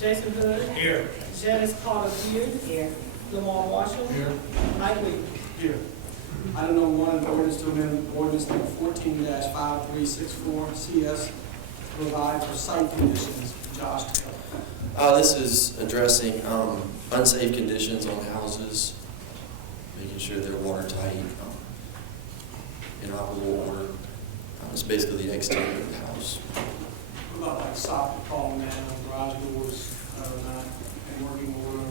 Jason Hood. Here. Janice Carter Beard. Here. Lamar Marshall. Here. Mike Lee. Here. Item number one, an ordinance to amend ordinance number 14-5364 CS, provide for site conditions. Josh Taylor. This is addressing unsafe conditions on houses, making sure they're watertight, in operable order. It's basically the exterior of the house. What about like socket falling down, garage doors, not in working order, or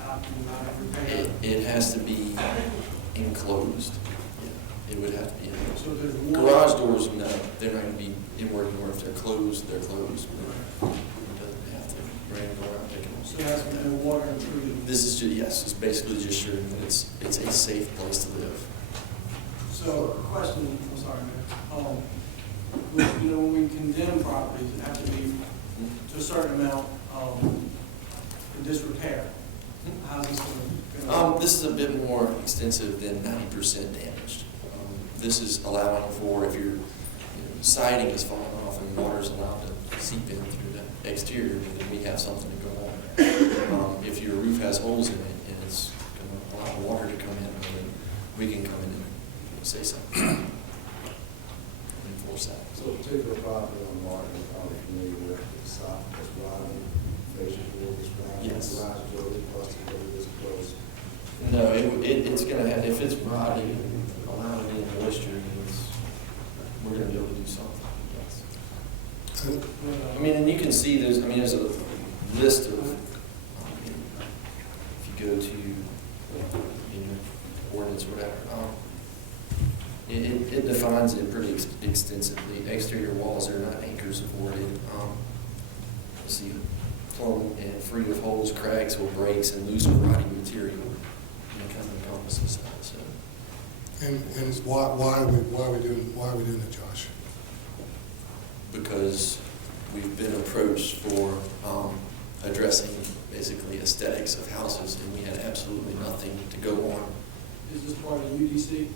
not repaired? It has to be enclosed. Yeah, it would have to be enclosed. So there's one. Garage doors, no, they're not going to be in working order. If they're closed, they're closed. It doesn't have to rain or go out, they can. So that's no water intrusion. This is just, yes, it's basically just sure that it's a safe place to live. So, question, I'm sorry, Mayor. When we condemn properties, it have to be to a certain amount in disrepair. How's this going to? This is a bit more extensive than 90% damaged. This is allowing for if your siding is falling off and water is allowed to seep in through the exterior, then we have something to go on there. If your roof has holes in it and it's going to allow water to come in, then we can come in and say something. Enforce that. So a particular property on Martin, you're probably familiar with, the south, that's Rodney, facial door, this Yes. garage door, plus the door is closed. No, it's going to have, if it's rotting, allowing any moisture, we're going to be able to do something, yes. I mean, and you can see there's a list of, if you go to ordinance or whatever, it defines it pretty extensively. Exterior walls are not anchors afforded. Let's see, plumb and free of holes, cracks, or breaks, and loose or rotting material. It kind of encompasses that. So. And why are we doing it, Josh? Because we've been approached for addressing basically aesthetics of houses, and we had absolutely nothing to go on. Is this part of the UDC?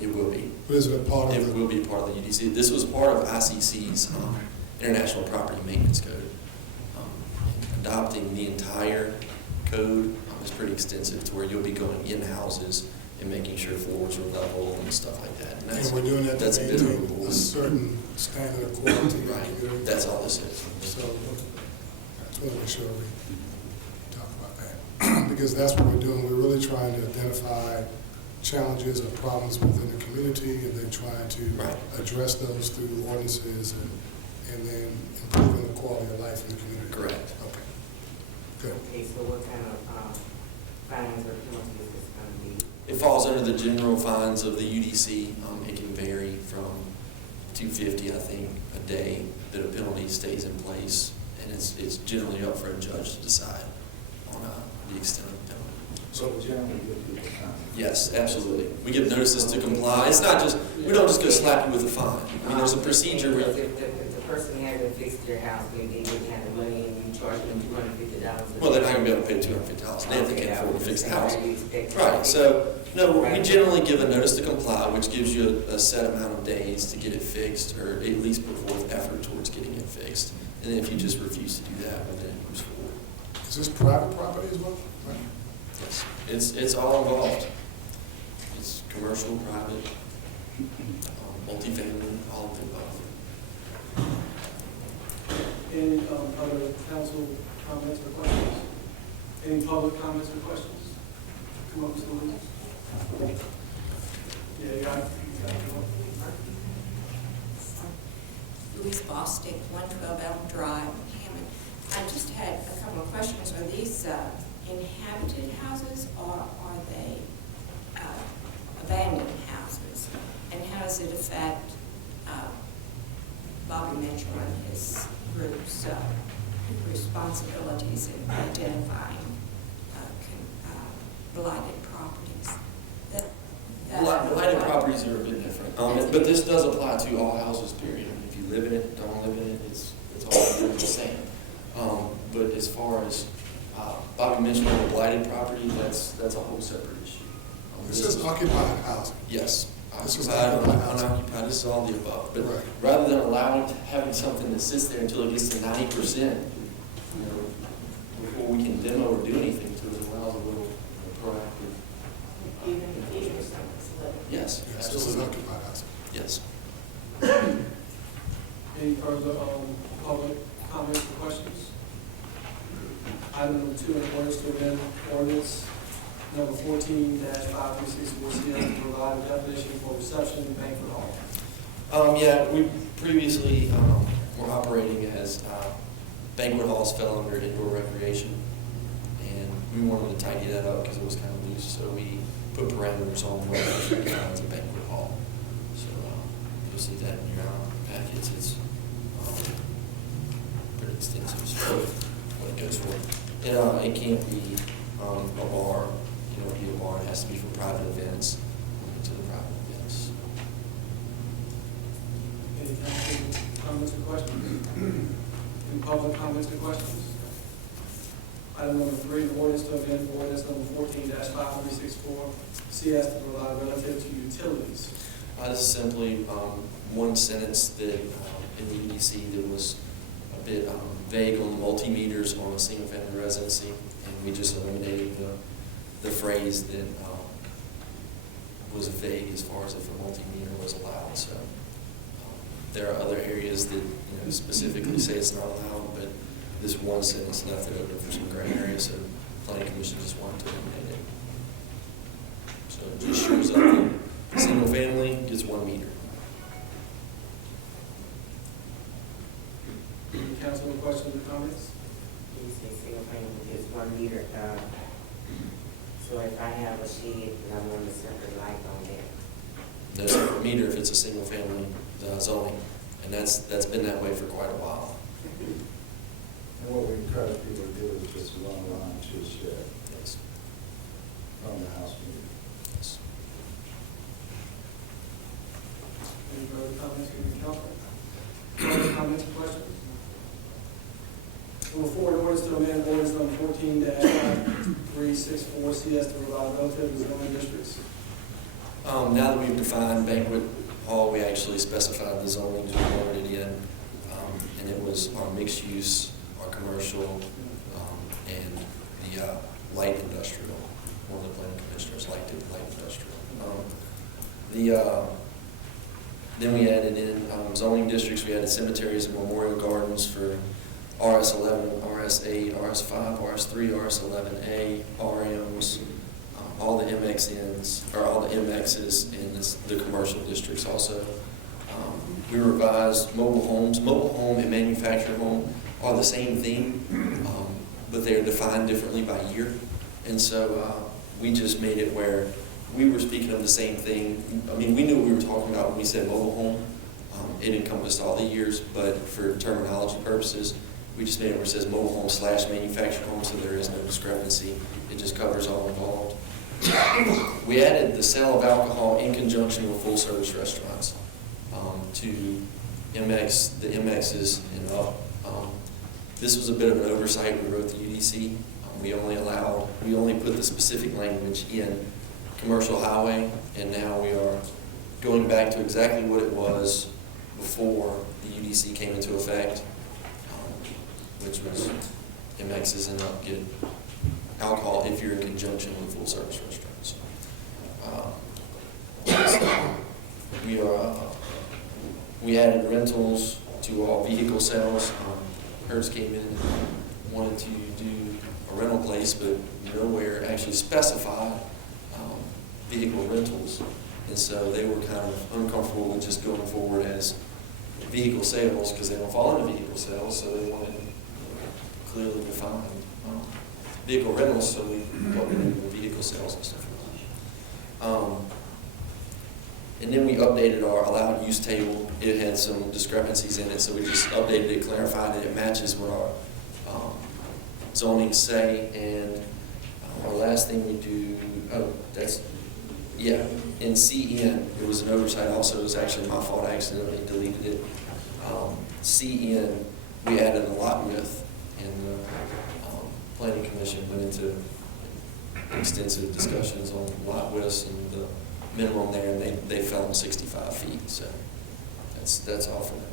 It will be. But is it a part of It will be part of the UDC. This was part of ICC's International Property Maintenance Code. Adopting the entire code is pretty extensive, to where you'll be going in houses and making sure floors are level and stuff like that. And we're doing that that's to been maintain a certain standard of quality in the right. community? That's all this is. So I just want to make sure we talk about that. Because that's what we're doing. We're really trying to identify challenges or problems within the community, and then trying to Right. address those through ordinances and then improving the quality of life in the community. Correct. Okay. Good. Okay, so what kind of fines or penalties is this going to be? It falls under the general fines of the UDC. It can vary from $250, I think, a day that a penalty stays in place, and it's generally up for a judge to decide on the extent of the penalty. So we generally give people time. Yes, absolutely. We give notices to comply. It's not just, we don't just go slap you with a fine. I mean, there's a procedure where, If the person hasn't fixed their house, maybe they didn't have the money and you charge them $250. well, they're not going to be able to pay $250 a day if they can't afford to fix the house. How do you expect Right, so, no, we generally give a notice to comply, which gives you a set amount of days to get it fixed, or at least put forth effort towards getting it fixed. And then if you just refuse to do that, well, then it moves forward. Is this private property as well? Right. Yes, it's all involved. It's commercial, private, multifamily, all of the above. Any other council comments or questions? Any public comments or questions? Come up, Mr. Williams. Yeah, you got it. Louise Bostic, 112 Elm Drive, Hammond. I just had a couple of questions. Are these inhabited houses, or are they abandoned houses? And how does it affect Bobby Mitchell and his group's responsibilities in identifying blighted properties? Blighted properties are a bit different, but this does apply to all houses, period. I mean, if you live in it, don't live in it, it's all the same. But as far as Bobby mentioned the blighted property, that's a whole separate issue. This is occupied housing. Yes. This is Occupied, occupied. unoccupied, this is all the above. But Right. rather than allowing having something that sits there until it gets to 90%, you know, before we can demo or do anything to it, it allows a little proactive. Even if something's left. Yes, Yes, this is absolutely. occupied housing. Yes. Any further, public comments or questions? Item number 2, an ordinance to amend ordinance number 14-5364 CS to provide a definition for reception in banquet hall. Yeah, we previously were operating as banquet halls fell under indoor recreation, and we wanted to tidy that up because it was kind of loose, so we put parameters on what actually defines a banquet hall. So you'll see that in your packets. It's pretty extensive, so what it goes for. It can't be a bar. You know, be a bar. It has to be for private events. To the private events. Any council comments or questions? Any public comments or questions? Item number 3, the ordinance to amend ordinance number 14-5364 CS to provide relative to utilities. This is simply one sentence that in the EDC that was a bit vague on multimeters on a single-family residency, and we just eliminated the phrase that was vague as far as if a multimeter was allowed. So there are other areas that specifically say it's not allowed, but this one sentence left it open for some gray areas, so the planning commission just wanted to eliminate it. So it just shows up that single family gets 1 meter. Any council questions or comments? You say single family is 1 meter, so if I have a shed and I want a separate light on there, No separate meter if it's a single family zoning, and that's been that way for quite a while. And what we encourage people to do is just run a line to a shed Yes. from the house meter. Yes. Any further comments from the council? Further comments or questions? Number 4, an ordinance to amend ordinance number 14-5364 CS to provide relative to zoning districts. Now that we've defined banquet hall, we actually specified the zoning to lower it in, and it was our mixed use, our commercial, and the light industrial. One of the planning commissioners liked it, light industrial. Then we added in zoning districts. We added cemeteries and memorial gardens for RS11, RS8, RS5, RS3, RS11A, RMs, all the MXNs, or all the MXs in the commercial districts also. We revised mobile homes. Mobile home and manufactured home are the same thing, but they're defined differently by year. And so we just made it where we were speaking of the same thing. I mean, we knew what we were talking about when we said mobile home. It encompassed all the years, but for terminology purposes, we just made it where it says mobile home / manufactured home, so there is no discrepancy. It just covers all involved. We added the sale of alcohol in conjunction with full-service restaurants to the MXs and up. This was a bit of an oversight. We wrote the UDC. We only put the specific language in commercial highway, and now we are going back to exactly what it was before the UDC came into effect, which was MXs and up get alcohol if you're in conjunction with full-service restaurants. We added rentals to all vehicle sales. Hertz came in and wanted to do a rental place, but nowhere actually specified vehicle rentals. And so they were kind of uncomfortable with just going forward as vehicle sales because they don't fall into vehicle sales, so they wanted clearly defined vehicle rentals, so we what we do with vehicle sales and stuff like that. And then we updated our allowed use table. It had some discrepancies in it, so we just updated it, clarified it. It matches what our zoning say. And our last thing we do, in CN, it was an oversight also. It was actually my fault. I accidentally deleted it. CN, we added a lot width, and the Planning Commission went into extensive discussions on lot widths and the minimum there, and they fell on 65 feet. So that's all for that.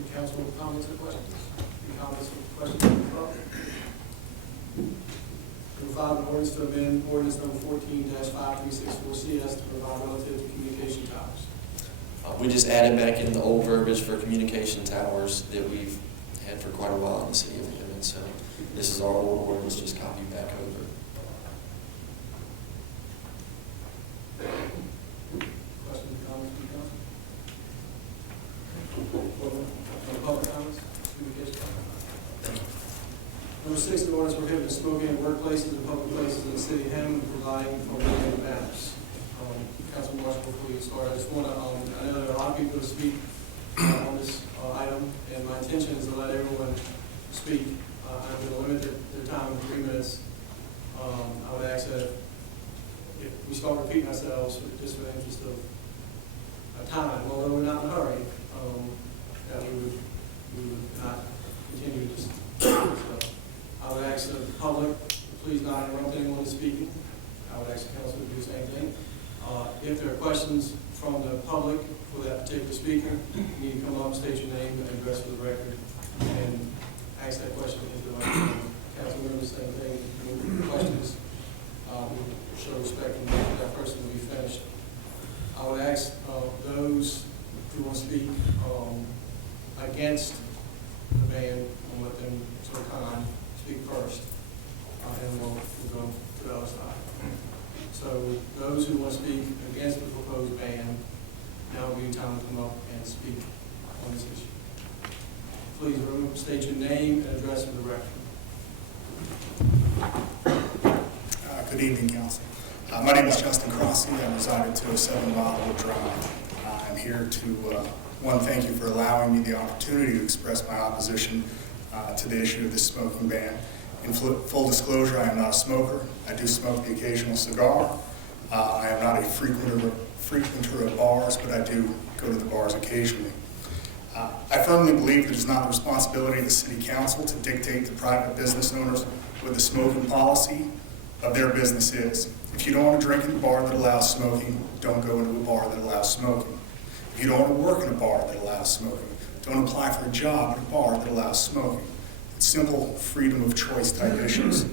Any council comments or questions? Any comments or questions from the public? Number 5, an ordinance to amend ordinance number 14-5364 CS to provide relative to communication towers. We just added back in the old verbiage for communication towers that we've had for quite a while in the city of Hammond. So this is our old ordinance, just copied back over. Questions or comments from the council? Public comments? Communication comments? Number 6, an ordinance prohibiting smoking in workplaces and public places in the city of Hammond, providing for related matters. Councilman Marshall, before you start, I just want to, I know there are a lot of people to speak on this item, and my intention is to let everyone speak. I'm going to limit their time to 3 minutes. I would ask that if we start repeating ourselves, just for the interest of time, although we're not in a hurry, that we would not continue to just. So I would ask the public to please not interrupt anyone speaking. I would ask the council to do the same thing. If there are questions from the public for that particular speaker, you need to come up, state your name and address for the record, and ask that question if the council members, same thing. Questions, we'll show respect and that person will be finished. I would ask those who want to speak against the ban, and let them sort of kind of speak first, and we'll go to the other side. So those who want to speak against the proposed ban, now will be your time to come up and speak on this issue. Please state your name and address for the record. Good evening, Council. My name is Justin Crossy. I reside at 207 Wildwood Drive. I'm here to, one, thank you for allowing me the opportunity to express my opposition to the issue of this smoking ban. In full disclosure, I am not a smoker. I do smoke the occasional cigar. I am not a frequenter of bars, but I do go to the bars occasionally. I firmly believe that it is not the responsibility of the City Council to dictate to private business owners what the smoking policy of their business is. If you don't want to drink in a bar that allows smoking, don't go into a bar that allows smoking. If you don't want to work in a bar that allows smoking, don't apply for a job at a bar that allows smoking. It's simple freedom of choice type issues.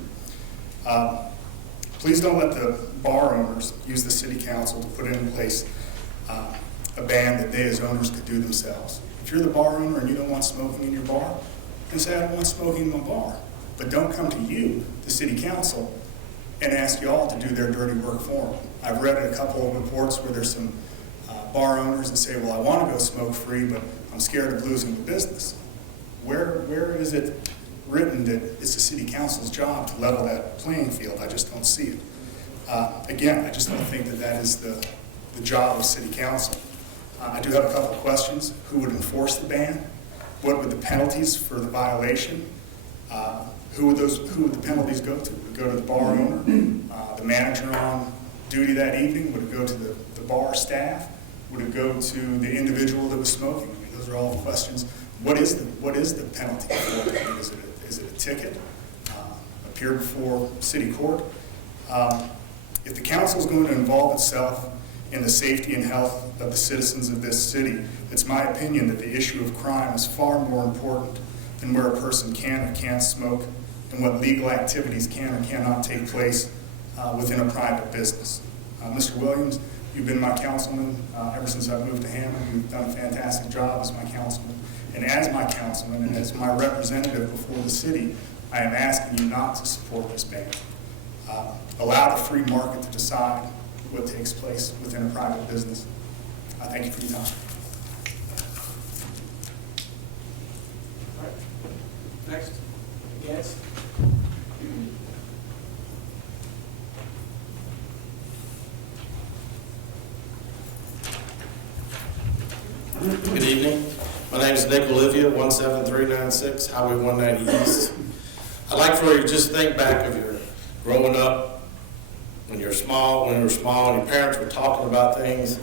Please don't let the bar owners use the City Council to put in place a ban that they as owners could do themselves. If you're the bar owner and you don't want smoking in your bar, then say, I don't want smoking in my bar. But don't come to you, the City Council, and ask y'all to do their dirty work for them. I've read a couple of reports where there's some bar owners that say, well, I want to go smoke free, but I'm scared of losing the business. Where is it written that it's the City Council's job to level that playing field? I just don't see it. Again, I just don't think that that is the job of City Council. I do have a couple of questions. Who would enforce the ban? What would the penalties for the violation? Who would the penalties go to? Would it go to the bar owner, the manager on duty that evening? Would it go to the bar staff? Would it go to the individual that was smoking? I mean, those are all the questions. What is the penalty for it? Is it a ticket? Appear before city court? If the council is going to involve itself in the safety and health of the citizens of this city, it's my opinion that the issue of crime is far more important than where a person can or can't smoke and what legal activities can or cannot take place within a private business. Mr. Williams, you've been my councilman ever since I moved to Hammond. You've done a fantastic job as my councilman. And as my councilman and as my representative before the city, I am asking you not to support this ban. Allow the free market to decide what takes place within a private business. I thank you for your time. All right. Next. Against? Good evening. My name is Nick Olivia, 17396 Highway 190 East. I'd like for you to just think back of your growing up when you were small, and your parents were talking about things.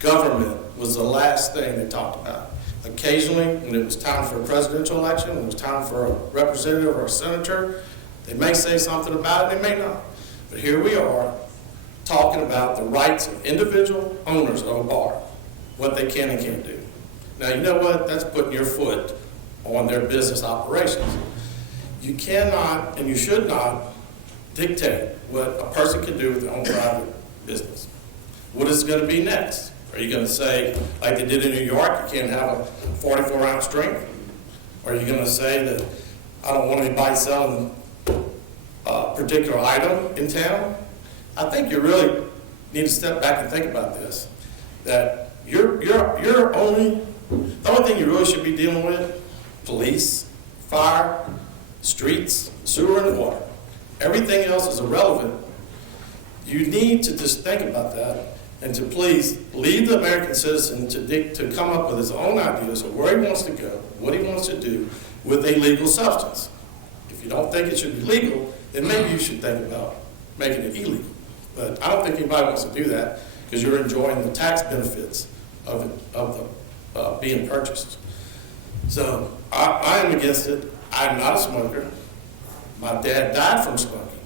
Government was the last thing they talked about. Occasionally, when it was time for a presidential election, when it was time for a representative or a senator, they may say something about it, they may not. But here we are talking about the rights of individual owners of a bar, what they can and can't do. Now, you know what? That's putting your foot on their business operations. You cannot and you should not dictate what a person can do with their own private business. What is going to be next? Are you going to say, like they did in New York, you can't have a 44-ounce drink? Or are you going to say that I don't want anybody selling a particular item in town? I think you really need to step back and think about this. That the only thing you really should be dealing with, police, fire, streets, sewer, and water. Everything else is irrelevant. You need to just think about that and to please leave the American citizen to come up with his own ideas of where he wants to go, what he wants to do with a legal substance. If you don't think it should be legal, then maybe you should think about making it illegal. But I don't think anybody wants to do that because you're enjoying the tax benefits of being purchased. So I am against it. I'm not a smoker. My dad died from smoking,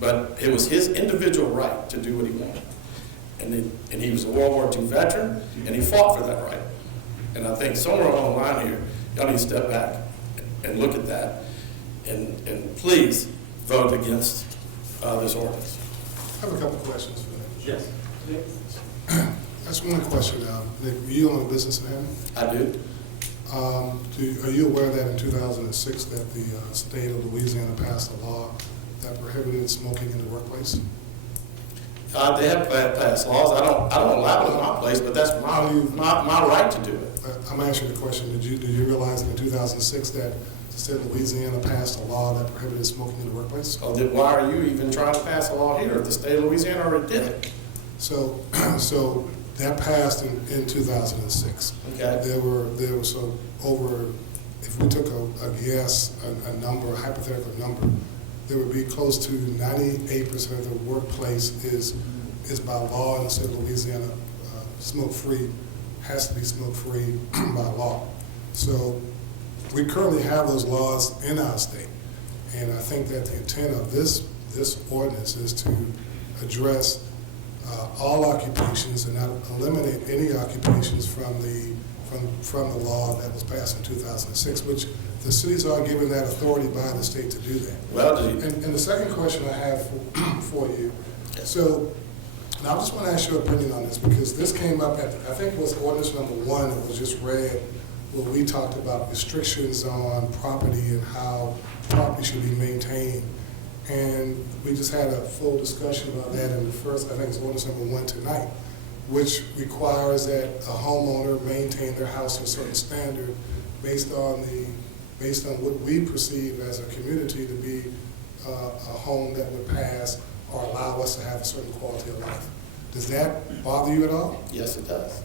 but it was his individual right to do what he wanted. And he was a World War II veteran, and he fought for that right. And I think somewhere along the line here, y'all need to step back and look at that, and please vote against this ordinance. I have a couple of questions for you. Yes. That's one question. Nick, you own a business in Hammond? I do. Are you aware that in 2006 that the state of Louisiana passed a law that prohibited smoking in the workplace? They have passed laws. I don't allow it in my place, but that's my right to do it. I'm asking the question, do you realize that in 2006 that the state of Louisiana passed a law that prohibited smoking in the workplace? So then why are you even trying to pass a law here if the state of Louisiana already did it? So that passed in 2006. Okay. There were over, if we took a guess, a number, a hypothetical number, there would be close to 98% of the workplace is by law in the state of Louisiana smoke-free, has to be smoke-free by law. So we currently have those laws in our state, and I think that the intent of this ordinance is to address all occupations and not eliminate any occupations from the law that was passed in 2006, which the cities are given that authority by the state to do that. Well, And the second question I have for you, so, and I just want to ask your opinion on this, because this came up at, I think it was ordinance number 1 that was just read, where we talked about restrictions on property and how property should be maintained. And we just had a full discussion about that in the first, I think it's ordinance number 1 tonight, which requires that a homeowner maintain their house to a certain standard based on what we perceive as a community to be a home that would pass or allow us to have a certain quality of life. Does that bother you at all? yes, it does.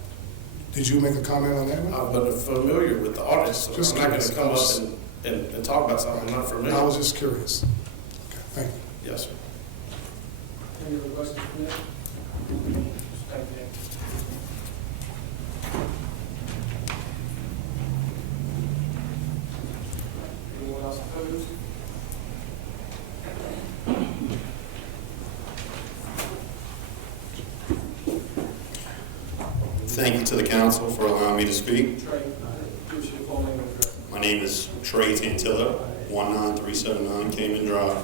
Did you make a comment on that one? I'm but familiar with the ordinance, so Just I'm not going curious. to come up and talk about something I'm not familiar I was with. just curious. Okay, thank you. Yes, sir. Any other questions from Nick? Thank you, Nick. Anyone else opposed? Thank you to the council for allowing me to speak. Trey, give us your full name and address. My name is Trey Tantillo, 19379 Cayman Drive.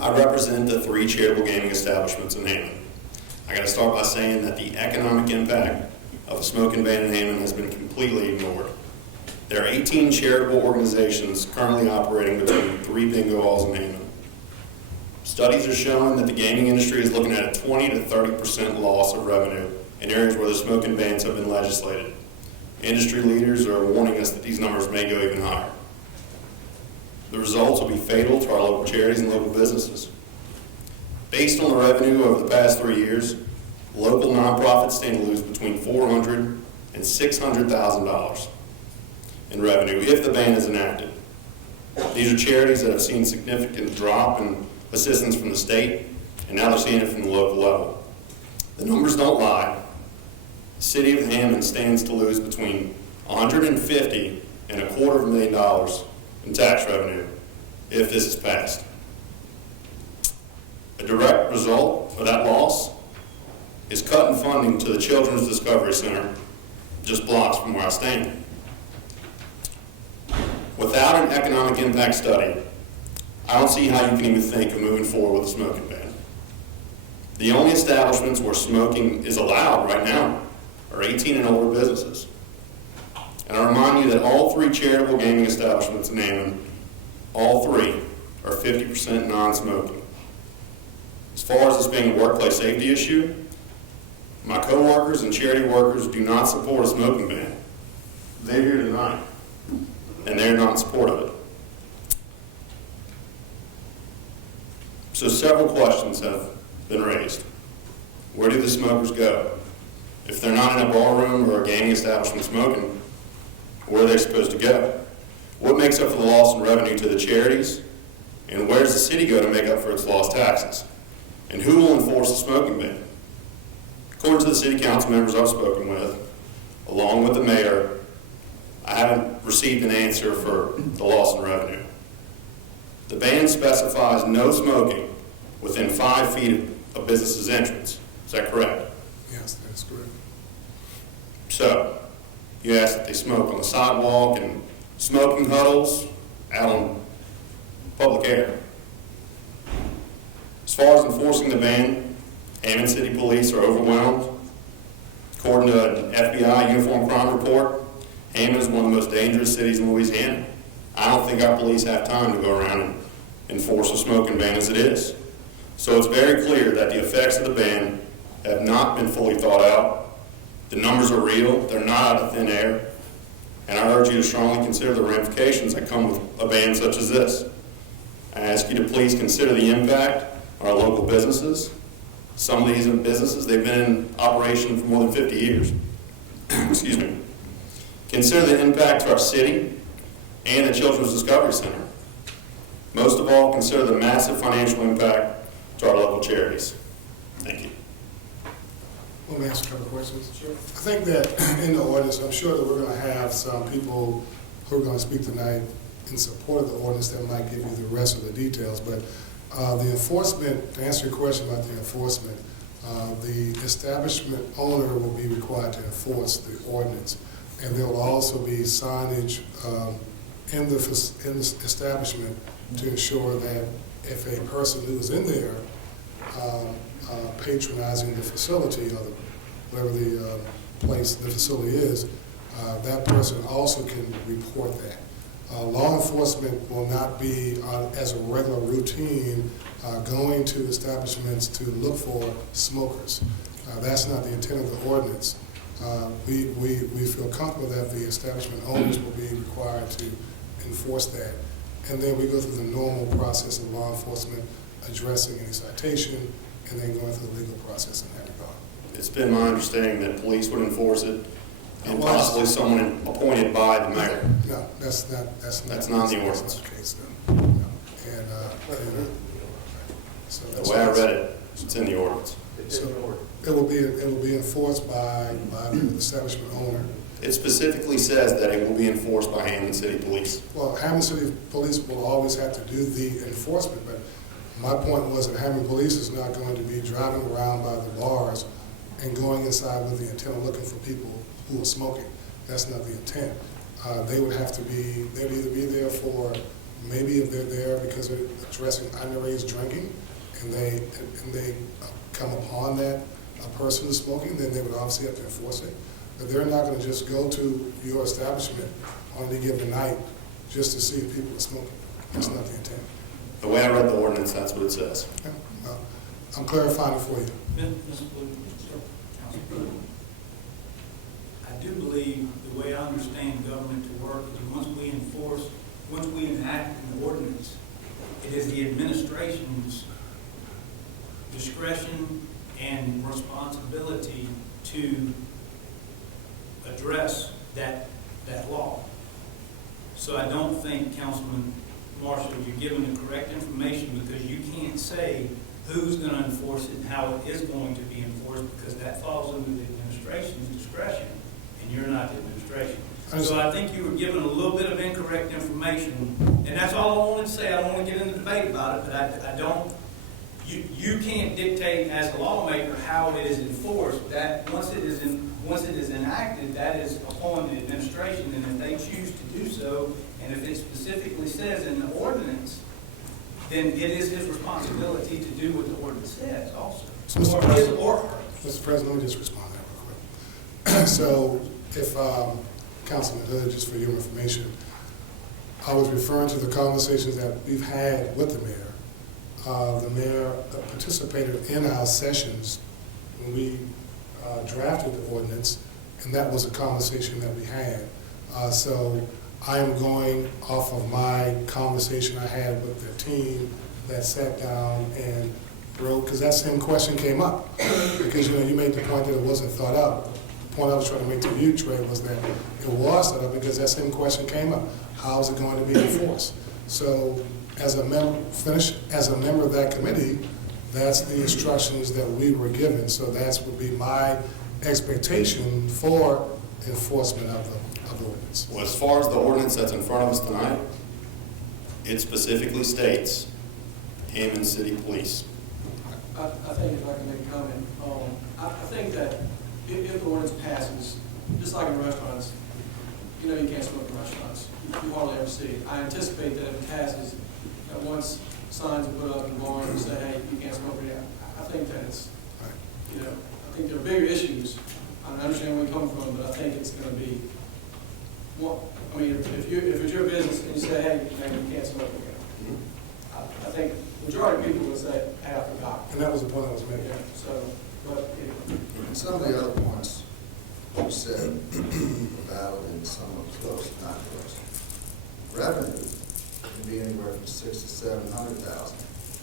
I represent the 3 charitable gaming establishments in Hammond. I got to start by saying that the economic impact of a smoking ban in Hammond has been completely ignored. There are 18 charitable organizations currently operating between 3 bingo halls in Hammond. Studies are showing that the gaming industry is looking at a 20 to 30% loss of revenue in areas where the smoking bans have been legislated. Industry leaders are warning us that these numbers may go even higher. The results will be fatal to our local charities and local businesses. Based on the revenue over the past 3 years, local nonprofits stand to lose between $400,000 and $600,000 in revenue if the ban is enacted. These are charities that have seen significant drop in assistance from the state, and now they're seeing it from the local level. The numbers don't lie. The city of Hammond stands to lose between $150,000 and $250,000 in tax revenue if this is passed. A direct result of that loss is cutting funding to the Children's Discovery Center, just blocks from where I stand. Without an economic impact study, I don't see how you can even think of moving forward with a smoking ban. The only establishments where smoking is allowed right now are 18 and older businesses. And I remind you that all 3 charitable gaming establishments in Hammond, all 3, are 50% non-smoking. As far as this being a workplace safety issue, my coworkers and charity workers do not support a smoking ban. They're here tonight, and they're not in support of it. So several questions have been raised. Where do the smokers go? If they're not in a ballroom or a gaming establishment smoking, where are they supposed to go? What makes up for the loss in revenue to the charities? And where does the city go to make up for its lost taxes? And who will enforce the smoking ban? According to the city council members I've spoken with, along with the mayor, I haven't received an answer for the loss in revenue. The ban specifies no smoking within 5 feet of business's entrance. Is that correct? Yes, that is correct. So, you ask that they smoke on the sidewalk and smoking huddles out on public air. As far as enforcing the ban, Hammond City Police are overwhelmed. According to an FBI uniform crime report, Hammond is one of the most dangerous cities in Louisiana. I don't think our police have time to go around and enforce a smoking ban as it is. So it's very clear that the effects of the ban have not been fully thought out. The numbers are real, they're not out of thin air, and I urge you to strongly consider the ramifications that come with a ban such as this. I ask you to please consider the impact on our local businesses. Some of these businesses, they've been in operation for more than 50 years. Excuse me. Consider the impact to our city and the Children's Discovery Center. Most of all, consider the massive financial impact to our local charities. Thank you. Let me ask a couple of questions. Sure. I think that in the ordinance, I'm sure that we're going to have some people who are going to speak tonight in support of the ordinance that might give you the rest of the details. But the enforcement, to answer your question about the enforcement, the establishment owner will be required to enforce the ordinance. And there will also be signage in the establishment to ensure that if a person who is in there patronizing the facility or whatever the place, the facility is, that person also can report that. Law enforcement will not be as a regular routine going to establishments to look for smokers. That's not the intent of the ordinance. We feel comfortable that the establishment owners will be required to enforce that. And then we go through the normal process of law enforcement addressing any citation and then going through the legal process in that regard. It's been my understanding that police would enforce it and possibly someone appointed by the mayor. No, that's not the ordinance. That's not the case, no. And, so The way I read it, it's in the ordinance. So it will be enforced by the establishment owner. It specifically says that it will be enforced by Hammond City Police. Well, Hammond City Police will always have to do the enforcement, but my point was that Hammond Police is not going to be driving around by the bars and going inside with the intent of looking for people who are smoking. That's not the intent. They would have to be, they'd either be there for, maybe if they're there because they're addressing underage drinking and they come upon that a person is smoking, then they would obviously have to enforce it. But they're not going to just go to your establishment on any given night just to see if people are smoking. That's not the intent. The way I read the ordinance, that's what it says. Yeah, I'm clarifying it for you. I do believe the way I understand government to work is once we enact an ordinance, it is the administration's discretion and responsibility to address that law. So I don't think, Councilman Marshall, you're giving the correct information because you can't say who's going to enforce it and how it is going to be enforced because that falls under the administration's discretion and you're not the administration. So I think you were given a little bit of incorrect information, and that's all I wanted to say. I don't want to get into debate about it, but I don't. You can't dictate as a lawmaker how it is enforced. That once once it is enacted, that is upon the administration, and if they choose to do so, and if it specifically says in the ordinance, then it is his responsibility to do what the ordinance says also. So, Mr. Or his President- or her. Mr. President, let me just respond to that real quick. So if, Councilman Hood, just for your information, I was referring to the conversations that we've had with the mayor. The mayor participated in our sessions when we drafted the ordinance, and that was a conversation that we had. So I am going off of my conversation I had with the team that sat down and wrote, because that same question came up. Because, you made the point that it wasn't thought out. The point I was trying to make to you, Trey, was that it was thought out because that same question came up. How is it going to be enforced? So as a member of that committee, that's the instructions that we were given. So that would be my expectation for enforcement of the ordinance. Well, as far as the ordinance that's in front of us tonight, it specifically states Hammond City Police. I think if I can make a comment, I think that if the ordinance passes, just like in restaurants, you can't smoke in restaurants. You hardly ever see it. I anticipate that if it passes, that once signs are put up in bars and say, hey, you can't smoke here, I think that it's, I think there are bigger issues. I understand where you're coming from, but I think it's going to be, if it's your business and you say, hey, you can't smoke here, I think the majority of people would say, hey, I forgot. And that was the point I was making. Yeah, so, but anyway. And some of the other points you said were valid and some were close, not close. Revenue can be anywhere from $600,000 to $700,000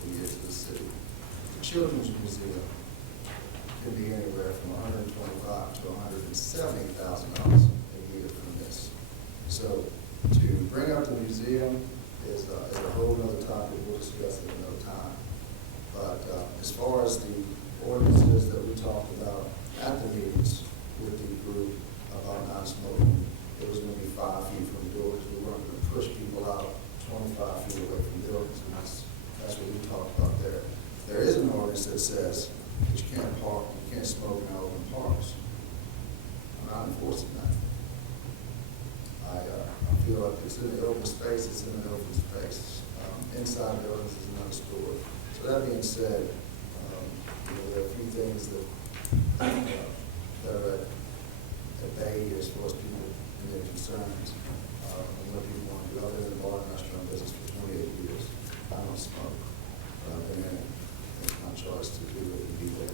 a year to the city. The Children's Museum can be anywhere from $125,000 to $170,000 a year from this. So to bring up the museum is a whole other topic. We'll discuss it another time. But as far as the ordinances that we talked about at the meetings with the group about non-smoking, it was going to be 5 feet from buildings. We weren't going to push people out 25 feet away from buildings, and that's what we talked about there. There is an ordinance that says that you can't smoke in open parks. I'm not enforcing that. I feel like it's in the open space, it's in the open space. Inside buildings is another story. So that being said, there are a few things that are at bay as far as people and their concerns. What people want to do. I've been in the bar and restaurant business for 28 years. I don't smoke. But I've been in it. It's my choice to do it and be there.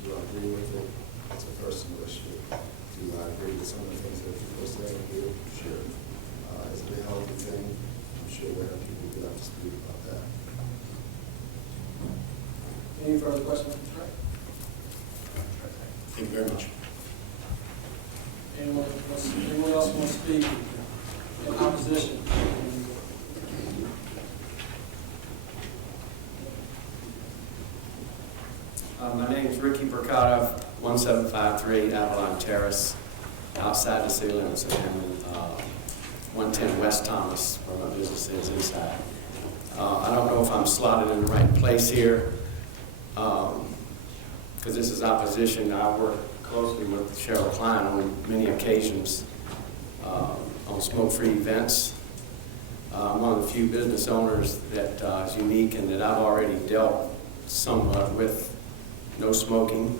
Do I agree with it? It's a personal issue. Do I agree with some of the things that people are saying here? Sure. Is it a healthy thing? I'm sure we'll have people get up to speed about that. Any further questions? Thank you very much. Anyone else want to speak in opposition? My name is Ricky Burkata, 1753 Avalon Terrace, outside the city limits of Hammond, 110 West Thomas, where my business is inside. I don't know if I'm slotted in the right place here, because this is opposition. I work closely with Cheryl Klein on many occasions on smoke-free events. I'm one of the few business owners that is unique and that I've already dealt somewhat with no smoking.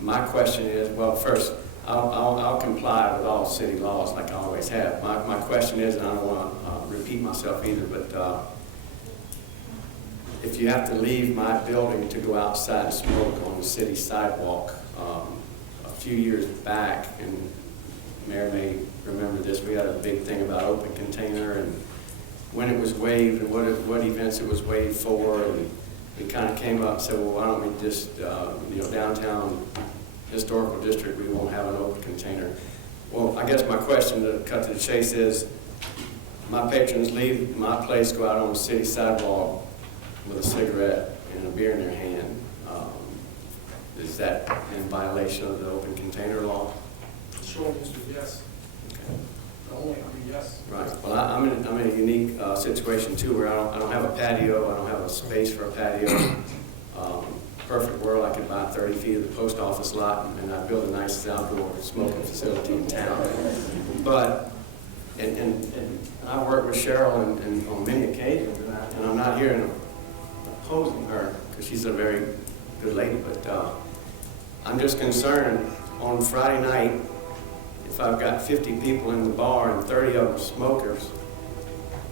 My question is, well, first, I'll comply with all city laws like I always have. My question is, and I don't want to repeat myself either, but if you have to leave my building to go outside and smoke on the city sidewalk, a few years back, and Mayor may remember this, we had a big thing about open container and when it was waived and what events it was waived for, and we kind of came up and said, well, why don't we just, downtown historical district, we won't have an open container. Well, I guess my question to cut to the chase is, my patrons leave my place, go out on the city sidewalk with a cigarette and a beer in their hand. Is that in violation of the open container law? Short answer, yes. Okay. Yes. Right. Well, I'm in a unique situation too, where I don't have a patio. I don't have a space for a patio. perfect world, I could buy 30 feet of the post office lot and I'd build the nicest outdoor smoking facility in town. But, and I worked with Cheryl on many occasions, and I'm not here in opposing her, because she's a very good lady, but I'm just concerned on Friday night, if I've got 50 people in the bar and 30 of them smokers,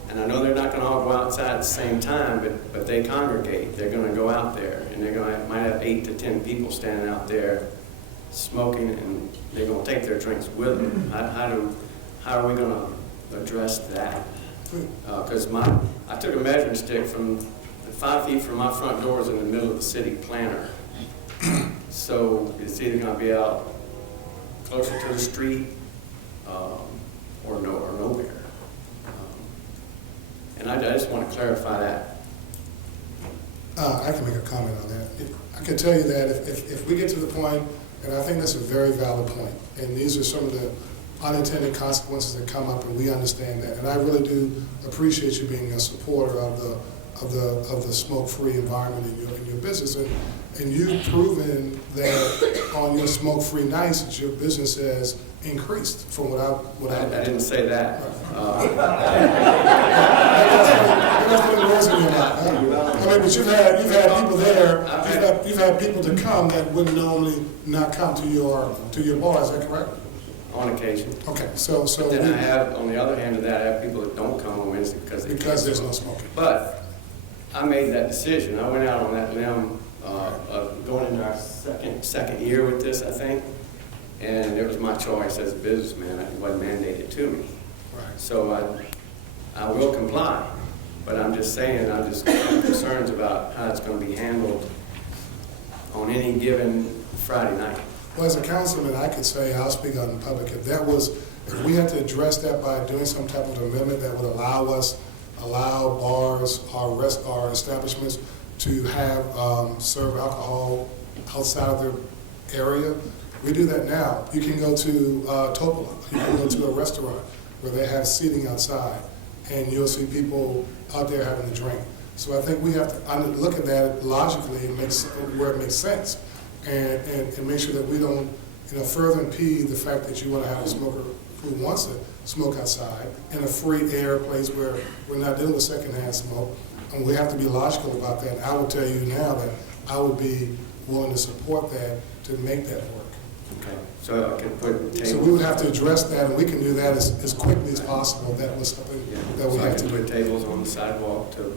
and I know they're not going to all go outside at the same time, but they congregate. They're going to go out there, and they're going to might have 8 to 10 people standing out there smoking, and they're going to take their drinks with them. How are we going to address that? Because I took a measuring stick from 5 feet from my front door is in the middle of the city planner. So it's either going to be out closer to the street or nowhere. And I just want to clarify that. I can make a comment on that. I can tell you that if we get to the point, and I think that's a very valid point, and these are some of the unintended consequences that come up, and we understand that. And I really do appreciate you being a supporter of the smoke-free environment in your business. And you've proven that on your smoke-free nights, that your business has increased from what I didn't say that. That's putting words in your mouth. I mean, but you've had people there. You've had people to come that would normally not come to your bar. Is that correct? On occasion. Okay, so then I have, on the other hand of that, I have people that don't come on Wednesday because there's no smoking. But I made that decision. I went out on that limb, going into our second year with this, I think, and it was my choice as a businessman. It wasn't mandated to me. Right. So I will comply, but I'm just saying, I'm just concerned about how it's going to be handled on any given Friday night. Well, as a councilman, I could say, I'll speak out in public, if we had to address that by doing some type of amendment that would allow bars, our establishments to have, serve alcohol outside of their area, we do that now. You can go to Topola, you can go to a restaurant where they have seating outside, and you'll see people out there having a drink. So I think we have to look at that logically and where it makes sense. And make sure that we don't, further impede the fact that you want to have a smoker who wants to smoke outside in a free air place where we're not dealing with secondhand smoke. And we have to be logical about that. And I will tell you now that I would be willing to support that to make that work. Okay. So I can put tables. So we would have to address that, and we can do that as quickly as possible. That was something that we have to put do. tables on the sidewalk for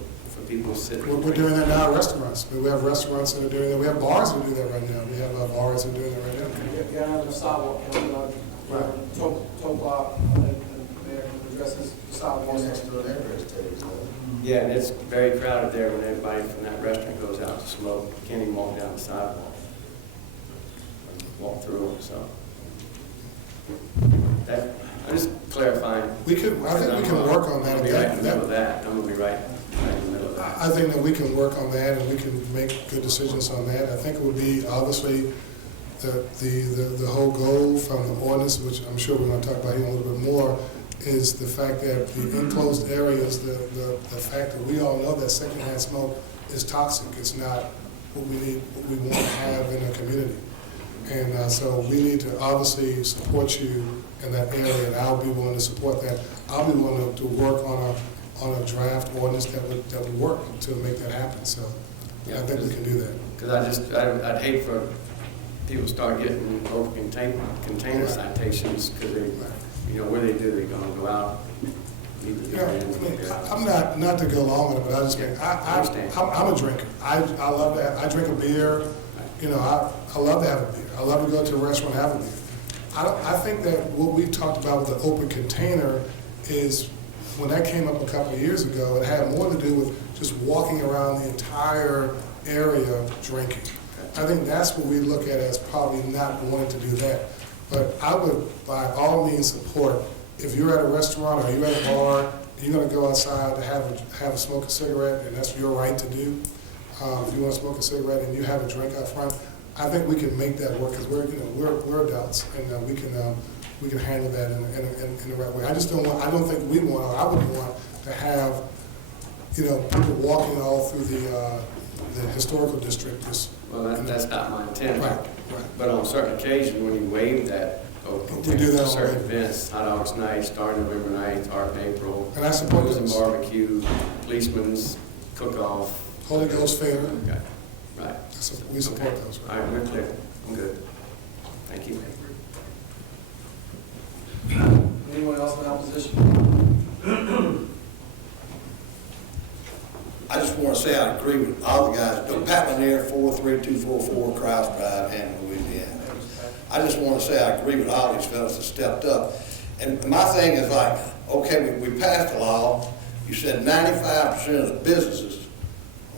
people to sit. We're doing that now at restaurants. We have restaurants that are doing that. We have bars that do that right now. We have bars that are doing that right now. You have the sidewalk, Right. top block, and there addresses the sidewalk. Next door there is tables. Yeah, and it's very crowded there when everybody from that restaurant goes out to smoke. You can't even walk down the sidewalk. Walk through it, so. I'm just clarifying. I think we can work on that. I'm gonna be right in the middle of that. I'm gonna be right in the middle of that. I think that we can work on that, and we can make good decisions on that. I think it would be obviously the whole goal from the ordinance, which I'm sure we're going to talk about here a little bit more, is the fact that the enclosed areas, the fact that we all know that secondhand smoke is toxic. It's not what we want to have in a community. And so we need to obviously support you in that area, and I'll be willing to support that. I'll be willing to work on a draft ordinance that would work to make that happen. So I think we can do that. Because I'd hate for people to start getting open container citations because what they do, they're going to go out. I'm not to go along with it, but I just think I'm a drinker. I love that. I drink a beer. I love to have a beer. I love to go to a restaurant and have a beer. I think that what we talked about with the open container is when that came up a couple of years ago, it had more to do with just walking around the entire area drinking. I think that's what we look at as probably not wanting to do that. But I would, by all means, support if you're at a restaurant or you're at a bar, and you're going to go outside to have a smoke a cigarette, and that's your right to do. If you want to smoke a cigarette and you have a drink out front, I think we can make that work because we're adults and we can handle that in the right way. I don't think we want, or I wouldn't want to have people walking all through the historical district is. Well, that's not my intent. Right, right. But on certain occasions, when you waive that open We do container that for on certain waivers. events, Hot Dogs Night, starting November 9th, Art in April, And I support Blues and those. Barbecue, Policeman's Cook-Off. Holy Ghost Fair, Okay, right. we support Okay. those. All right, we're clear. I'm good. Thank you. Anyone else in opposition? I just want to say I agree with all the guys. Pat Lanier, 43244 Krause Drive, Hammond, Louisiana. I just want to say I agree with all these fellas that stepped up. And my thing is like, okay, we passed a law. You said 95% of the businesses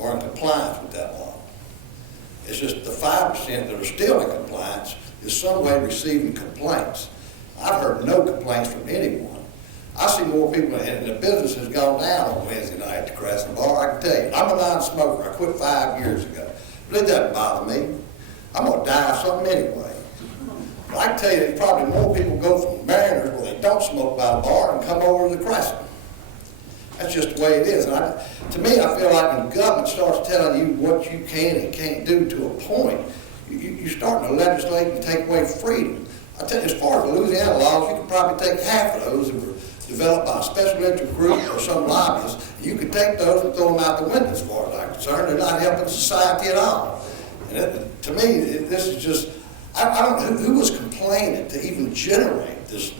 are in compliance with that law. It's just the 5% that are still in compliance is some way receiving complaints. I've heard no complaints from anyone. I see more people, and the business has gone down on Wednesday night at the Crescent Bar. I can tell you, I'm a non-smoker. I quit 5 years ago. But it doesn't bother me. I'm going to die of something anyway. But I can tell you, there's probably more people go from Mariners where they don't smoke by the bar and come over to the Crescent. That's just the way it is. And to me, I feel like when the government starts telling you what you can and can't do to a point, you're starting to legislate and take away freedom. I tell you, as far as the Louisiana laws, you could probably take half of those that were developed by a special interest group or some lobbyist, and you could take those and throw them out the window as far as I'm concerned. They're not helping society at all. And to me, this is just, I don't know who was complaining to even generate this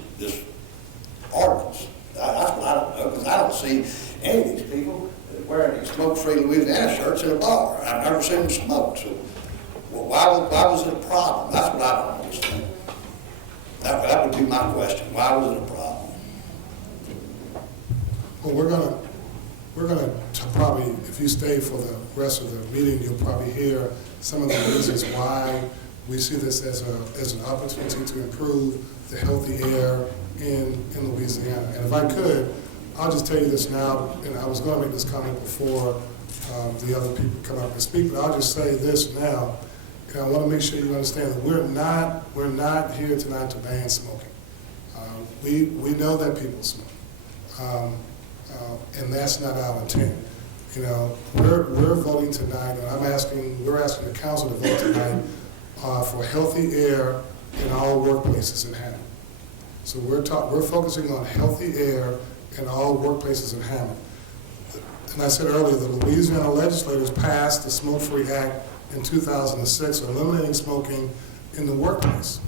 ordinance. That's what I don't know, because I don't see any of these people wearing these smoke-free Louisiana shirts in a bar. I've never seen them smoke. So why was it a problem? That's what I don't understand. That would be my question. Why was it a problem? Well, we're gonna probably, if you stay for the rest of the meeting, you'll probably hear some of the reasons why we see this as an opportunity to improve the healthy air in Louisiana. And if I could, I'll just tell you this now, and I was going to make this comment before the other people come up and speak, but I'll just say this now. And I want to make sure you understand that we're not here tonight to ban smoking. We know that people smoke, and that's not our intent. You know, we're voting tonight, and we're asking the council to vote tonight for healthy air in all workplaces in Hammond. So we're focusing on healthy air in all workplaces in Hammond. And I said earlier, the Louisiana legislators passed the Smoke-Free Act in 2006, eliminating smoking in the workplace.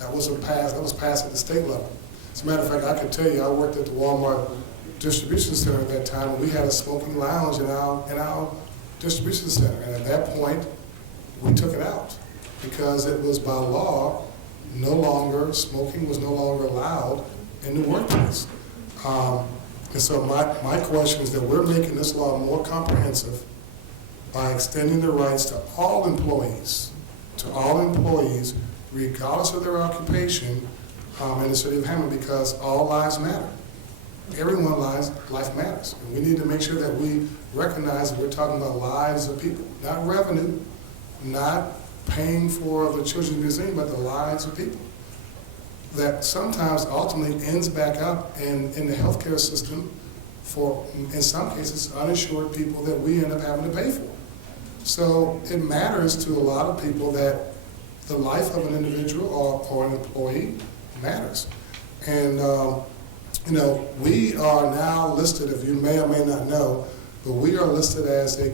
That was passed at the state level. As a matter of fact, I can tell you, I worked at the Walmart distribution center at that time, and we had a smoking lounge in our distribution center. And at that point, we took it out because it was by law, smoking was no longer allowed in the workplace. And so my question is that we're making this law more comprehensive by extending the rights to all employees, regardless of their occupation in the city of Hammond, because all lives matter. Everyone's life matters. And we need to make sure that we recognize that we're talking about lives of people, not revenue, not paying for the Children's Museum, but the lives of people. That sometimes ultimately ends back up in the healthcare system for, in some cases, uninsured people that we end up having to pay for. So it matters to a lot of people that the life of an individual or an employee matters. And we are now listed, if you may or may not know, but we are listed as a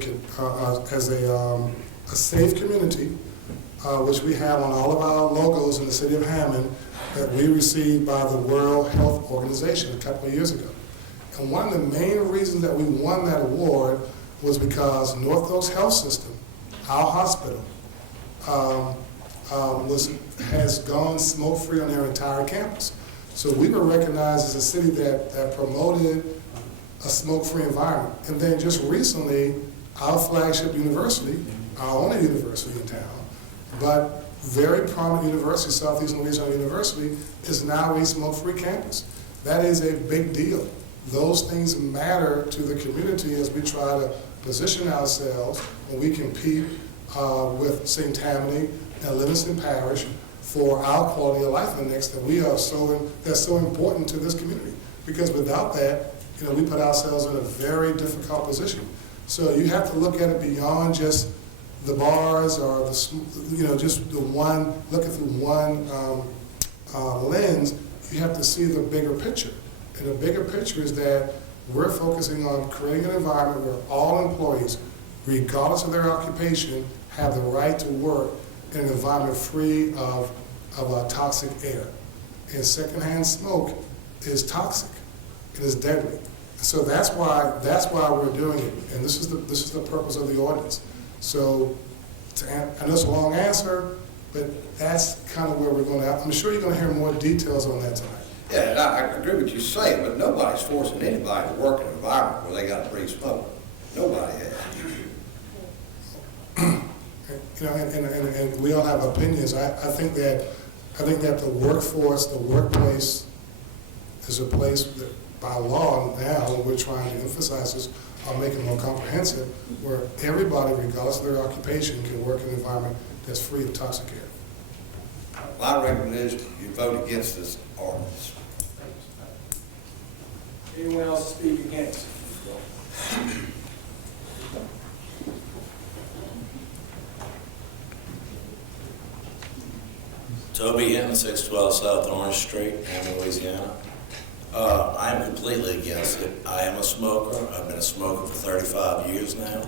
safe community, which we have on all of our logos in the city of Hammond, that we received by the World Health Organization a couple of years ago. And one of the main reasons that we won that award was because North Oaks Health System, our hospital, has gone smoke-free on their entire campus. So we were recognized as a city that promoted a smoke-free environment. And then just recently, our flagship university, our only university in town, but very prominent university, Southeast Louisiana University, is now a smoke-free campus. That is a big deal. Those things matter to the community as we try to position ourselves when we compete with St. Tammany and Livingston Parish for our quality of life index that's so important to this community. Because without that, we put ourselves in a very difficult position. So you have to look at it beyond just the bars or just the one, look at through one lens. You have to see the bigger picture. And the bigger picture is that we're focusing on creating an environment where all employees, regardless of their occupation, have the right to work in an environment free of toxic air. And secondhand smoke is toxic. It is deadly. So that's why we're doing it. And this is the purpose of the ordinance. So I know it's a long answer, but that's kind of where we're going to. I'm sure you're going to hear more details on that tonight. Yeah, and I agree with you saying, but nobody's forcing anybody to work in an environment where they got to breathe smoke. Nobody has. And we all have opinions. I think that the workforce, the workplace, is a place that by law now, and we're trying to emphasize this, or make it more comprehensive, where everybody, regardless of their occupation, can work in an environment that's free of toxic air. My recommendation, you vote against this ordinance. Anyone else speak against? Toby Hinton, 612 South Orange Street, Hammond, Louisiana. I am completely against it. I am a smoker. I've been a smoker for 35 years now.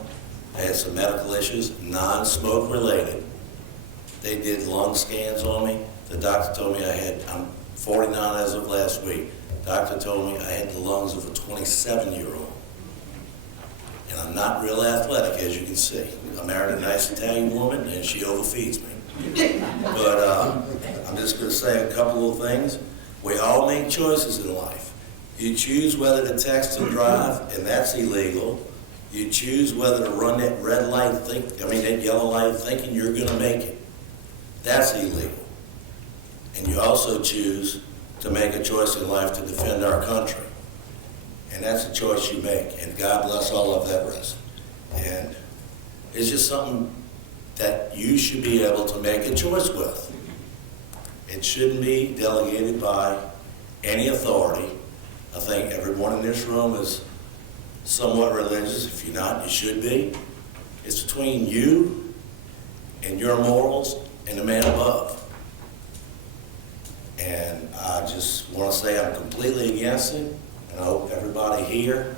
I had some medical issues, non-smoke related. They did lung scans on me. The doctor told me I'm 49 as of last week. Doctor told me I had the lungs of a 27-year-old. And I'm not real athletic, as you can see. I married a nice Italian woman, and she overfeeds me. But I'm just going to say a couple of things. We all make choices in life. You choose whether to text and drive, and that's illegal. You choose whether to run that red light, that yellow light, thinking you're going to make it. That's illegal. And you also choose to make a choice in life to defend our country. And that's a choice you make. And God bless all of that rest. And it's just something that you should be able to make a choice with. It shouldn't be delegated by any authority. I think everyone in this room is somewhat religious. If you're not, you should be. It's between you and your morals and the man above. And I just want to say I'm completely against it, and I hope everybody here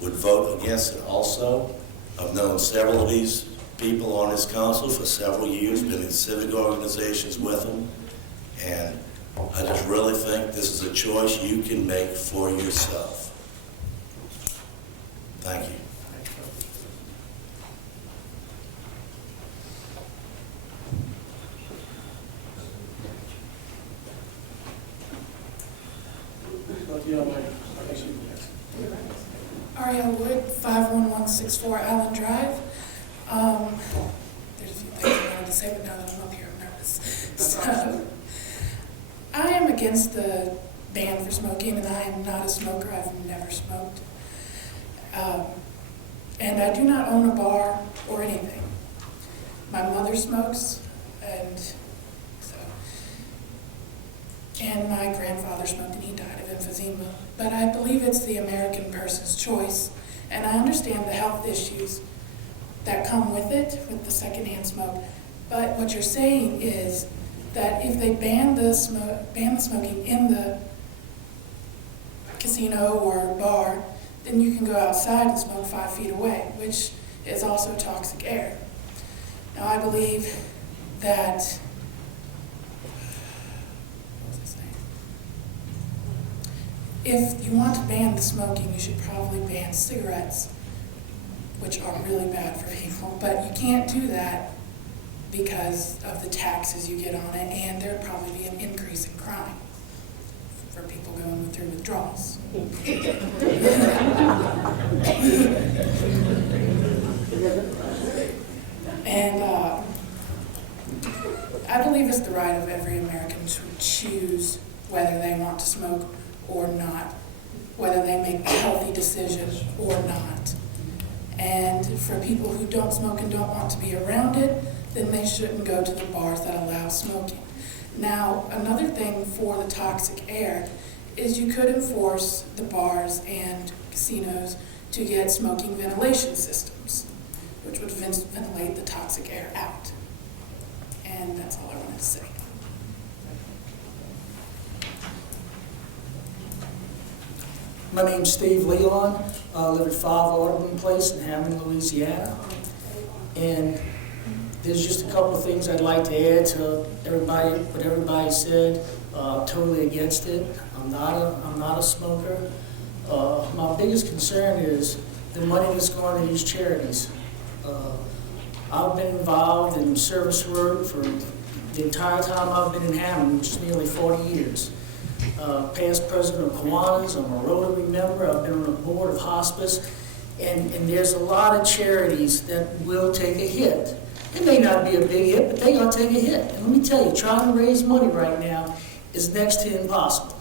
would vote against it also. I've known several of these people on this council for several years, been in civic organizations with them, and I just really think this is a choice you can make for yourself. Thank you. Ariel Wood, 51164 Allen Drive. There's a few things I wanted to say, but now that I'm up here, I'm nervous. So, I am against the ban for smoking, and I am not a smoker. I've never smoked. And I do not own a bar or anything. My mother smokes, and my grandfather smoked, and he died of emphysema. But I believe it's the American person's choice, and I understand the health issues that come with it, with the secondhand smoke. But what you're saying is that if they ban the smoking in the casino or bar, then you can go outside and smoke 5 feet away, which is also toxic air. Now, I believe that if you want to ban the smoking, you should probably ban cigarettes, which are really bad for people. But you can't do that because of the taxes you get on it, and there'd probably be an increase in crime for people going through withdrawals. And I believe it's the right of every American to choose whether they want to smoke or not, whether they make a healthy decision or not. And for people who don't smoke and don't want to be around it, then they shouldn't go to the bars that allow smoking. Now, another thing for the toxic air is you could enforce the bars and casinos to get smoking ventilation systems, which would ventilate the toxic air out. And that's all I wanted to say. My name's Steve Leon. I live at 5 Audubon Place in Hammond, Louisiana. And there's just a couple of things I'd like to add to what everybody said. Totally against it. I'm not a smoker. My biggest concern is the money that's going to these charities. I've been involved in service work for the entire time I've been in Hammond, which is nearly 40 years. Past president of Kiwanis, I'm a Rotary member, I've been on the board of hospice, and there's a lot of charities that will take a hit. It may not be a big hit, but they're going to take a hit. And let me tell you, trying to raise money right now is next to impossible.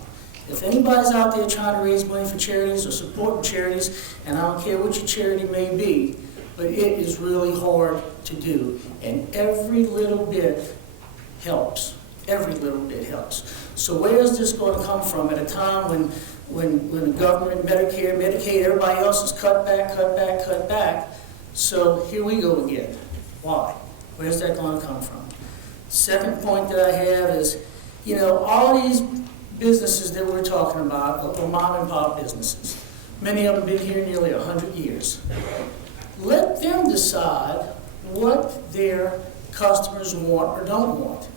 If anybody's out there trying to raise money for charities or supporting charities, and I don't care what your charity may be, but it is really hard to do. And every little bit helps. Every little bit helps. So where is this going to come from at a time when the government, Medicare, Medicaid, everybody else is cut back? So here we go again. Why? Where's that going to come from? Second point that I have is, all these businesses that we're talking about are mom and pop businesses. Many of them have been here nearly 100 years. Let them decide what their customers want or don't want.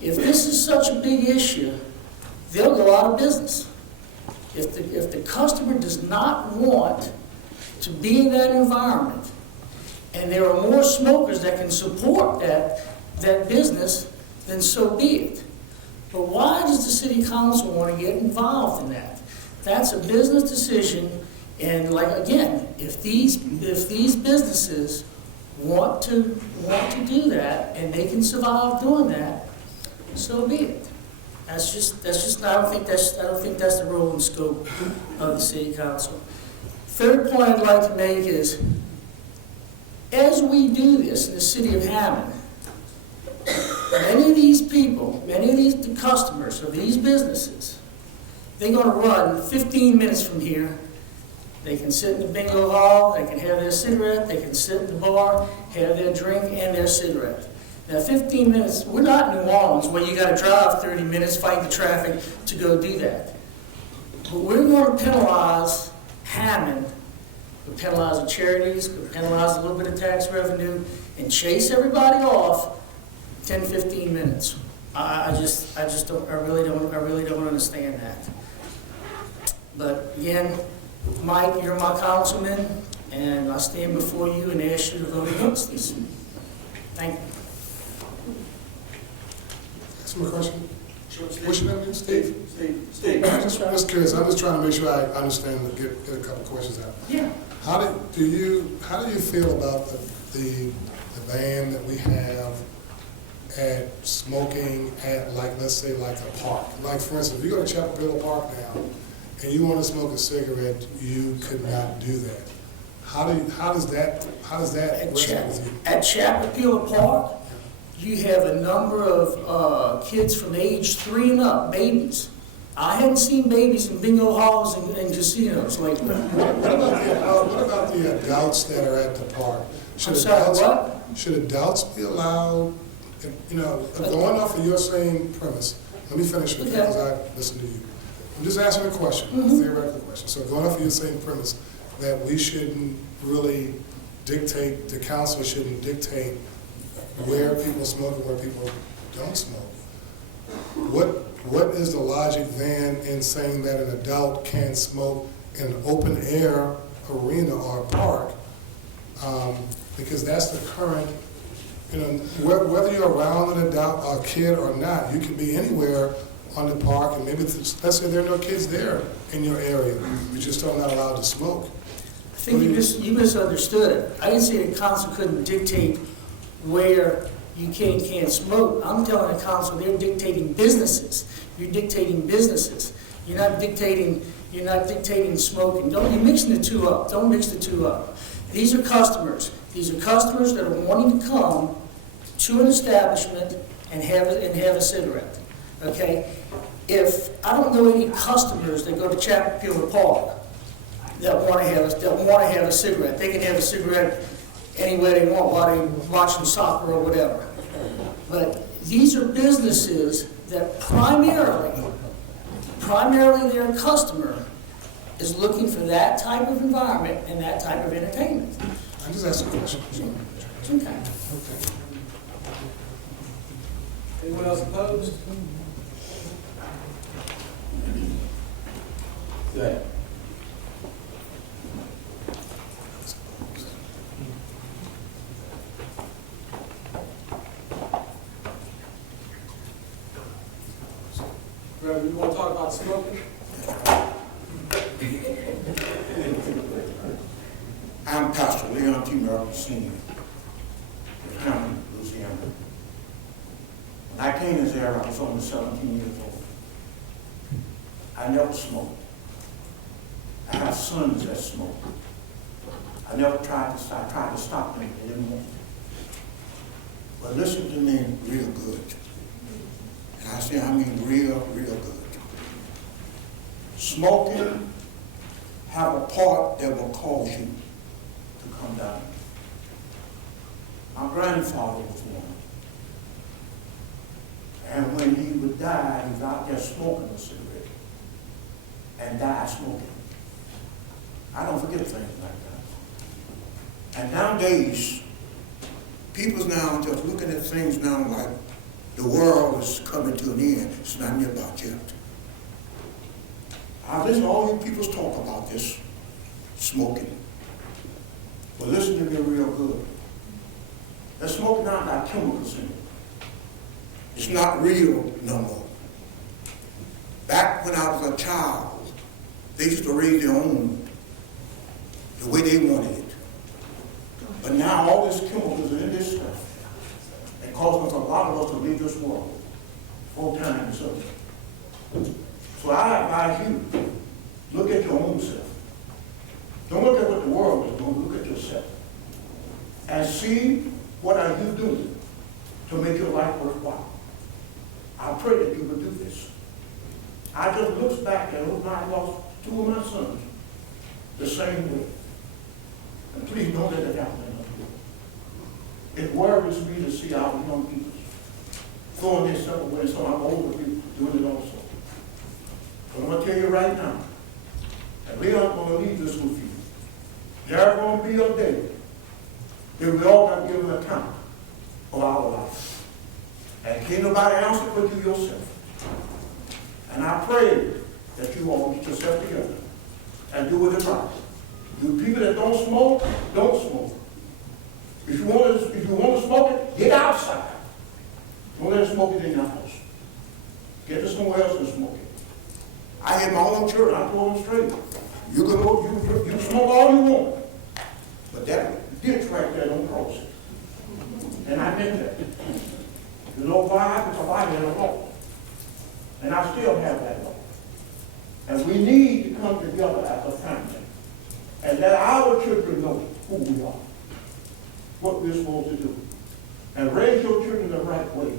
If this is such a big issue, they'll go out of business. If the customer does not want to be in that environment, and there are more smokers that can support that business, then so be it. But why does the city council want to get involved in that? That's a business decision, and again, if these businesses want to do that and they can survive doing that, so be it. That's just I don't think that's the role and scope of the city council. Third point I'd like to make is, as we do this in the city of Hammond, many of these people, the customers of these businesses, they're going to run 15 minutes from here. They can sit in the bingo hall, they can have their cigarette, they can sit in the bar, have their drink and their cigarette. Now 15 minutes, we're not in New Orleans where you got to drive 30 minutes, fight the traffic to go do that. But we're going to penalize Hammond, we'll penalize the charities, we'll penalize a little bit of tax revenue, and chase everybody off 10, 15 minutes. I really don't understand that. But again, Mike, you're my councilman, and I stand before you and ask you to vote against this. Thank you. Ask him a question. What's your name again? Steve? Steve. I'm just curious. I'm just trying to make sure I understand and get a couple questions out. Yeah. How do you feel about the ban that we have at smoking at, let's say, a park? Like, for instance, if you go to Chapel Hill Park now and you want to smoke a cigarette, you could not do that. How does that resonate with you? At Chapel Hill Park, you have a number of kids from age 3 and up, babies. I haven't seen babies in bingo halls and casinos lately. What about the adults that are at the park? Should adults be allowed? Going off of your same premise, let me finish it because I listened to you. I'm just asking a question, a theoretical question. So going off of your same premise, that we shouldn't really dictate, the council shouldn't dictate where people smoke and where people don't smoke. What is the logic then in saying that an adult can't smoke in an open air arena or park? Because that's the current, whether you're around an adult or a kid or not, you can be anywhere on the park, and maybe let's say there are no kids there in your area, you just are not allowed to smoke. I think you misunderstood it. I didn't say the council couldn't dictate where you can't smoke. I'm telling the council they're dictating businesses. You're dictating businesses. You're not dictating smoking. You're mixing the two up. Don't mix the two up. These are customers. These are customers that are wanting to come to an establishment and have a cigarette. Okay? If I don't know any customers that go to Chapel Hill Park, that want to have a cigarette. They can have a cigarette anywhere they want while they're watching soccer or whatever. But these are businesses that primarily their customer is looking for that type of environment and that type of entertainment. I just asked a question. Okay. Anyone else opposed? Good. Reverend, you want to talk about smoking? I'm Pastor Leon T. Merrill, Sr. of Hammond, Louisiana. When I came to this area, I was only 17 years old. I never smoked. I have sons that smoke. I never tried to stop. I tried to stop them. They didn't want to. But listen to me real good. And I say, I mean real good. Smoking have a part that will cause you to come down. My grandfather was one. And when he would die, he was out there smoking a cigarette and died smoking. I don't forget things like that. And nowadays, people's now just looking at things now like the world is coming to an end. It's not near about yet. I listen to all you people talk about this smoking. But listen to me real good. That smoking now got chemicals in it. It's not real no more. Back when I was a child, they used to raise their own the way they wanted it. But now all these chemicals are in this stuff. It causes a lot of us to leave this world 4 times over. So I advise you, look at your own self. Don't look at what the world is doing, look at yourself. And see what are you doing to make your life worthwhile. I pray that you will do this. I just look back and I lost 2 of my sons the same way. And please don't let it happen in you. It worries me to see our young people throwing themselves away, so I'm older people doing it also. But I'm going to tell you right now, and we aren't going to leave this with you. There's going to be a day that we all got to give an account of our life. And can't nobody answer but you yourself. And I pray that you all get yourself together and do what is right. You people that don't smoke, don't smoke. If you want to smoke it, get outside. Don't let it smoke it in your house. Get to somewhere else and smoke it. I had my own children. I told them straight. You can go, you smoke all you want. But that ditch right there, don't cross it. And I meant that. You know why? Because I had a law. And I still have that law. And we need to come together as a family and let our children know who we are, what we're supposed to do. And raise your children the right way.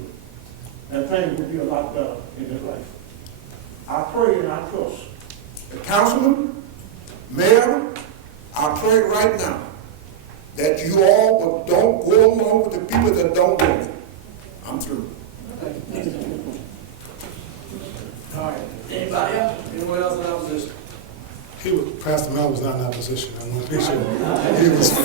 And things will be a lot better in their life. I pray and I trust the councilman, mayor, I pray right now that you all don't go along with the people that don't want it. I'm through. All right. Anybody else? Anyone else in opposition? Pastor Mel was not in opposition. I want to make sure he was for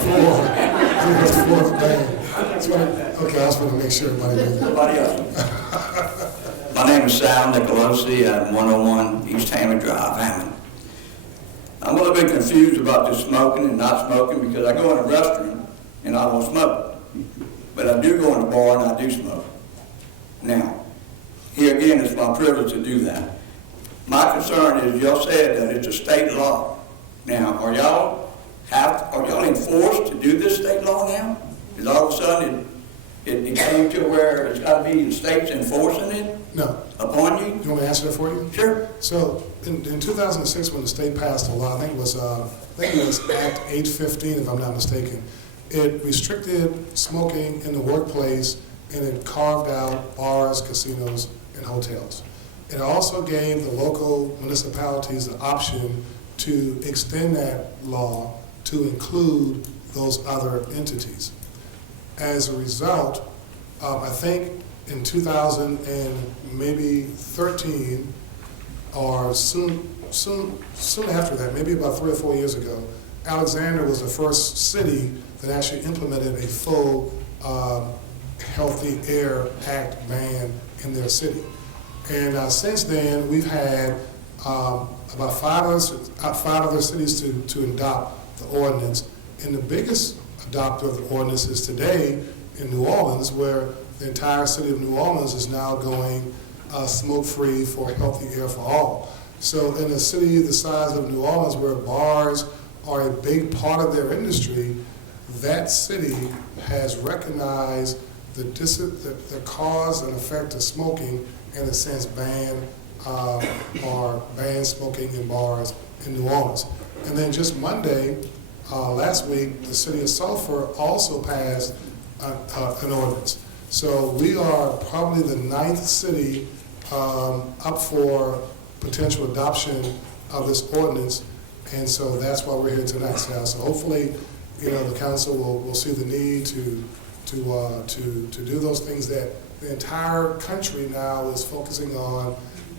the ban. Okay, I was going to make sure everybody knew that. Nobody else? My name is Sal Nicolosi. I'm 101 East Hammond Drive, Hammond. I'm a little bit confused about this smoking and not smoking because I go in a restaurant and I don't smoke. But I do go in a bar and I do smoke. Now, here again, it's my privilege to do that. My concern is y'all said that it's a state law. Now, are y'all enforced to do this state law now? Because all of a sudden it came to where it's got to be the states enforcing it? No. Upon you? You want me to answer that for you? Sure. So in 2006, when the state passed a law, I think it was Act 815, if I'm not mistaken. It restricted smoking in the workplace, and it carved out bars, casinos, and hotels. It also gave the local municipalities the option to extend that law to include those other entities. As a result, I think in 2013, or soon after that, maybe about 3 or 4 years ago, Alexander was the first city that actually implemented a full Healthy Air Act ban in their city. And since then, we've had about five other cities to adopt the ordinance. And the biggest adopter of the ordinance is today in New Orleans, where the entire city of New Orleans is now going smoke-free for healthy air for all. So in a city the size of New Orleans, where bars are a big part of their industry, that city has recognized the cause and effect of smoking, and in a sense ban smoking in bars in New Orleans. And then just Monday, last week, the city of Sulphur also passed an ordinance. So we are probably the 9th city up for potential adoption of this ordinance, and so that's why we're here tonight, Sal. So hopefully, the council will see the need to do those things that the entire country now is focusing on,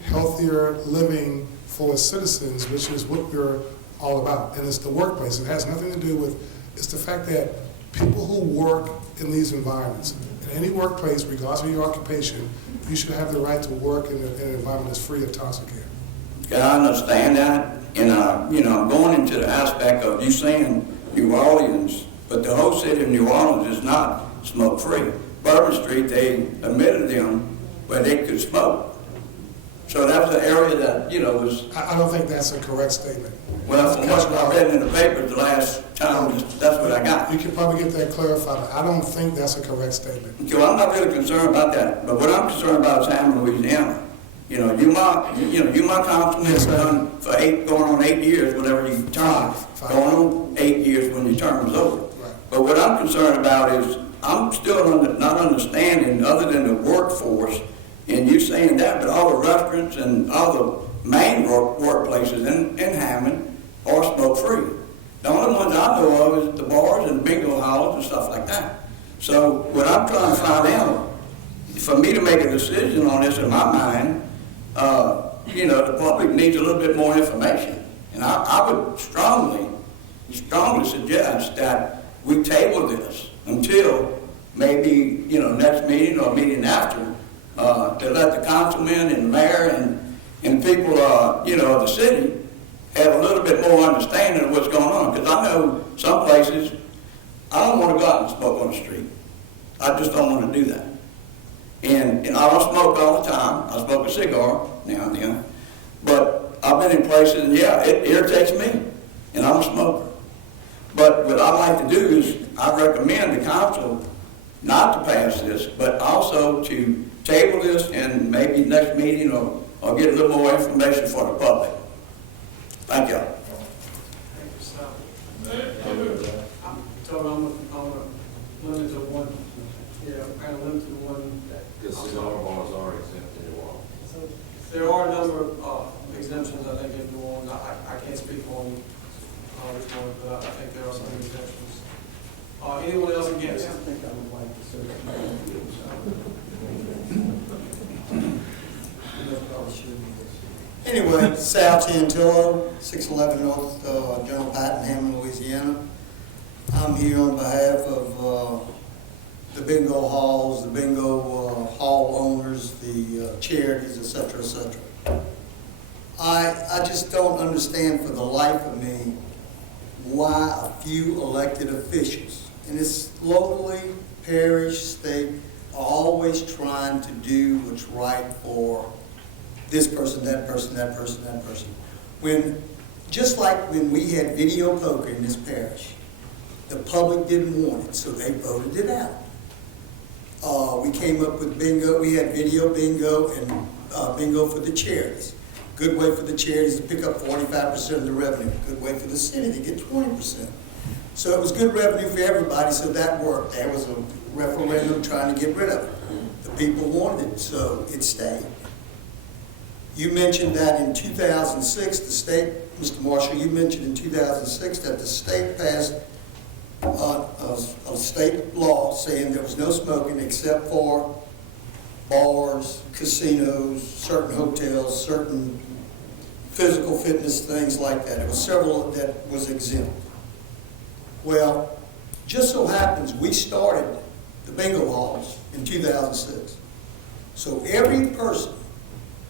healthier living for its citizens, which is what we're all about. And it's the workplace. It has nothing to do with, it's the fact that people who work in these environments, in any workplace, regardless of your occupation, you should have the right to work in an environment that's free of toxic air. I understand that, and going into the aspect of you saying New Orleans, but the whole city of New Orleans is not smoke-free. Bourbon Street, they admitted them where they could smoke. So that was the area that, was... I don't think that's a correct statement. Well, from what I read in the paper the last time, that's what I got. You can probably get that clarified. I don't think that's a correct statement. So I'm not really concerned about that. But what I'm concerned about is Hammond, Louisiana. You my councilman has done for going on 8 years, whatever you term, going on 8 years when your term is over. Right. But what I'm concerned about is I'm still not understanding, other than the workforce, and you saying that, but all the restaurants and all the main workplaces in Hammond are smoke-free. The only ones I know of is the bars and bingo halls and stuff like that. So what I'm trying to find out, for me to make a decision on this in my mind, the public needs a little bit more information. And I would strongly suggest that we table this until maybe, next meeting or meeting after, to let the councilmen and the mayor and people, of the city have a little bit more understanding of what's going on. Because I know some places, I don't want to go out and smoke on the street. I just don't want to do that. And I don't smoke all the time. I smoke a cigar now and then. But I've been in places, and it irritates me, and I'm a smoker. But what I like to do is I recommend the council not to pass this, but also to table this and maybe next meeting or get a little more information for the public. Thank you. Thank you, Sal. I'm told I'm gonna limit to one, kind of limit to one. Because cigar bars are exempt in New Orleans. There are a number of exemptions, I think, in New Orleans. I can't speak on which one, but I think there are some exemptions. Anyone else against? I think I would like to serve. Anyway, Sal Tantillo, 611 North General Patton, Hammond, Louisiana. I'm here on behalf of the bingo halls, the bingo hall owners, the charities, et cetera, et cetera. I just don't understand for the life of me why a few elected officials, and it's locally, parish, state, are always trying to do what's right for this person, that person, that person, that person. Just like when we had video poker in this parish, the public didn't want it, so they voted it out. We came up with bingo. We had video bingo and bingo for the charities. Good way for the charities to pick up 45% of the revenue. Good way for the city to get 20%. So it was good revenue for everybody, so that worked. There was a referendum trying to get rid of it. The people wanted it, so it stayed. You mentioned that in 2006, the state Mr. Marshall, you mentioned in 2006 that the state passed a state law saying there was no smoking except for bars, casinos, certain hotels, certain physical fitness things like that. There were several that was exempt. Well, just so happens we started the bingo halls in 2006. So every person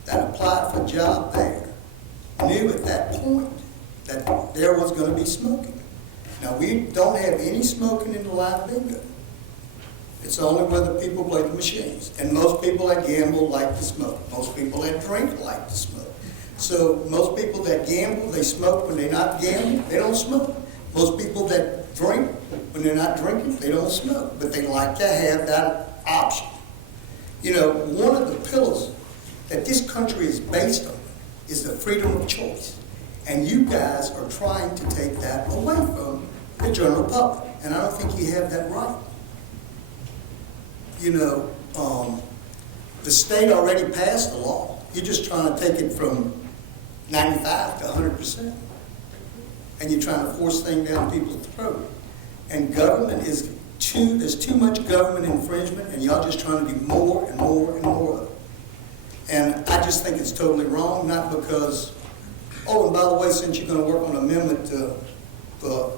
that applied for a job there knew at that point that there was going to be smoking. Now, we don't have any smoking in the live bingo. It's only where the people play the machines. And most people that gamble like to smoke. Most people that drink like to smoke. So most people that gamble, they smoke. When they're not gambling, they don't smoke. Most people that drink, when they're not drinking, they don't smoke. But they like to have that option. You know, one of the pillars that this country is based on is the freedom of choice. And you guys are trying to take that away from the general public. And I don't think you have that right. You know, the state already passed the law. You're just trying to take it from 95 to 100%. And you're trying to force things down people's throat. And government is there's too much government infringement, and y'all just trying to do more and more and more of it. And I just think it's totally wrong, not because, oh, and by the way, since you're going to work on an amendment to the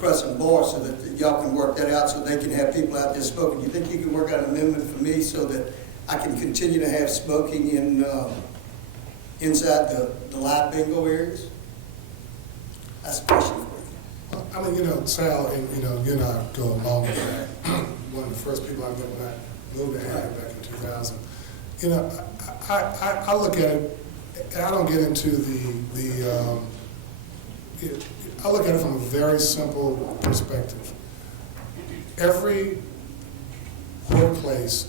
Crescent Bar so that y'all can work that out so they can have people out there smoking, do you think you can work out an amendment for me so that I can continue to have smoking in inside the live bingo areas? That's a question for you. I mean, you know, Sal, and you know, you and I go along with that. One of the first people I met when I moved to Hammond back in 2000. You know, I look at it, and I don't get into I look at it from a very simple perspective. Every workplace,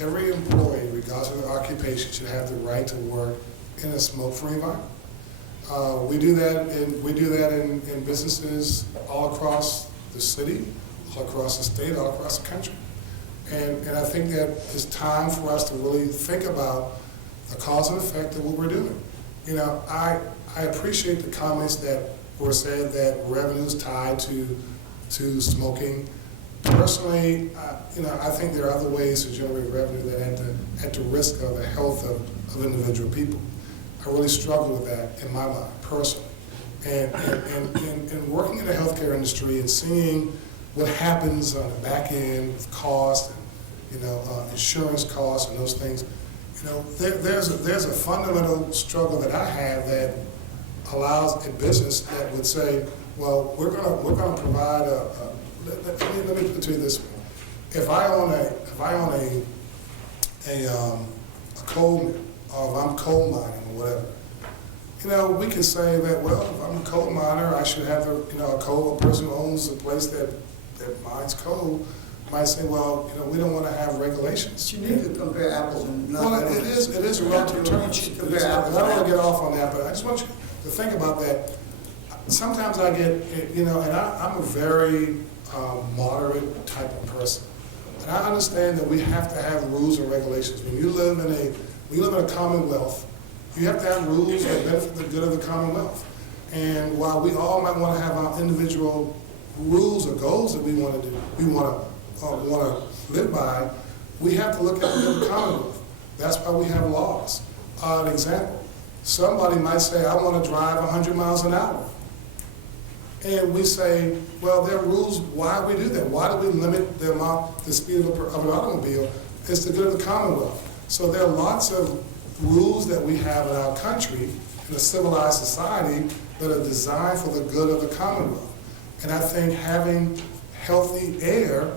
every employee, regardless of their occupation, should have the right to work in a smoke-free environment. We do that in businesses all across the city, all across the state, all across the country. And I think that it's time for us to really think about the cause and effect of what we're doing. You know, I appreciate the comments that were said that revenue is tied to smoking. Personally, you know, I think there are other ways to generate revenue that at the risk of the health of individual people. I really struggle with that in my mind, personally. And working in the healthcare industry and seeing what happens on the back end with cost and, you know, insurance costs and those things, you know, there's a fundamental struggle that I have that allows a business that would say, well, we're gonna provide let me put it to you this way. If I own a coal mill, or if I'm coal mining or whatever, you know, we can say that, well, if I'm a coal miner, I should have a person who owns a place that mines coal might say, well, you know, we don't want to have regulations. You need to compare apples and well, it is a relative term. I don't want to get off on that, but I just want you to think about that. Sometimes I get, you know, and I'm a very moderate type of person. And I understand that we have to have rules and regulations. When you live in a commonwealth, you have to have rules that benefit the good of the commonwealth. And while we all might want to have our individual rules or goals that we want to do, we want to live by, we have to look at the good of the commonwealth. That's why we have laws. An example, somebody might say, I want to drive 100 miles an hour. And we say, well, there are rules. Why do we do that? Why do we limit the speed of an automobile? It's the good of the commonwealth. So there are lots of rules that we have in our country, in a civilized society, that are designed for the good of the commonwealth. And I think having healthy air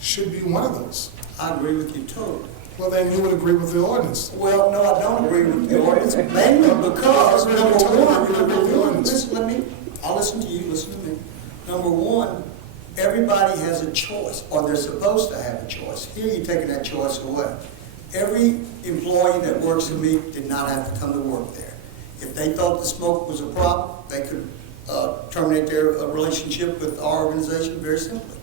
should be one of those. I agree with you totally. Well, then you would agree with the ordinance. Well, no, I don't agree with the ordinance, mainly because, number one, I'll listen to you, listen to me. Number one, everybody has a choice, or they're supposed to have a choice. Here you're taking that choice away. Every employee that works for me did not have to come to work there. If they thought the smoke was a problem, they could terminate their relationship with our organization very simply.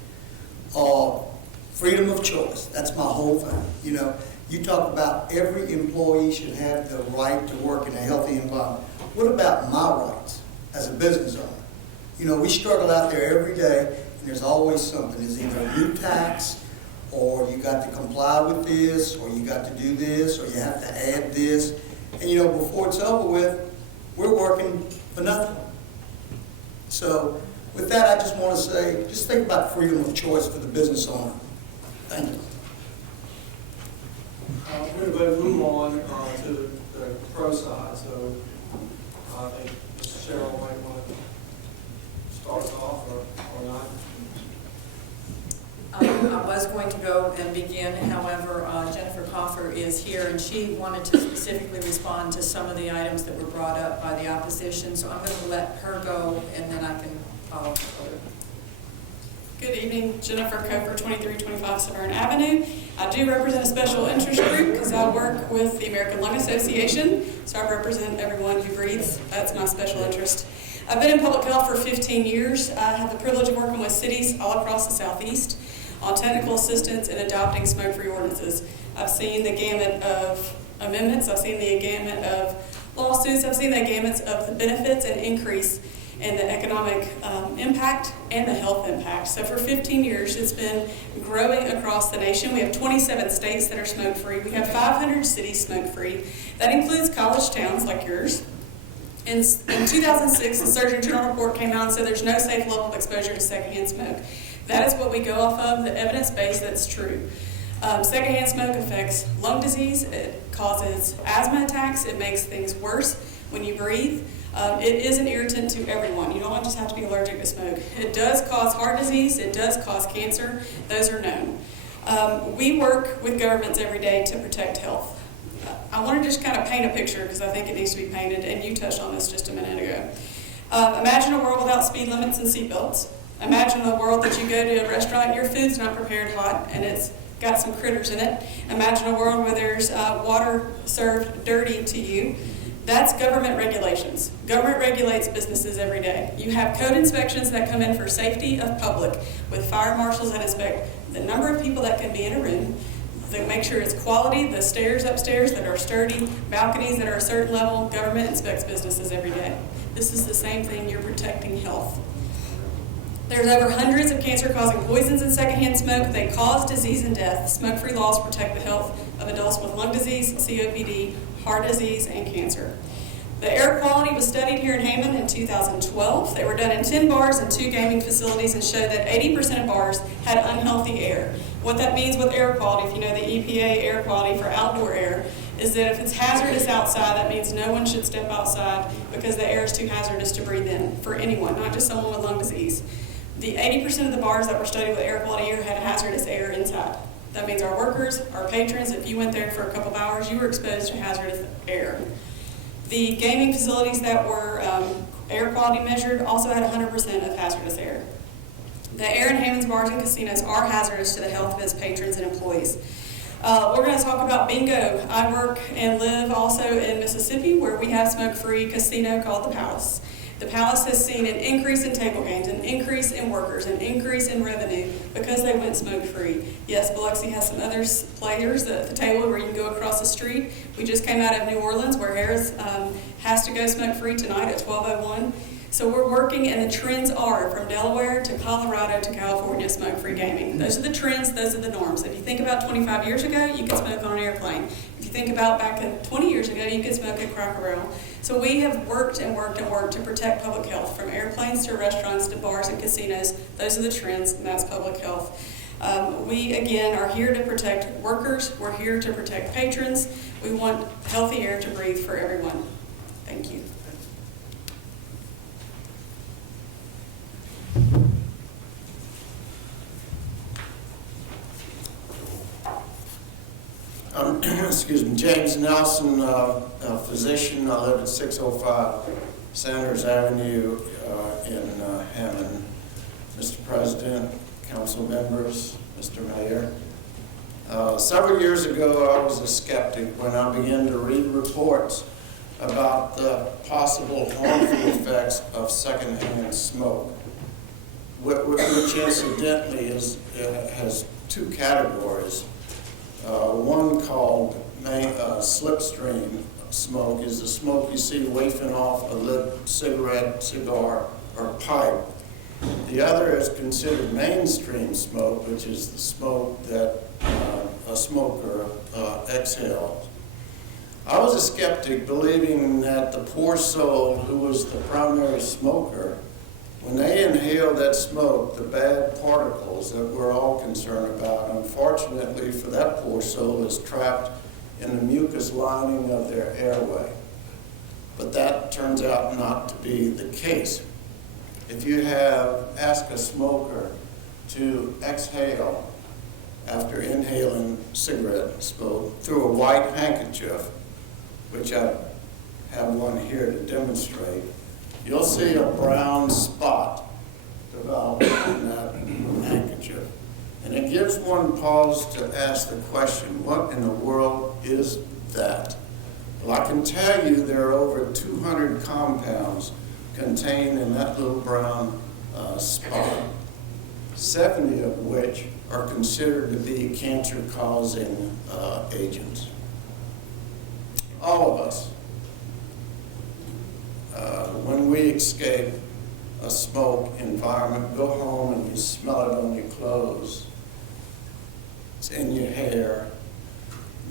Freedom of choice, that's my whole thing. You know, you talk about every employee should have the right to work in a healthy environment. what about my rights as a business owner? You know, we struggle out there every day, and there's always something. There's either a new tax, or you got to comply with this, or you got to do this, or you have to add this. And you know, before it's over with, we're working for nothing. So with that, I just want to say, just think about freedom of choice for the business owner. Thank you. We're going to move on to the pro side. So I think Mr. Cheryl might want to start off or not. I was going to go and begin, however, Jennifer Coffer is here, and she wanted to specifically respond to some of the items that were brought up by the opposition, so I'm going to let her go, and then I can follow her. Good evening, Jennifer Coffer, 2325 Severn Avenue. I do represent a special interest group because I work with the American Lung Association, so I represent everyone who breathes. That's my special interest. I've been in public health for 15 years. I have the privilege of working with cities all across the Southeast on technical assistance in adopting smoke-free ordinances. I've seen the gamut of amendments. I've seen the gamut of lawsuits. I've seen the gamut of the benefits and increase in the economic impact and the health impact. So for 15 years, it's been growing across the nation. We have 27 states that are smoke-free. We have 500 cities smoke-free. That includes college towns like yours. In 2006, the Surgeon General report came out and said there's no safe level of exposure to secondhand smoke. That is what we go off of, the evidence base that's true. Secondhand smoke affects lung disease. It causes asthma attacks. It makes things worse when you breathe. It is an irritant to everyone. You don't just have to be allergic to smoke. It does cause heart disease. It does cause cancer. Those are known. We work with governments every day to protect health. I want to just kind of paint a picture because I think it needs to be painted, and you touched on this just a minute ago. Imagine a world without speed limits and seatbelts. Imagine a world that you go to a restaurant, your food's not prepared hot, and it's got some critters in it. Imagine a world where there's water served dirty to you. That's government regulations. Government regulates businesses every day. You have code inspections that come in for safety of public with fire marshals that inspect the number of people that can be in a room. They make sure it's quality, the stairs upstairs that are sturdy, balconies that are a certain level. Government inspects businesses every day. This is the same thing, you're protecting health. There's over hundreds of cancer-causing poisons in secondhand smoke. They cause disease and death. Smoke-free laws protect the health of adults with lung disease, COPD, heart disease, and cancer. The air quality was studied here in Hammond in 2012. They were done in 10 bars and 2 gaming facilities and showed that 80% of bars had unhealthy air. What that means with air quality, if you know the EPA air quality for outdoor air, is that if it's hazardous outside, that means no one should step outside because the air is too hazardous to breathe in for anyone, not just someone with lung disease. The 80% of the bars that were studied with air quality air had hazardous air inside. That means our workers, our patrons, if you went there for a couple of hours, you were exposed to hazardous air. The gaming facilities that were air quality measured also had 100% of hazardous air. The air in Hammond's bars and casinos are hazardous to the health of its patrons and employees. We're going to talk about bingo. I work and live also in Mississippi where we have smoke-free casino called the Palace. The Palace has seen an increase in table games, an increase in workers, an increase in revenue because they went smoke-free. Yes, Biloxi has some other players at the table where you can go across the street. We just came out of New Orleans where Harris has to go smoke-free tonight at 12:01. So we're working, and the trends are from Delaware to Colorado to California, smoke-free gaming. Those are the trends, those are the norms. If you think about 25 years ago, you could smoke on an airplane. If you think about back in 20 years ago, you could smoke at Cracker Barrel. So we have worked and worked and worked to protect public health, from airplanes to restaurants to bars and casinos. Those are the trends, and that's public health. We, again, are here to protect workers. We're here to protect patrons. We want healthy air to breathe for everyone. Thank you. Excuse me, James Nelson, a physician. I live at 605 Sanders Avenue in Hammond. Mr. President, council members, Mr. Mayor. Several years ago, I was a skeptic when I began to read reports about the possible harmful effects of secondhand smoke, which incidentally has 2 categories. One called slipstream smoke is the smoke you see wafting off a lit cigarette, cigar, or pipe. The other is considered mainstream smoke, which is the smoke that a smoker exhales. I was a skeptic, believing that the poor soul who was the primary smoker, when they inhaled that smoke, the bad particles that we're all concerned about, unfortunately for that poor soul, is trapped in the mucus lining of their airway. But that turns out not to be the case. If you ask a smoker to exhale after inhaling cigarette smoke through a white handkerchief, which I have one here to demonstrate, you'll see a brown spot develop in that handkerchief. And it gives one pause to ask the question, what in the world is that? Well, I can tell you there are over 200 compounds contained in that little brown spot, 70 of which are considered to be cancer-causing agents. All of us, when we escape a smoke environment, go home and you smell it on your clothes, it's in your hair.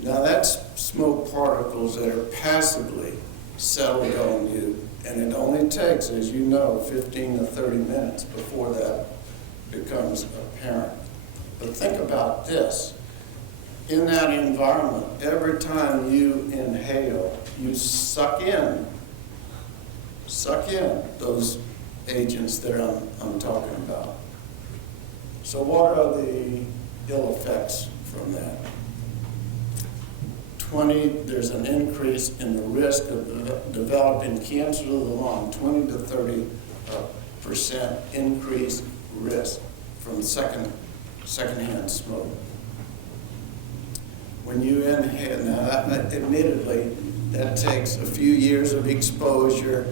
Now that's smoke particles that are passively settled on you, and it only takes, as you know, 15 to 30 minutes before that becomes apparent. But think about this. In that environment, every time you inhale, you suck in those agents that I'm talking about. So what are the ill effects from that? There's an increase in the risk of developing cancer of the lung, 20 to 30% increased risk from secondhand smoke. When you inhale, now admittedly, that takes a few years of exposure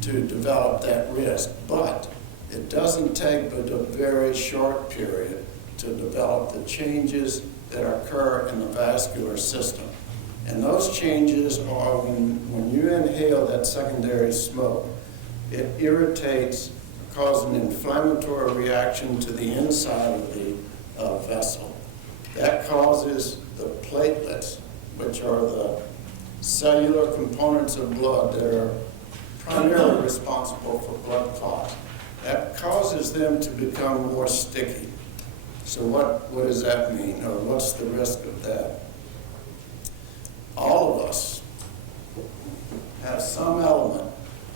to develop that risk, but it doesn't take but a very short period to develop the changes that occur in the vascular system. And those changes are when you inhale that secondary smoke, it irritates, causes an inflammatory reaction to the inside of the vessel. That causes the platelets, which are the cellular components of blood that are primarily responsible for blood clots. That causes them to become more sticky. So what does that mean, or what's the risk of that? All of us have some element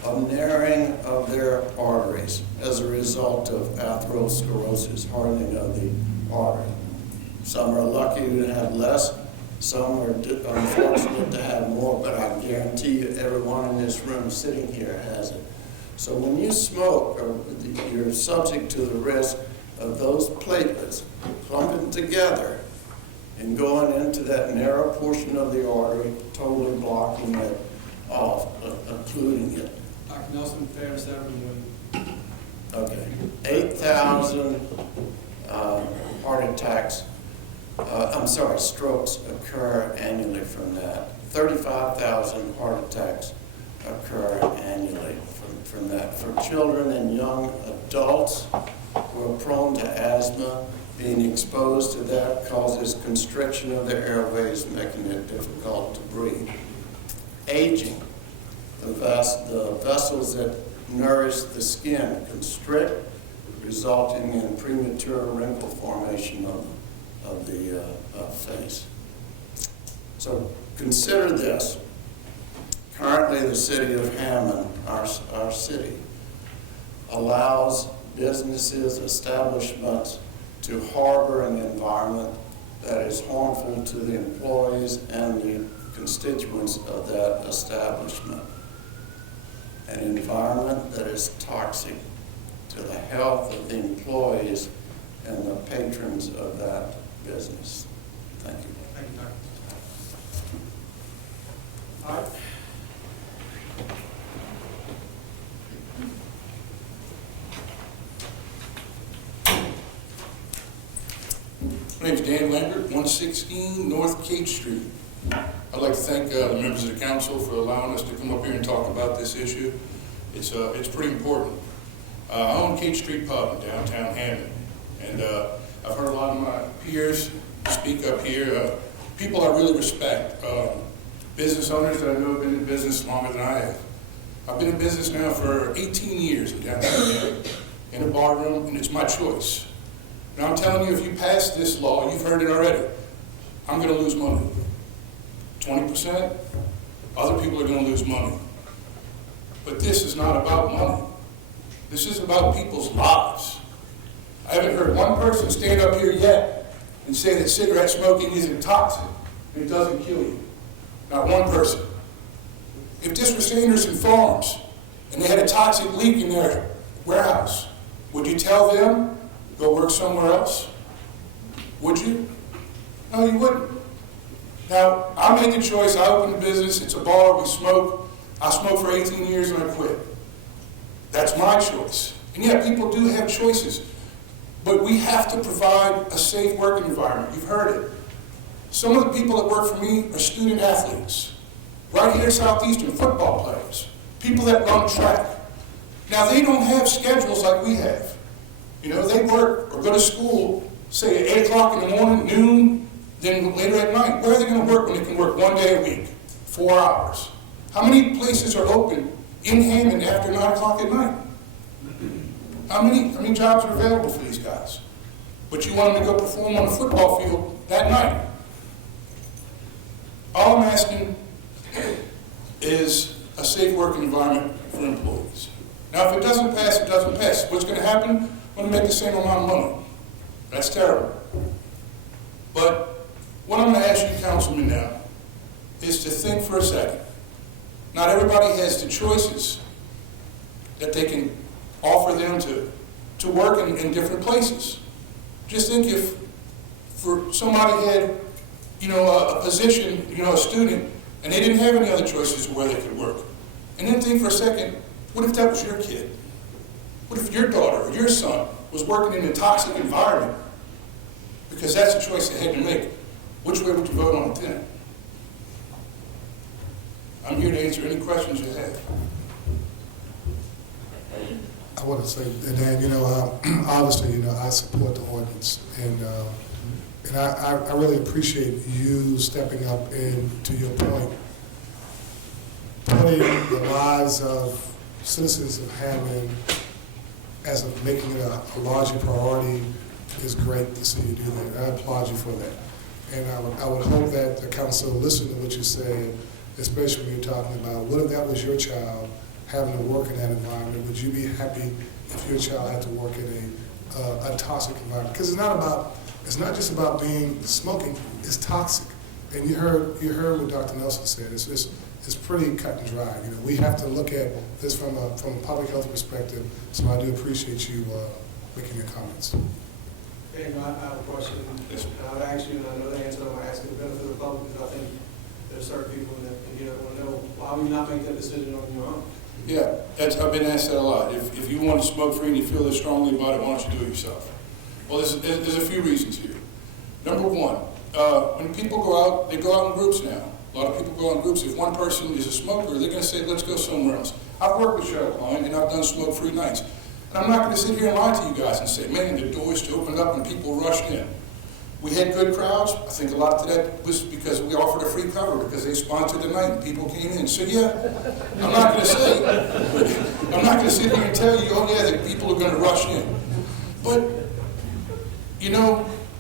of narrowing of their arteries as a result of atherosclerosis, hardening of the artery. Some are lucky to have less, some are unfortunate to have more, but I guarantee you everyone in this room sitting here has it. So when you smoke, you're subject to the risk of those platelets clumping together and going into that narrow portion of the artery, totally blocking it off, occluding it. Dr. Nelson, fairness everyone. Okay. 8,000 heart attacks, strokes occur annually from that. 35,000 heart attacks occur annually from that. For children and young adults who are prone to asthma, being exposed to that causes constriction of their airways, making it difficult to breathe. Aging, the vessels that nourish the skin constrict, resulting in premature wrinkle formation of the face. So consider this. Currently, the city of Hammond, our city, allows businesses, establishments to harbor an environment that is harmful to the employees and the constituents of that establishment. An environment that is toxic to the health of the employees and the patrons of that business. Thank you. Thank you, Doctor. All right. My name's Dan Lambert, 116 North Cape Street. I'd like to thank the members of the council for allowing us to come up here and talk about this issue. It's pretty important. I own Kate Street Pub in downtown Hammond, and I've heard a lot of my peers speak up here. People I really respect, business owners that I know have been in business longer than I have. I've been in business now for 18 years in downtown Hammond, in a bar room, and it's my choice. Now I'm telling you, if you pass this law, you've heard it already, I'm going to lose money. 20%, other people are going to lose money. But this is not about money. This is about people's lives. I haven't heard one person stand up here yet and say that cigarette smoking isn't toxic and it doesn't kill you. Not one person. If this were Sanderson Farms and they had a toxic leak in their warehouse, would you tell them, go work somewhere else? Would you? No, you wouldn't. Now, I made the choice, I opened a business, it's a bar, we smoke. I smoked for 18 years and I quit. That's my choice. And yeah, people do have choices. But we have to provide a safe working environment. You've heard it. Some of the people that work for me are student athletes. Right here at Southeastern, football players. People that run track. Now, they don't have schedules like we have. You know, they work or go to school, say at 8 o'clock in the morning, noon, then later at night. Where are they going to work when they can work 1 day a week, 4 hours? How many places are open in Hammond after 9 o'clock at night? How many jobs are available for these guys? But you want them to go perform on a football field that night. All I'm asking is a safe working environment for employees. Now, if it doesn't pass, it doesn't pass. What's going to happen? I'm going to make the same amount of money. That's terrible. But what I'm going to ask you, councilmen, now, is to think for a second. Not everybody has the choices that they can offer them to work in different places. Just think if for somebody had, a position, a student, and they didn't have any other choices of where they could work. And then think for a second, what if that was your kid? What if your daughter or your son was working in a toxic environment? Because that's the choice they had to make. Which way would you vote on it then? I'm here to answer any questions you have. I want to say, and Dan, obviously, I support the ordinance, and I really appreciate you stepping up and, to your point, putting the lives of citizens of Hammond as of making it a larger priority is great to see you do that. I applaud you for that. And I would hope that the council listened to what you said, especially when you're talking about what if that was your child having to work in that environment. Would you be happy if your child had to work in a toxic environment? Because it's not just about being smoking, it's toxic. And you heard what Dr. Nelson said. It's pretty cut and dry. We have to look at this from a public health perspective. So I do appreciate you making your comments. Okay, I have a question. I would ask you, and I know the answer, I'm going to ask you the benefit of the public, because I think there's certain people that want to know, why would you not make that decision on your own? Yeah, I've been asked that a lot. If you want to smoke free and you feel that strongly about it, why don't you do it yourself? Well, there's a few reasons here. Number one, when people go out, they go out in groups now. A lot of people go out in groups. If one person is a smoker, they're going to say, let's go somewhere else. I've worked with Cheryl Klein, and I've done smoke-free nights. And I'm not going to sit here and lie to you guys and say, man, the doors opened up and people rushed in. We had good crowds. I think a lot of that was because we offered a free cover because they sponsored the night and people came in. So yeah, I'm not going to sit here and tell you, oh yeah, the people are going to rush in. But,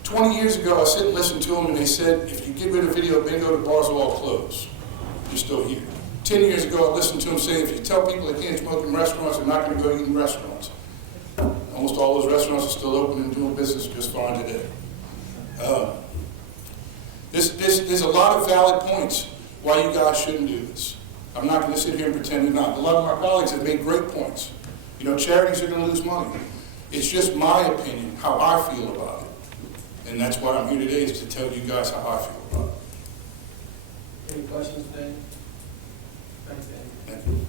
20 years ago, I sat and listened to them and they said, if you get rid of video bingo, the bars will all close. You're still here. 10 years ago, I listened to them say, if you tell people they can't smoke in restaurants, they're not going to go eat in restaurants. Almost all those restaurants are still open and doing business just fine today. There's a lot of valid points why you guys shouldn't do this. I'm not going to sit here and pretend you're not. A lot of my colleagues have made great points. Charities are going to lose money. It's just my opinion, how I feel about it. And that's why I'm here today, is to tell you guys how I feel about it. Any questions, Dan? Thanks, Dan. Thank you.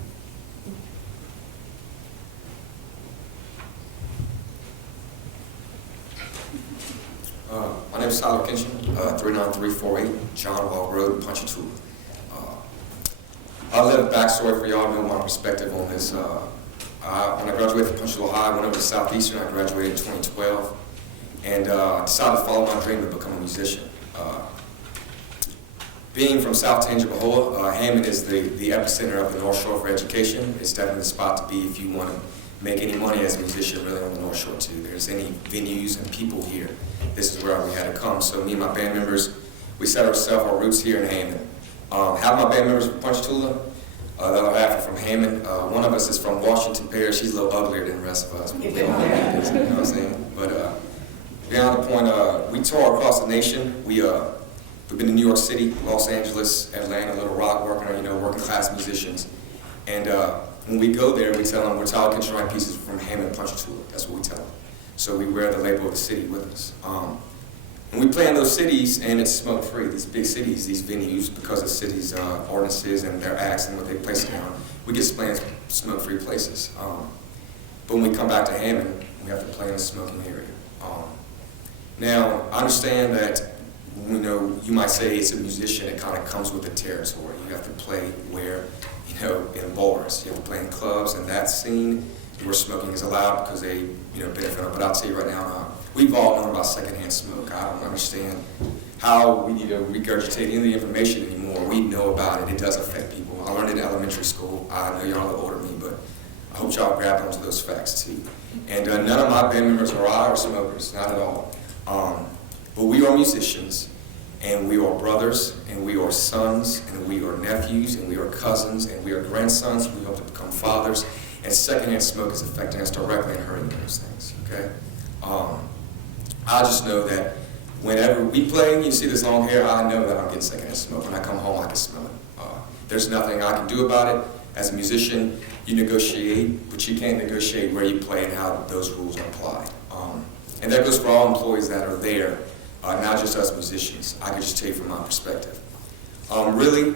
My name is Tyler Kinchin, 39348 John Wall Road, Ponchatoula. A little backstory for y'all know my perspective on this. When I graduated from Punchville High, I went over to Southeastern. I graduated in 2012, and decided to follow my dream to become a musician. Being from South Tangipahoa, Hammond is the epicenter of the North Shore for education. It's definitely the spot to be if you want to make any money as a musician, really, on the North Shore too. There's any venues and people here. This is where we had to come. So me and my band members, we set ourselves our roots here in Hammond. Half my band members from Ponchatoula, the other half are from Hammond. One of us is from Washington Parish. She's a little uglier than the rest of us. But we all have this, you know what I'm saying? But beyond the point, we tour across the nation. We've been to New York City, Los Angeles, Atlanta, Little Rock, working class musicians. And when we go there, we tell them we're Tyler Kitchen pieces from Hammond, Ponchatoula. That's what we tell them. So we wear the label of the city with us. And we play in those cities, and it's smoke-free. These big cities, these venues, because of cities' ordinances and their acts and what they place down, we get to play in smoke-free places. But when we come back to Hammond, we have to play in a smoking area. Now, I understand that, you might say it's a musician, it kind of comes with the territory. You have to play where, in bars. You have to play in clubs, and that scene where smoking is allowed because they, benefit from it. But I'll tell you right now, we've all known about secondhand smoke. I don't understand how we need to regurgitate any of the information anymore. We know about it. It does affect people. I learned it in elementary school. I know y'all are older than me, but I hope y'all grab onto those facts too. And none of my band members or I are smokers, not at all. But we are musicians, and we are brothers, and we are sons, and we are nephews, and we are cousins, and we are grandsons. We hope to become fathers, and secondhand smoke is affecting us directly and hurting those things, okay? I just know that whenever we play, you see this long hair, I know that I'm getting secondhand smoke. When I come home, I can smell it. There's nothing I can do about it. As a musician, you negotiate, but you can't negotiate where you play and how those rules are applied. And that goes for all employees that are there, not just us musicians. I can just tell you from my perspective. Really,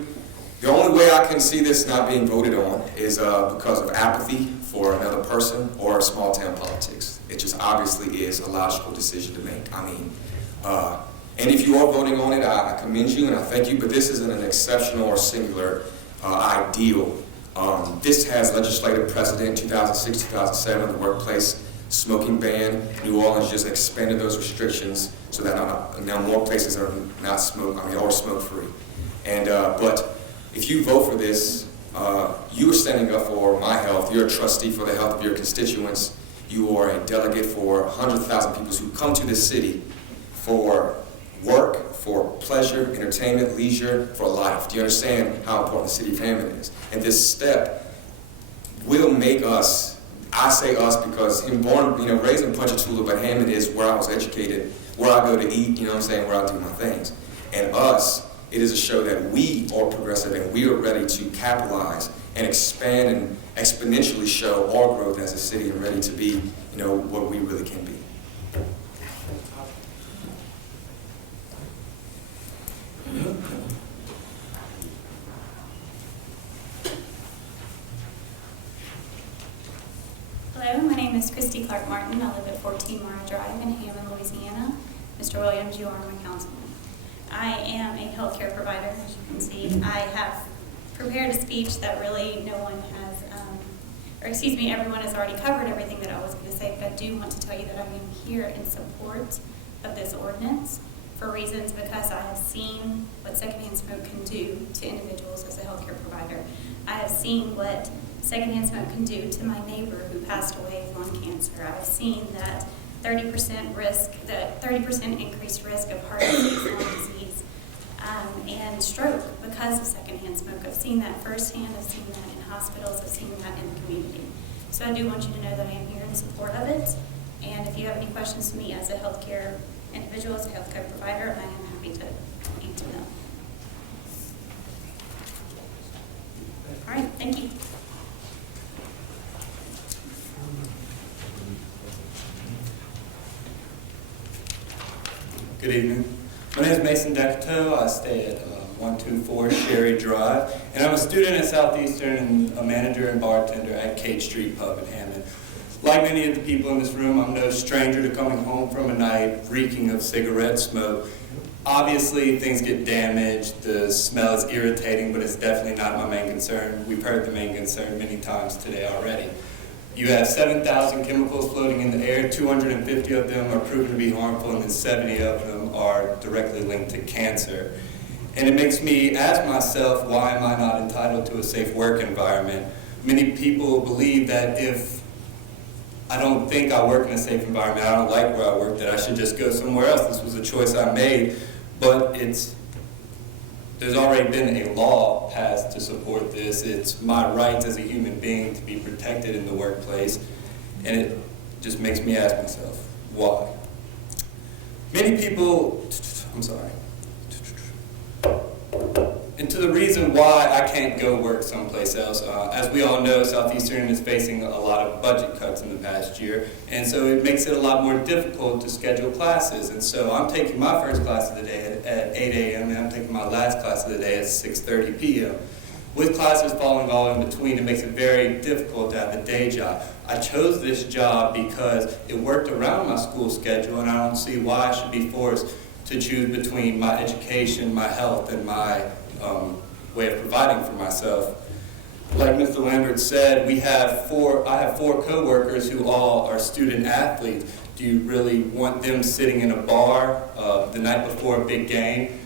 the only way I can see this not being voted on is because of apathy for another person or small town politics. It just obviously is a logical decision to make. And if you are voting on it, I commend you and I thank you, but this isn't an exceptional or singular ideal. This has legislative precedent, 2006, 2007, the workplace smoking ban. New Orleans just expanded those restrictions so that now more places are not smoke-free. And but if you vote for this, you are standing up for my health. You're a trustee for the health of your constituents. You are a delegate for 100,000 people who come to this city for work, for pleasure, entertainment, leisure, for life. Do you understand how important the city of Hammond is? And this step will make us, I say us because I'm born, raised in Ponchatoula, but Hammond is where I was educated, where I go to eat, where I do my things. And us, it is a show that we are progressive and we are ready to capitalize and expand and exponentially show our growth as a city and ready to be, what we really can be. Hello, my name is Christy Clark Martin. I live at 14 Mara Drive in Hammond, Louisiana. Mr. Williams, you are my councilman. I am a healthcare provider, as you can see. I have prepared a speech that really no one has, everyone has already covered everything that I was going to say, but I do want to tell you that I am here in support of this ordinance for reasons because I have seen what secondhand smoke can do to individuals as a healthcare provider. I have seen what secondhand smoke can do to my neighbor who passed away of lung cancer. I've seen that 30% increased risk of heart disease, lung disease, and stroke because of secondhand smoke. I've seen that firsthand. I've seen that in hospitals. I've seen that in the community. So I do want you to know that I am here in support of it. And if you have any questions to me as a healthcare individual, as a healthcare provider, I am happy to answer them. All right, thank you. Good evening. My name is Mason Decato. I stay at 124 Sherry Drive, and I'm a student at Southeastern and a manager and bartender at Kate Street Pub in Hammond. Like many of the people in this room, I'm no stranger to coming home from a night reeking of cigarette smoke. Obviously, things get damaged, the smell is irritating, but it's definitely not my main concern. We've heard the main concern many times today already. You have 7,000 chemicals floating in the air, 250 of them are proven to be harmful, and then 70 of them are directly linked to cancer. And it makes me ask myself, why am I not entitled to a safe work environment? Many people believe that if I don't think I work in a safe environment, I don't like where I work, that I should just go somewhere else. This was a choice I made, but there's already been a law passed to support this. It's my rights as a human being to be protected in the workplace, and it just makes me ask myself, why? Many people, and to the reason why I can't go work someplace else, as we all know, Southeastern is facing a lot of budget cuts in the past year, and so it makes it a lot more difficult to schedule classes. And so I'm taking my first class of the day at 8 a.m. and I'm taking my last class of the day at 6:30 p.m. With classes falling all in between, it makes it very difficult to have a day job. I chose this job because it worked around my school schedule, and I don't see why I should be forced to choose between my education, my health, and my way of providing for myself. Like Mr. Lambert said, I have four co-workers who all are student athletes. Do you really want them sitting in a bar the night before a big game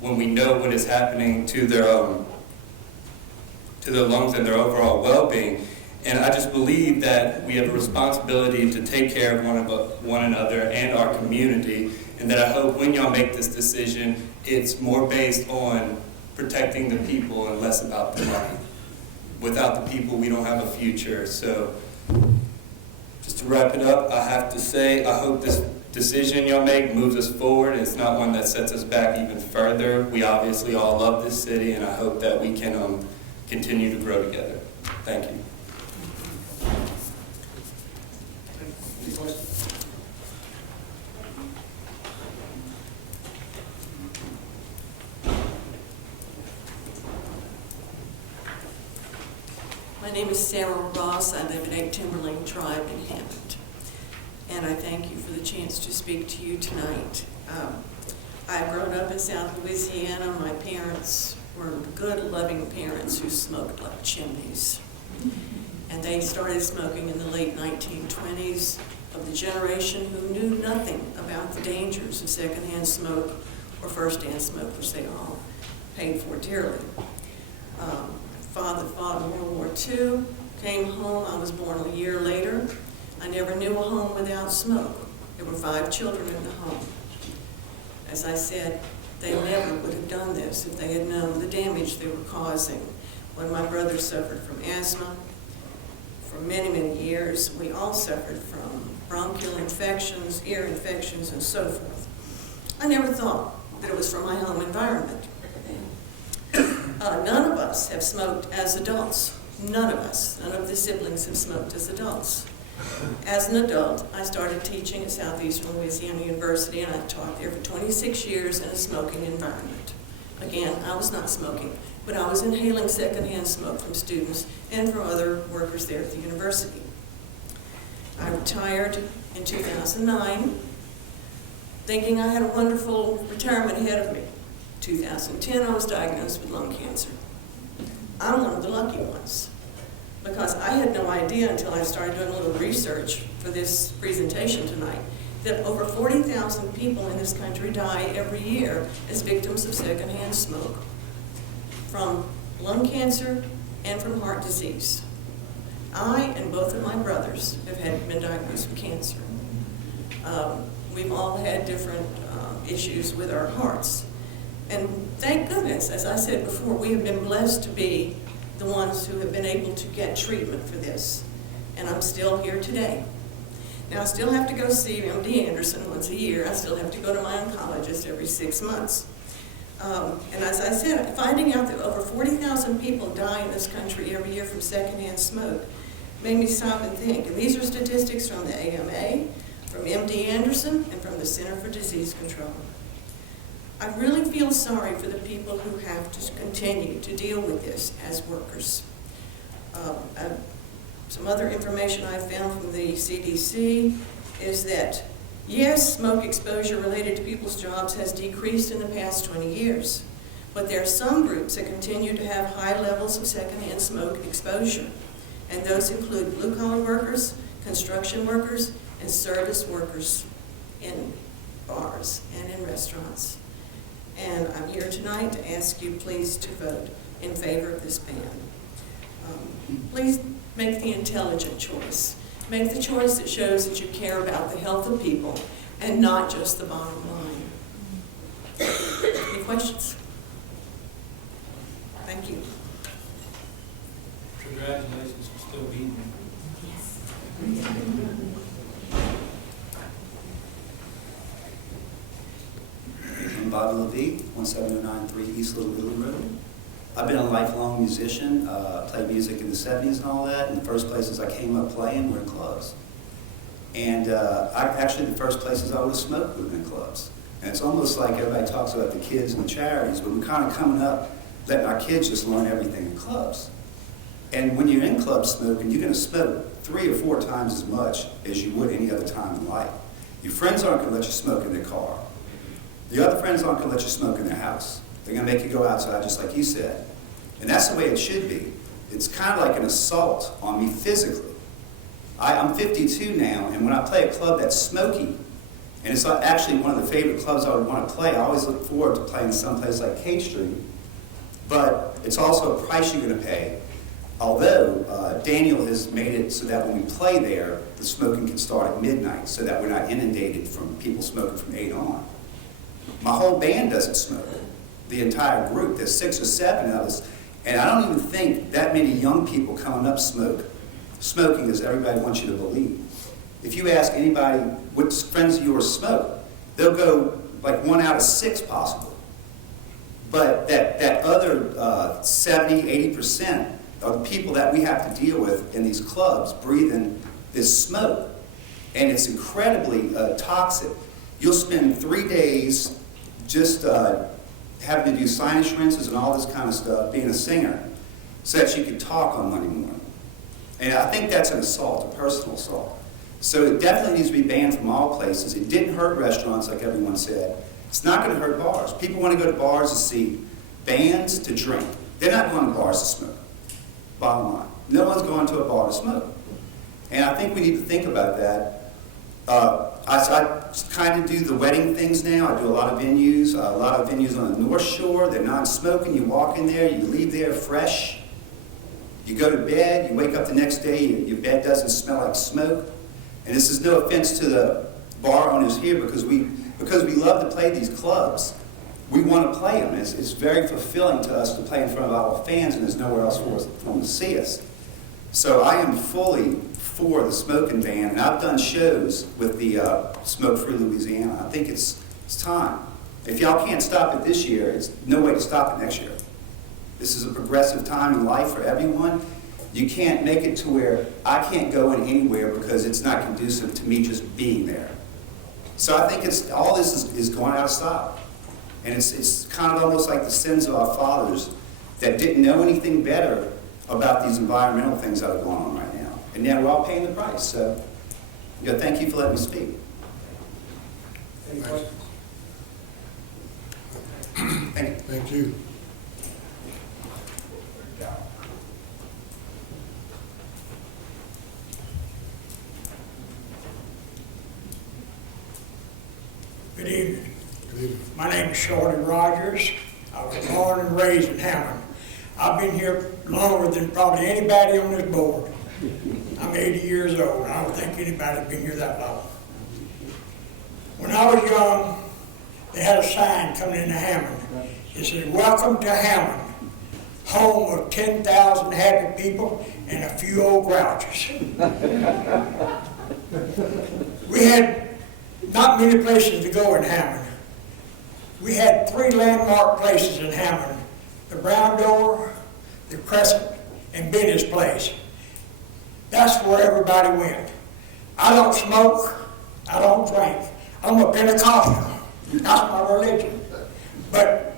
when we know what is happening to their lungs and their overall well-being? And I just believe that we have a responsibility to take care of one another and our community, and that I hope when y'all make this decision, it's more based on protecting the people and less about the money. Without the people, we don't have a future. So just to wrap it up, I have to say I hope this decision y'all make moves us forward. It's not one that sets us back even further. We obviously all love this city, and I hope that we can continue to grow together. Thank you. Any questions? My name is Sarah Ross. I live at 8 Timberlane Drive in Hammond. And I thank you for the chance to speak to you tonight. I've grown up in South Louisiana. My parents were good, loving parents who smoked like chimneys. And they started smoking in the late 1920s, of the generation who knew nothing about the dangers of secondhand smoke or firsthand smoke, which they all paid for dearly. Father fought in World War II, came home. I was born a year later. I never knew a home without smoke. There were 5 children in the home. As I said, they never would have done this if they had known the damage they were causing. When my brother suffered from asthma for many, many years, we all suffered from bronchial infections, ear infections, and so forth. I never thought that it was from my home environment. None of us have smoked as adults. None of us. None of the siblings have smoked as adults. As an adult, I started teaching at Southeastern Louisiana University, and I taught there for 26 years in a smoking environment. Again, I was not smoking, but I was inhaling secondhand smoke from students and from other workers there at the university. I retired in 2009, thinking I had a wonderful retirement ahead of me. 2010, I was diagnosed with lung cancer. I'm one of the lucky ones, because I had no idea until I started doing a little research for this presentation tonight that over 40,000 people in this country die every year as victims of secondhand smoke, from lung cancer and from heart disease. I and both of my brothers have been diagnosed with cancer. We've all had different issues with our hearts. And thank goodness, as I said before, we have been blessed to be the ones who have been able to get treatment for this. And I'm still here today. Now, I still have to go see MD Anderson once a year. I still have to go to my oncologist every 6 months. And as I said, finding out that over 40,000 people die in this country every year from secondhand smoke made me stop and think. And these are statistics from the AMA, from MD Anderson, and from the Center for Disease Control. I really feel sorry for the people who have to continue to deal with this as workers. Some other information I found from the CDC is that Yes, smoke exposure related to people's jobs has decreased in the past 20 years, but there are some groups that continue to have high levels of secondhand smoke exposure, and those include blue-collar workers, construction workers, and service workers in bars and in restaurants. And I'm here tonight to ask you please to vote in favor of this ban. Please make the intelligent choice. Make the choice that shows that you care about the health of people and not just the bottom line. Any questions? Thank you. Congratulations for still beating me. I'm Bobby Levy, 17093 East Little Italy Road. I've been a lifelong musician, played music in the 70s and all that, and the first places I came up playing were in clubs. And actually the first places I would have smoked would have been clubs. And it's almost like everybody talks about the kids and the charities, but we're kind of coming up, letting our kids just learn everything in clubs. And when you're in club smoking, you're going to smoke 3 or 4 times as much as you would any other time in life. Your friends aren't going to let you smoke in their car. The other friends aren't going to let you smoke in their house. They're going to make you go outside, just like you said. And that's the way it should be. It's kind of like an assault on me physically. I'm 52 now, and when I play a club that's smoky, and it's actually one of the favorite clubs I would want to play, I always look forward to playing someplace like K Street, but it's also a price you're going to pay. Although Daniel has made it so that when we play there, the smoking can start at midnight, so that we're not inundated from people smoking from 8 on. My whole band doesn't smoke. The entire group, there's 6 or 7 of us, and I don't even think that many young people coming up smoking as everybody wants you to believe. If you ask anybody what friends of yours smoke, they'll go like 1 out of 6 possible. But that other 70, 80% are the people that we have to deal with in these clubs breathing this smoke. And it's incredibly toxic. You'll spend 3 days just having to do sinus rinses and all this kind of stuff, being a singer, so that you could talk on Monday morning. And I think that's an assault, a personal assault. So it definitely needs to be banned from all places. It didn't hurt restaurants, like everyone said. It's not going to hurt bars. People want to go to bars to see bands, to drink. They're not going to bars to smoke, bottom line. No one's going to a bar to smoke. And I think we need to think about that. I kind of do the wedding things now. I do a lot of venues on the North Shore. They're non-smoking. You walk in there, you leave there fresh. You go to bed, you wake up the next day, your bed doesn't smell like smoke. And this is no offense to the bar owners here, because we love to play these clubs. We want to play them. It's very fulfilling to us to play in front of our fans, and there's nowhere else for them to see us. So I am fully for the smoking ban, and I've done shows with the Smoke Free Louisiana. I think it's time. If y'all can't stop it this year, it's no way to stop it next year. This is a progressive time in life for everyone. You can't make it to where I can't go in anywhere because it's not conducive to me just being there. So I think all this is going out of style. And it's kind of almost like the sins of our fathers that didn't know anything better about these environmental things that are going on right now. And now we're all paying the price. So, thank you for letting me speak. Any questions? Thank you. Thank you. Good evening. Good evening. My name is Shorty Rogers. I was born and raised in Hammond. I've been here longer than probably anybody on this board. I'm 80 years old. I don't think anybody's been here that long. When I was young, they had a sign coming into Hammond. It said, "Welcome to Hammond, home of 10,000 happy people and a few old grouches." We had not many places to go in Hammond. We had 3 landmark places in Hammond: the Brown Door, the Crescent, and Benny's Place. That's where everybody went. I don't smoke, I don't drink. I'm a Pentecostal. That's my religion. But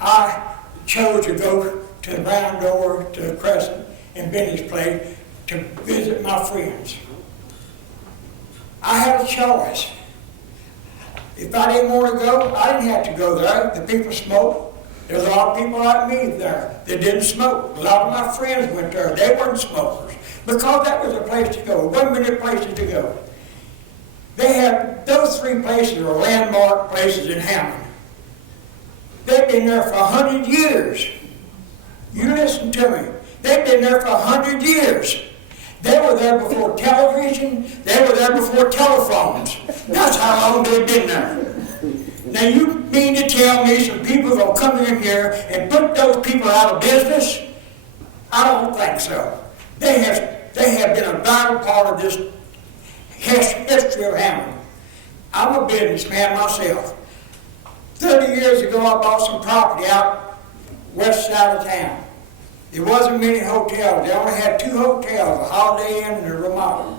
I chose to go to the Brown Door, to the Crescent, and Benny's Place to visit my friends. I had a choice. If I didn't want to go, I didn't have to go there. The people smoked. There's a lot of people like me there that didn't smoke. A lot of my friends went there. They weren't smokers because that was a place to go. It wasn't many places to go. They have, those three places are landmark places in Hammond. They've been there for 100 years. You listen to me. They've been there for 100 years. They were there before television. They were there before telephones. That's how long they've been there. Now you mean to tell me some people will come in here and put those people out of business? I don't think so. They have been a vital part of this history of Hammond. I'm a businessman myself. 30 years ago I bought some property out west side of town. There wasn't many hotels. They only had 2 hotels, a Holiday Inn and a Ramada.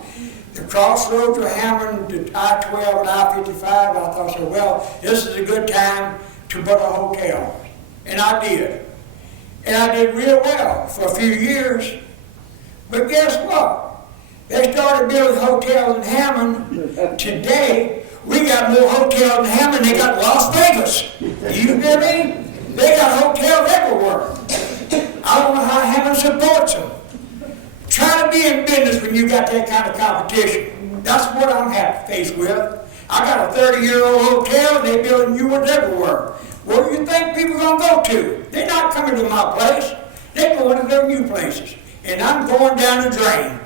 The crossroads of Hammond, the I-12 and I-55, I thought, so, well, this is a good time to put a hotel. And I did. And I did real well for a few years. But guess what? They started building hotels in Hammond. Today, we got more hotels in Hammond than they got in Las Vegas. Do you hear me? They got hotels everywhere. I don't know how Hammond supports them. Try to be in business when you got that kind of competition. That's what I'm faced with. I got a 30-year-old hotel, and they're building new ones everywhere. Where do you think people are going to go to? They're not coming to my place. They're going to their new places. And I'm going down the drain.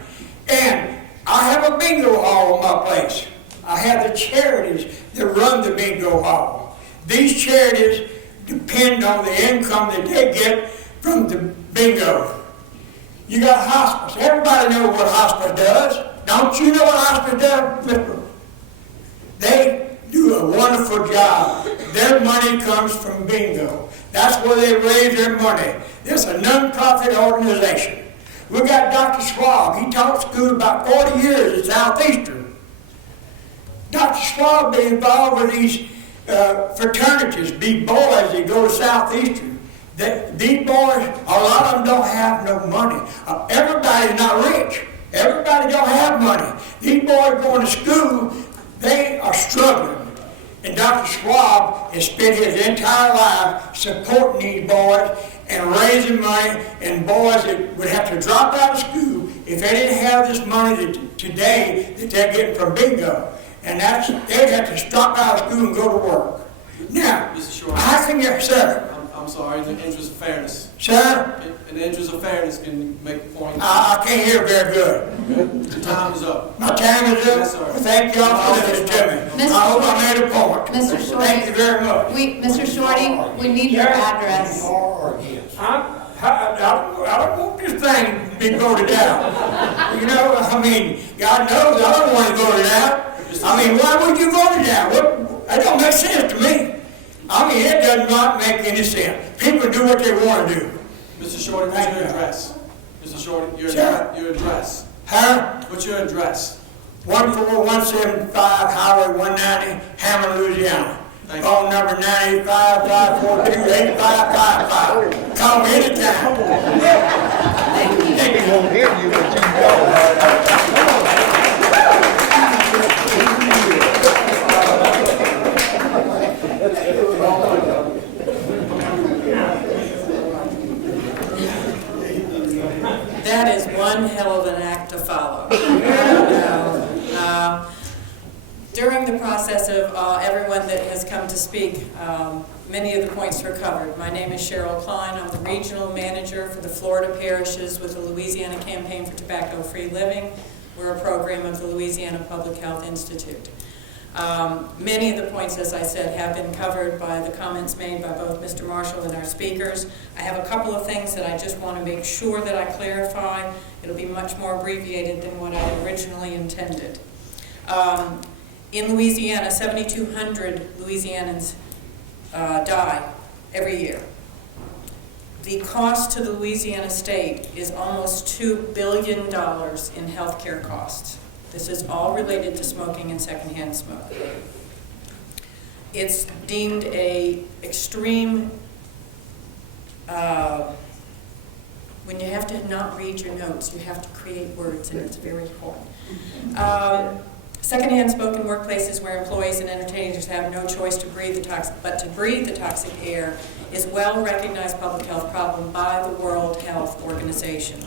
And I have a bingo hall on my place. I have the charities that run the bingo hall. These charities depend on the income that they get from the bingo. You got hospice. Everybody knows what hospice does. Don't you know what hospice does, Mr.? They do a wonderful job. Their money comes from bingo. That's where they raise their money. This is a non-profit organization. We got Dr. Schwab. He taught school about 40 years at Southeastern. Dr. Schwab been involved with these fraternities, big boys that go to Southeastern. These boys, a lot of them don't have no money. Everybody's not rich. Everybody don't have money. These boys going to school, they are struggling. And Dr. Schwab has spent his entire life supporting these boys and raising money, and boys that would have to drop out of school if they didn't have this money today that they're getting from bingo. And they'd have to stop out of school and go to work. Now, how can you, sir? I'm sorry, in the interest of fairness. Sir? In the interest of fairness, can you make a point? I can't hear very good. Your time is up. My time is up? Yes, sir. Well, thank y'all for listening to me. I hope I made a point. Mr. Shorty. Thank you very much. Mr. Shorty, we need your address. I don't want this thing to be voted out. You know, I mean, God knows I don't want it voted out. I mean, why would you vote it out? That don't make sense to me. I mean, it does not make any sense. People do what they want to do. Mr. Shorty, what's your address? Mr. Shorty, your address. Huh? What's your address? 14175 Highway 190, Hammond, Louisiana. Phone number 985-542-8555. Call me anytime. Thank you. He won't hear you, but you know. That is one hell of an act to follow. During the process of everyone that has come to speak, many of the points were covered. My name is Cheryl Klein. I'm the regional manager for the Florida parishes with the Louisiana Campaign for Tobacco-Free Living. We're a program of the Louisiana Public Health Institute. Many of the points, as I said, have been covered by the comments made by both Mr. Marshall and our speakers. I have a couple of things that I just want to make sure that I clarify. It'll be much more abbreviated than what I originally intended. In Louisiana, 7,200 Louisianans die every year. The cost to the Louisiana state is almost $2 billion in health care costs. This is all related to smoking and secondhand smoke. It's deemed a extreme, when you have to not read your notes, you have to create words, and it's very important. Secondhand smoke in workplaces where employees and entertainers have no choice to breathe the toxic air is well-recognized public health problem by the World Health Organization.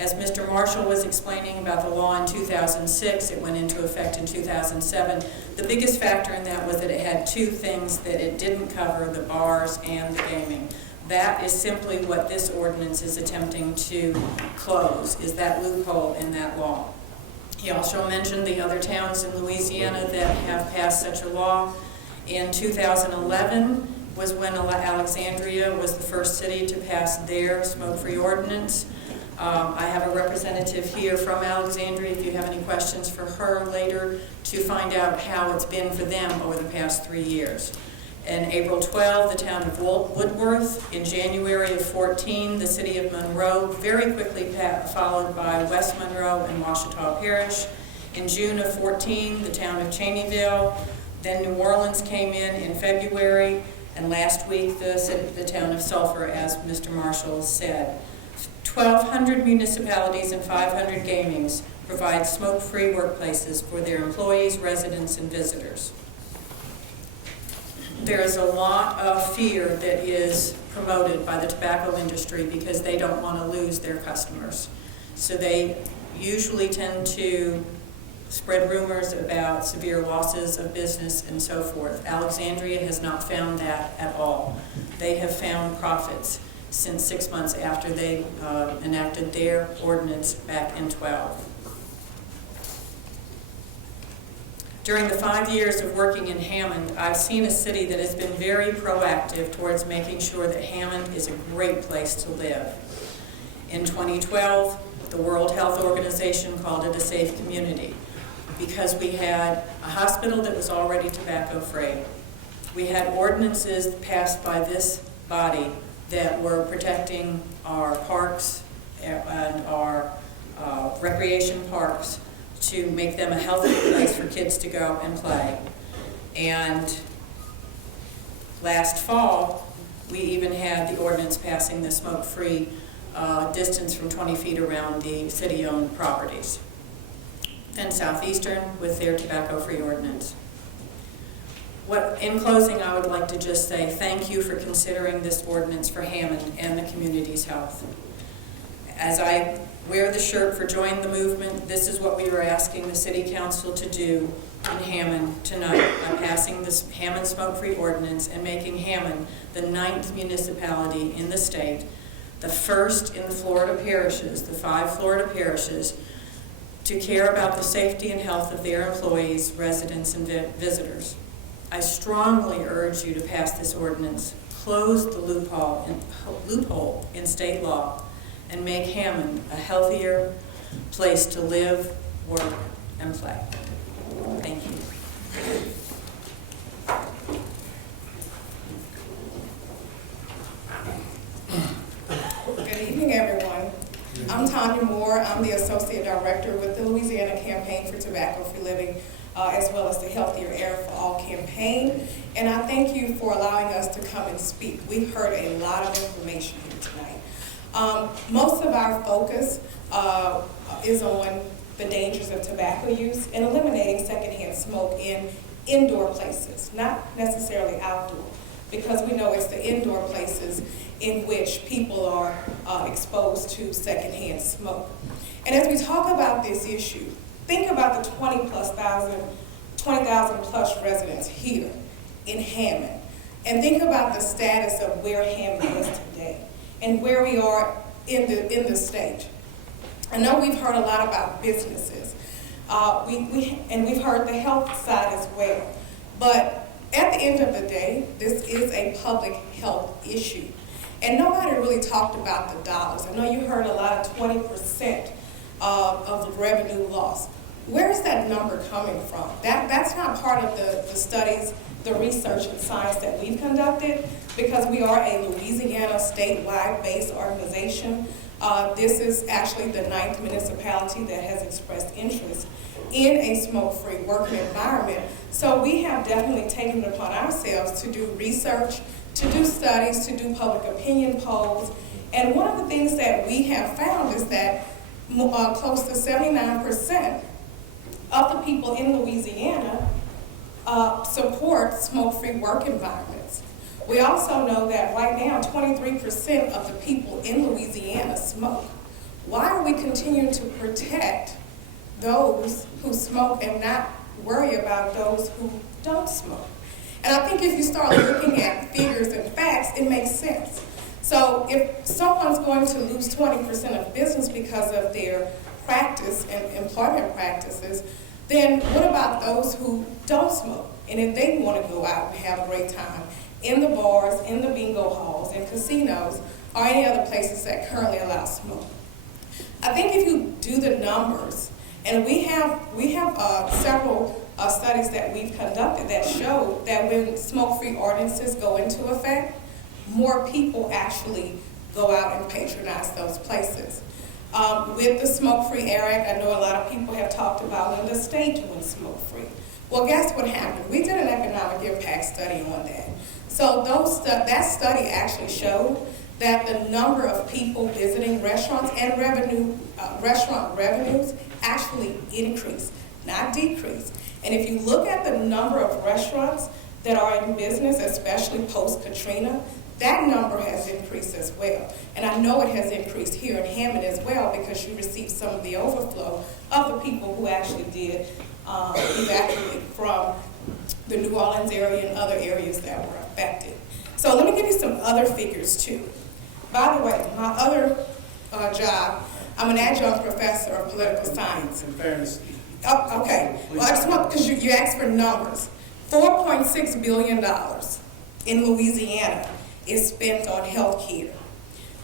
As Mr. Marshall was explaining about the law in 2006, it went into effect in 2007. The biggest factor in that was that it had two things that it didn't cover, the bars and the gaming. That is simply what this ordinance is attempting to close, is that loophole in that law. He also mentioned the other towns in Louisiana that have passed such a law. In 2011 was when Alexandria was the first city to pass their smoke-free ordinance. I have a representative here from Alexandria, if you have any questions for her later, to find out how it's been for them over the past 3 years. In April 12, the town of Woodworth. In January of 14, the city of Monroe, very quickly followed by West Monroe and Washita Parish. In June of 14, the town of Cheneyville. Then New Orleans came in February, and last week the town of Sulphur, as Mr. Marshall said. 1,200 municipalities and 500 gamings provide smoke-free workplaces for their employees, residents, and visitors. There is a lot of fear that is promoted by the tobacco industry because they don't want to lose their customers. So they usually tend to spread rumors about severe losses of business and so forth. Alexandria has not found that at all. They have found profits since 6 months after they enacted their ordinance back in 12. During the 5 years of working in Hammond, I've seen a city that has been very proactive towards making sure that Hammond is a great place to live. In 2012, the World Health Organization called it a safe community because we had a hospital that was already tobacco-free. We had ordinances passed by this body that were protecting our parks and our recreation parks to make them a healthy place for kids to go and play. And last fall, we even had the ordinance passing the smoke-free distance from 20 feet around the city-owned properties. And Southeastern with their tobacco-free ordinance. In closing, I would like to just say thank you for considering this ordinance for Hammond and the community's health. As I wear the shirt for Join the Movement, this is what we are asking the City Council to do in Hammond tonight by passing this Hammond smoke-free ordinance and making Hammond the 9th municipality in the state, the first in the Florida parishes, the 5 Florida parishes, to care about the safety and health of their employees, residents, and visitors. I strongly urge you to pass this ordinance, close the loophole in state law, and make Hammond a healthier place to live, work, and play. Thank you. Good evening, everyone. I'm Tanya Moore. I'm the Associate Director with the Louisiana Campaign for Tobacco-Free Living, as well as the Healthier Air for All campaign. And I thank you for allowing us to come and speak. We've heard a lot of information here tonight. Most of our focus is on the dangers of tobacco use and eliminating secondhand smoke in indoor places, not necessarily outdoor, because we know it's the indoor places in which people are exposed to secondhand smoke. And as we talk about this issue, think about the 20,000 plus residents here in Hammond, and think about the status of where Hammond is today and where we are in the state. I know we've heard a lot about businesses, and we've heard the health side as well. But at the end of the day, this is a public health issue. And nobody really talked about the dollars. I know you heard a lot of 20% of the revenue loss. Where is that number coming from? That's not part of the studies, the research and science that we've conducted, because we are a Louisiana statewide based organization. This is actually the 9th municipality that has expressed interest in a smoke-free working environment. So we have definitely taken it upon ourselves to do research, to do studies, to do public opinion polls. And one of the things that we have found is that close to 79% of the people in Louisiana support smoke-free work environments. We also know that right now 23% of the people in Louisiana smoke. Why are we continuing to protect those who smoke and not worry about those who don't smoke? And I think if you start looking at figures and facts, it makes sense. So if someone's going to lose 20% of business because of their practice and employment practices, then what about those who don't smoke? And if they want to go out and have a great time in the bars, in the bingo halls, in casinos, or any other places that currently allow smoke? I think if you do the numbers, and we have several studies that we've conducted that show that when smoke-free ordinances go into effect, more people actually go out and patronize those places. With the Smoke-Free Air Act, I know a lot of people have talked about when the state went smoke-free. Well, guess what happened? We did an economic impact study on that. So that study actually showed that the number of people visiting restaurants and restaurant revenues actually increased, not decreased. And if you look at the number of restaurants that are in business, especially post-Katrina, that number has increased as well. And I know it has increased here in Hammond as well because you received some of the overflow of the people who actually did evacuate from the New Orleans area and other areas that were affected. So let me give you some other figures too. By the way, my other job, I'm an adjunct professor of political science. In fairness. Oh, okay. Well, I just want, because you asked for numbers. $4.6 billion in Louisiana is spent on health care.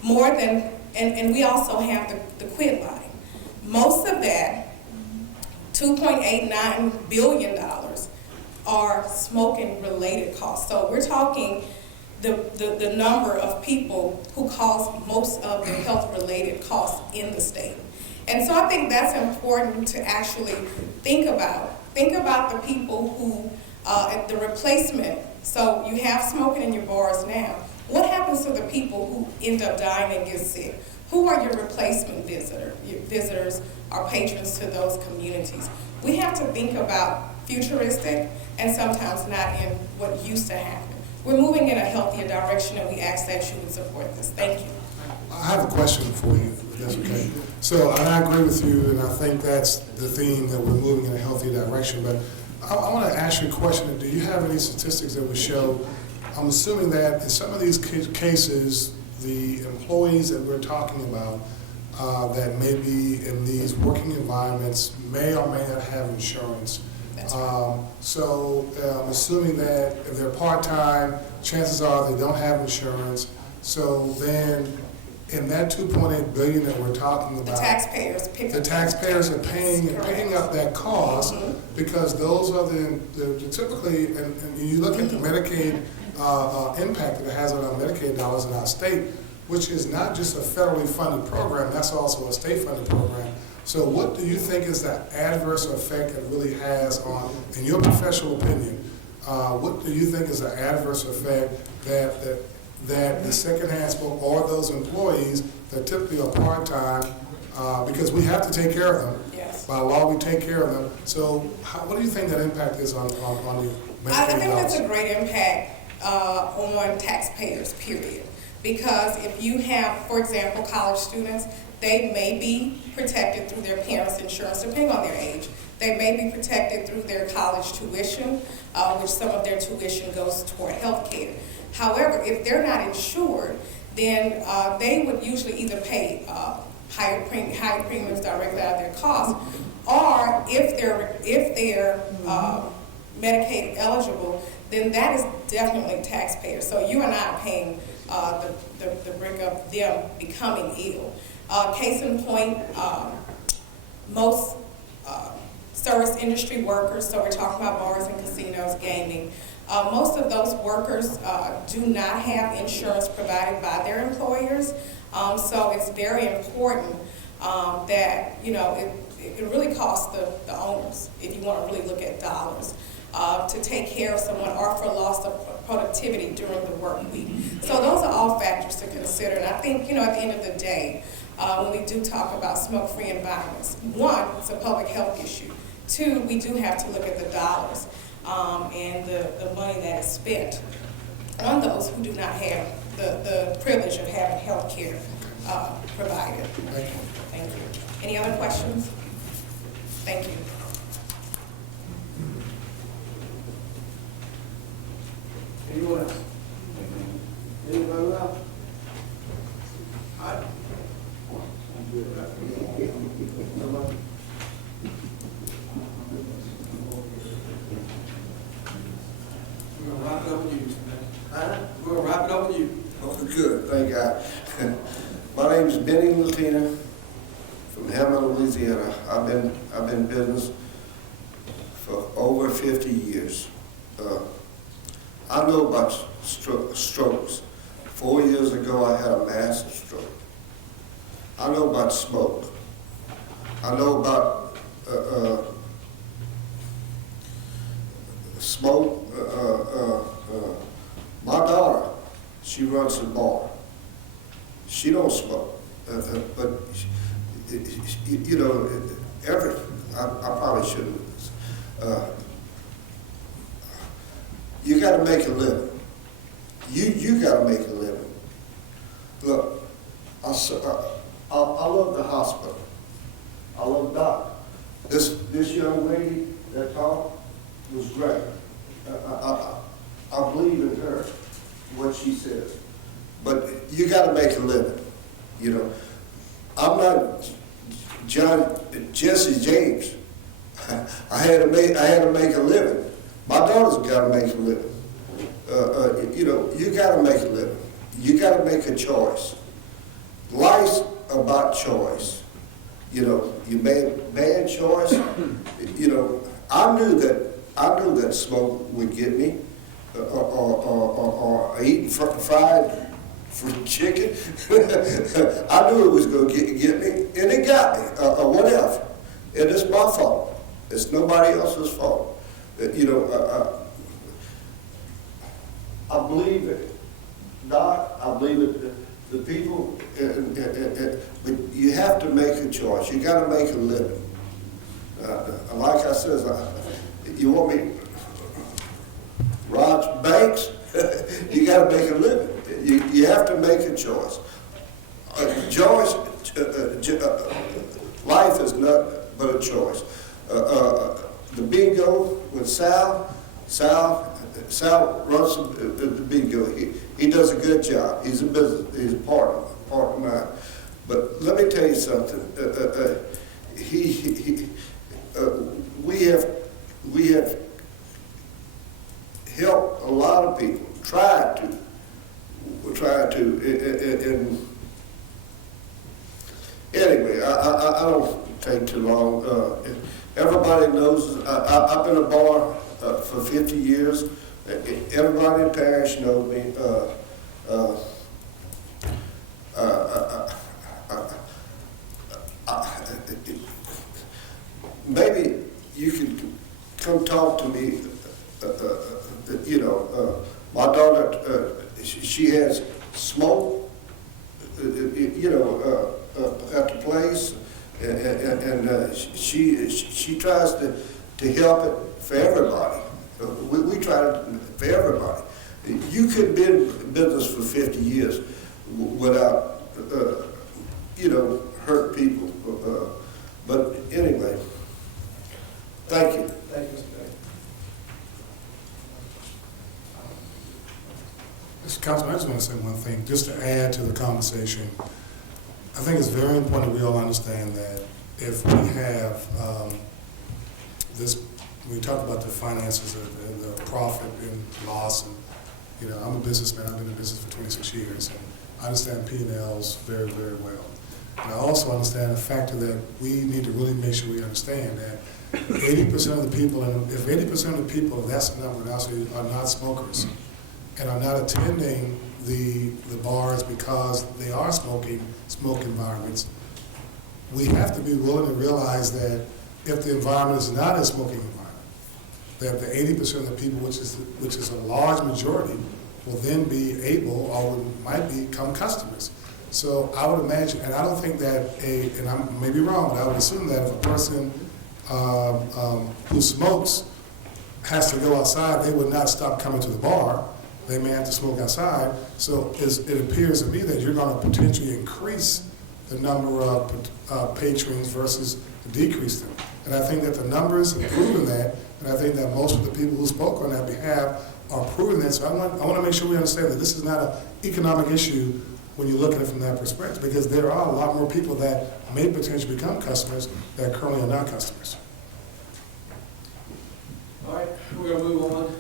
More than, and we also have the quit line. Most of that, $2.89 billion, are smoking related costs. So we're talking the number of people who cause most of the health related costs in the state. And so I think that's important to actually think about. Think about the people who, the replacement. So you have smoking in your bars now. What happens to the people who end up dying and get sick? Who are your replacement visitors or patrons to those communities? We have to think about futuristic and sometimes not in what used to happen. We're moving in a healthier direction, and we ask that you would support this. Thank you. I have a question for you, if that's okay. So, and I agree with you, and I think that's the theme, that we're moving in a healthier direction, but I want to ask you a question. Do you have any statistics that would show, I'm assuming that in some of these cases, the employees that we're talking about that may be in these working environments may or may not have insurance. So I'm assuming that if they're part-time, chances are they don't have insurance. So then in that $2.8 billion that we're talking about, the taxpayers are paying up that cost because those are the typically, and you look at the Medicaid impact that it has on our Medicaid dollars in our state, which is not just a federally funded program, that's also a state funded program. So what do you think is the adverse effect it really has on, in your professional opinion, what do you think is the adverse effect that the secondhand smoke or those employees that typically are part-time, because we have to take care of them. Yes. By law, we take care of them. So what do you think that impact is on the Medicaid I think dollars? that's a great impact on taxpayers, period. Because if you have, for example, college students, they may be protected through their parents' insurance, depending on their age. They may be protected through their college tuition, which some of their tuition goes toward health care. However, if they're not insured, then they would usually either pay higher premiums directly out of their costs, or if they're Medicaid eligible, then that is definitely taxpayers. So you and I are paying the brick of them becoming ill. Case in point, most service industry workers, so we're talking about bars and casinos, gaming, most of those workers do not have insurance provided by their employers. So it's very important that, you know, it really costs the owners, if you want to really look at dollars, to take care of someone or for loss of productivity during the work week. So those are all factors to consider. And I think, you know, at the end of the day, when we do talk about smoke-free environments, one, it's a public health issue. Two, we do have to look at the dollars and the money that is spent on those who do not have the privilege of having health care provided. Thank you. Any other questions? Thank you. Anyone else? Anyone else? We're gonna wrap it up with you, Mr. Mayor. We're gonna wrap it up with you. Oh, good, thank God. My name is Benny Latina from Hammond, Louisiana. I've been in business for over 50 years. I know about strokes. 4 years ago, I had a massive stroke. I know about smoke. I know about smoke. My daughter, she runs a bar. She don't smoke, but you know, I probably shouldn't. You got to make a living. You got to make a living. Look, I love the hospital. I love Doc. This young lady that talked was great. I believe in her, what she says. But you got to make a living. You know, I'm not Jesse James. I had to make a living. My daughter's got to make a living. You know, you got to make a living. You got to make a choice. Life's about choice. You know, you made a bad choice. You know, I knew that smoke would get me, or eating fried chicken. I knew it was going to get me, and it got me, or whatever. And it's my fault. It's nobody else's fault. You know, I believe it, Doc. I believe it. The people, but you have to make a choice. You got to make a living. Like I said, you want me rob banks? You got to make a living. You have to make a choice. Life is not but a choice. The bingo with Sal runs the bingo. He does a good job. He's a partner of mine. But let me tell you something. We have helped a lot of people. Tried to. And anyway, I don't take too long. Everybody knows I've been a bar for 50 years. Everybody in parish knows me. Maybe you could come talk to me. You know, my daughter, she has smoke. You know, at the place, and she tries to help it for everybody. We try to for everybody. You could be in business for 50 years without, you know, hurt people. But anyway, thank you. Thank you, Mr. Day. Mr. Councilman, I just want to say one thing, just to add to the conversation. I think it's very important that we all understand that if we have this, we talk about the finances and the profit and loss, and you know, I'm a businessman. I've been in business for 26 years, and I understand P&Ls very, very well. And I also understand the factor that we need to really make sure we understand that 80% of the people, and if 80% of the people, that's the number, are not smokers, and are not attending the bars because they are smoke environments, we have to be willing to realize that if the environment is not a smoking environment, that the 80% of the people, which is a large majority, will then be able or might become customers. So I would imagine, and I don't think that and I may be wrong, but I would assume that if a person who smokes has to go outside, they would not stop coming to the bar. They may have to smoke outside. So it appears to me that you're going to potentially increase the number of patrons versus decrease them. And I think that the numbers have proven that, and I think that most of the people who spoke on that behalf are proving that. So I want to make sure we understand that this is not an economic issue when you look at it from that perspective, because there are a lot more people that may potentially become customers that currently are not customers. All right, we're gonna move on.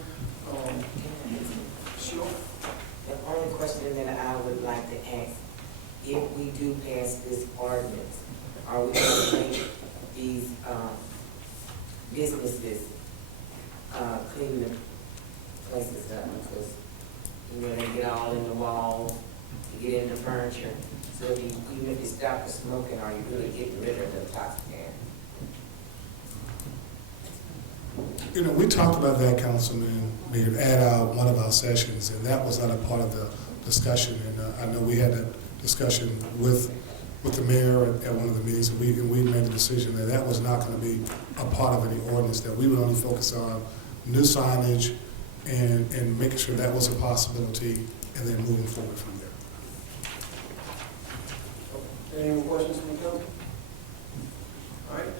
Sure. The only question that I would like to ask, if we do pass this ordinance, are we going to make these businesses clean the places up? Because, you know, they get all in the walls, they get in the furniture. So if you, even if you stop the smoking, are you really getting rid of the toxic air? You know, we talked about that, Councilman Mayor, at one of our sessions, and that was not a part of the discussion. And I know we had that discussion with the mayor at one of the meetings, and we made the decision that that was not going to be a part of any ordinance, that we would only focus on new signage and making sure that was a possibility, and then moving forward from there. Any more questions from the council? All right.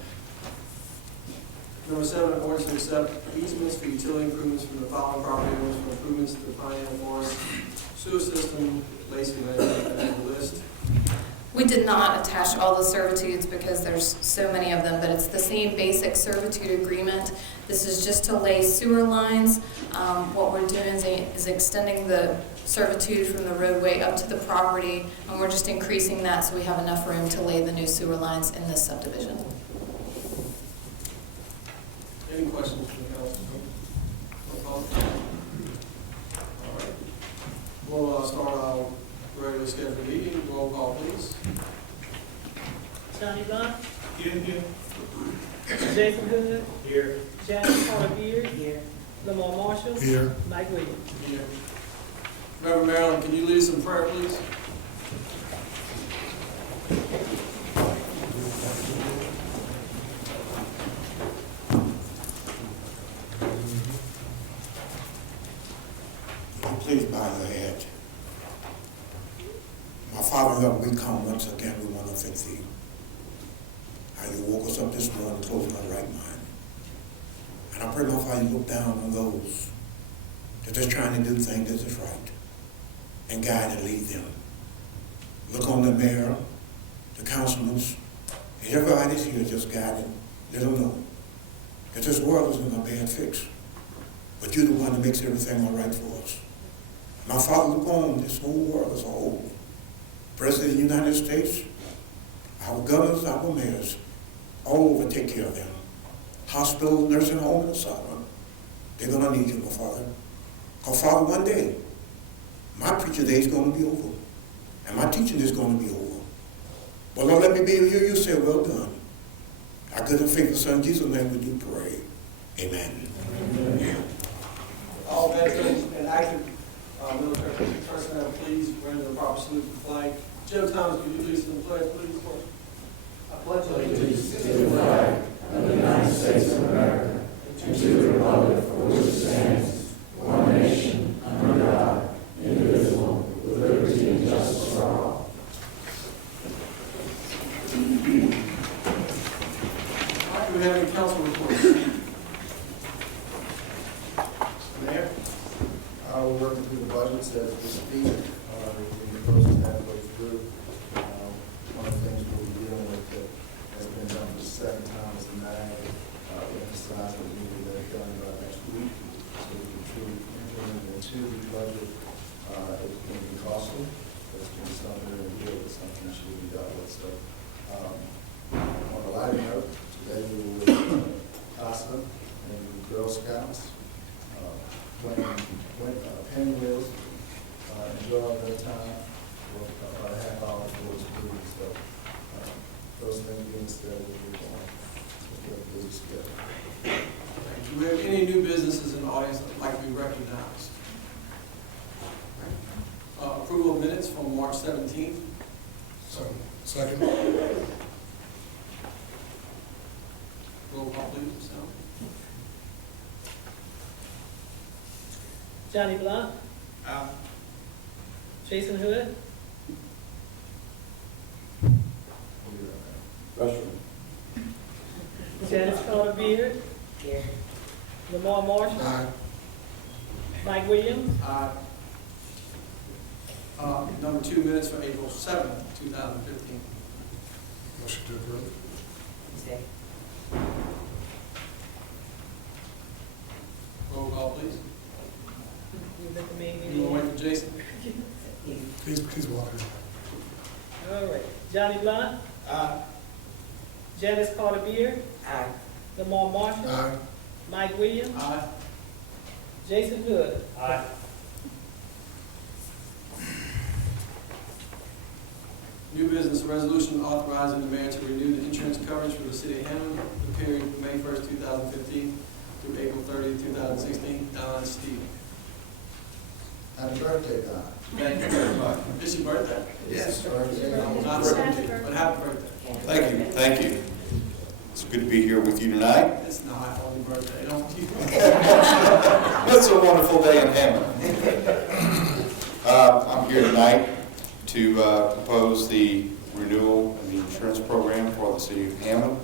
Number 7, ordinance to accept easements for utility improvements from the following property owners for improvements to the Pineapple Forest sewer system. Lacey, may I have the list? We did not attach all the servitudes because there's so many of them, but it's the same basic servitude agreement. This is just to lay sewer lines. What we're doing is extending the servitude from the roadway up to the property, and we're just increasing that so we have enough room to lay the new sewer lines in this subdivision. Any questions from the council? Roll call. All right. We'll start our regularly scheduled meeting. Roll call, please. Johnny Blunt. Here. Jason Hood. Here. Janice Carter Beard. Here. Lamar Marshall. Here. Mike Williams. Here. Reverend Marilyn, can you lead us in prayer, please? Please bow your head. My Father, Lord, we come once again, we want to thank thee. How you woke us up this morning, closing our right mind. And I pray, my Father, you look down on those that are trying to do things that is right and guide and lead them. Look on the mayor, the councilmen, and everybody that's here just guide them. Let them know that this world is in a bad fix. But you're the one that makes everything all right for us. My Father, look on this whole world as a whole. President of the United States, our governors, our mayors, all over take care of them. Hospitals, nursing homes, and so on. They're going to need you, my Father. Because, Father, one day, my preacher day is going to be over. And my teaching is going to be over. But Lord, let me be able to hear you say, well done. Our good and faithful Son, Jesus' name, we do pray. Amen. Amen. All veterans and active military personnel, please render the proper salute to the flag. Joe Thomas, could you lead us in the pledge, please? I pledge allegiance to the flag of the United States of America and to the republic for which it stands, one nation, under God, indivisible, with liberty and justice for all. All right, do we have any council reports? Mayor? We're working through the budgets as we speak. We're close to halfway through. One of the things we'll be dealing with that has been done for the second time is the MAG. We emphasize that we need to get it done by next week so we can truly implement it into the budget. It's going to be costly, but it's going to be something that we'll deal with, something that should be dealt with. So on a lighter note, today we were with CASA and Girl Scouts. Playing pinwheels, enjoy their time for about a half hour before it's moving. So those things being said, we're going to get a busy schedule. Do we have any new businesses in the audience that would like to be recognized? Approval of minutes from March 17th. Second. Roll Roll call, please, Michelle. Johnny Blunt. Jason Hood. Janice Carter Beard. Here. Lamar Marshall. Aye. Mike Williams. Aye. Number 2, minutes for April 7th, 2015. Motion to approve. Stay. Roll call, please. You look at me. You want to wait for Jason? Please walk in. All right. Johnny Blunt. Janice Carter Beard. Aye. Lamar Marshall. Aye. Mike Williams. Aye. Jason Hood. Aye. New business, resolution authorizing the mayor to renew the insurance coverage for the city of Hammond, the period May 1st, 2015 through April 30th, 2016. Don Steve. Happy birthday, Don. Thank you very much. It's your birthday? Yes. Not 17th, but happy birthday. Thank you, thank you. It's good to be here with you tonight. It's not only birthday, don't you? It's a wonderful day in Hammond. I'm here tonight to propose the renewal of the insurance program for the city of Hammond.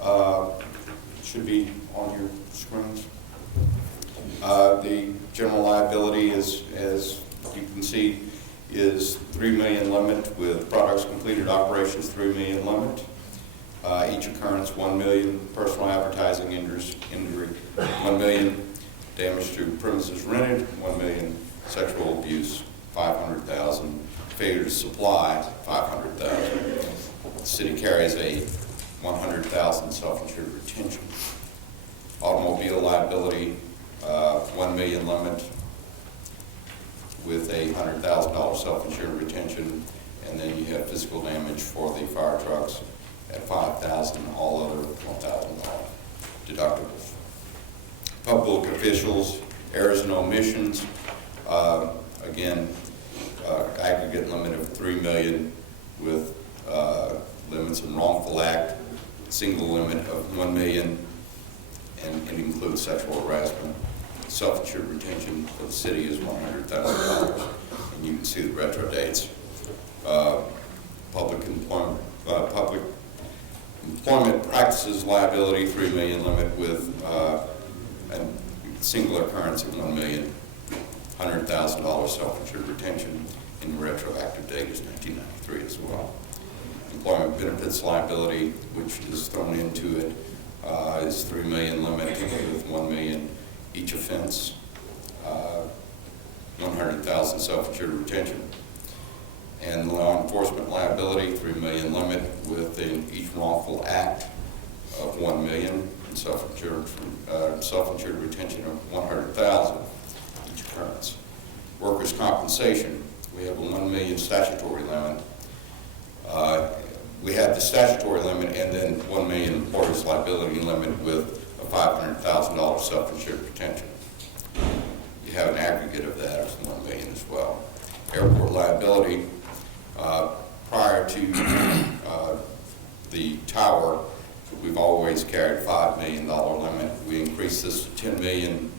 It should be on your screens. The general liability is, as you can see, is $3 million limit with products completed operations $3 million limit. Each occurrence $1 million, personal advertising injury, $1 million, damage to premises rented, $1 million, sexual abuse, $500,000, failure to supply, $500,000. The city carries a $100,000 self-insured retention. Automobile liability, $1 million limit with a $100,000 self-insured retention, and then you have physical damage for the fire trucks at $5,000, all other $1,000 deductibles. Public officials, errors and omissions, again, aggregate limit of $3 million with limits in wrongful act, single limit of $1 million, and it includes sexual harassment. Self-insured retention for the city is $100,000, and you can see the retro dates. Public employment practices liability, $3 million limit with a single occurrence of $1 million, $100,000 self-insured retention, and the retroactive date is 1993 as well. Employment benefits liability, which is thrown into it, is $3 million limit with $1 million each offense, 100,000 self-insured retention. And law enforcement liability, $3 million limit with each wrongful act of $1 million, and self-insured retention of 100,000 each occurrence. Workers' compensation, we have a $1 million statutory limit. We have the statutory limit and then $1 million employer's liability limit with a $500,000 self-insured retention. You have an aggregate of that of $1 million as well. Airport liability, prior to the tower, we've always carried a $5 million limit. We increased this to $10 million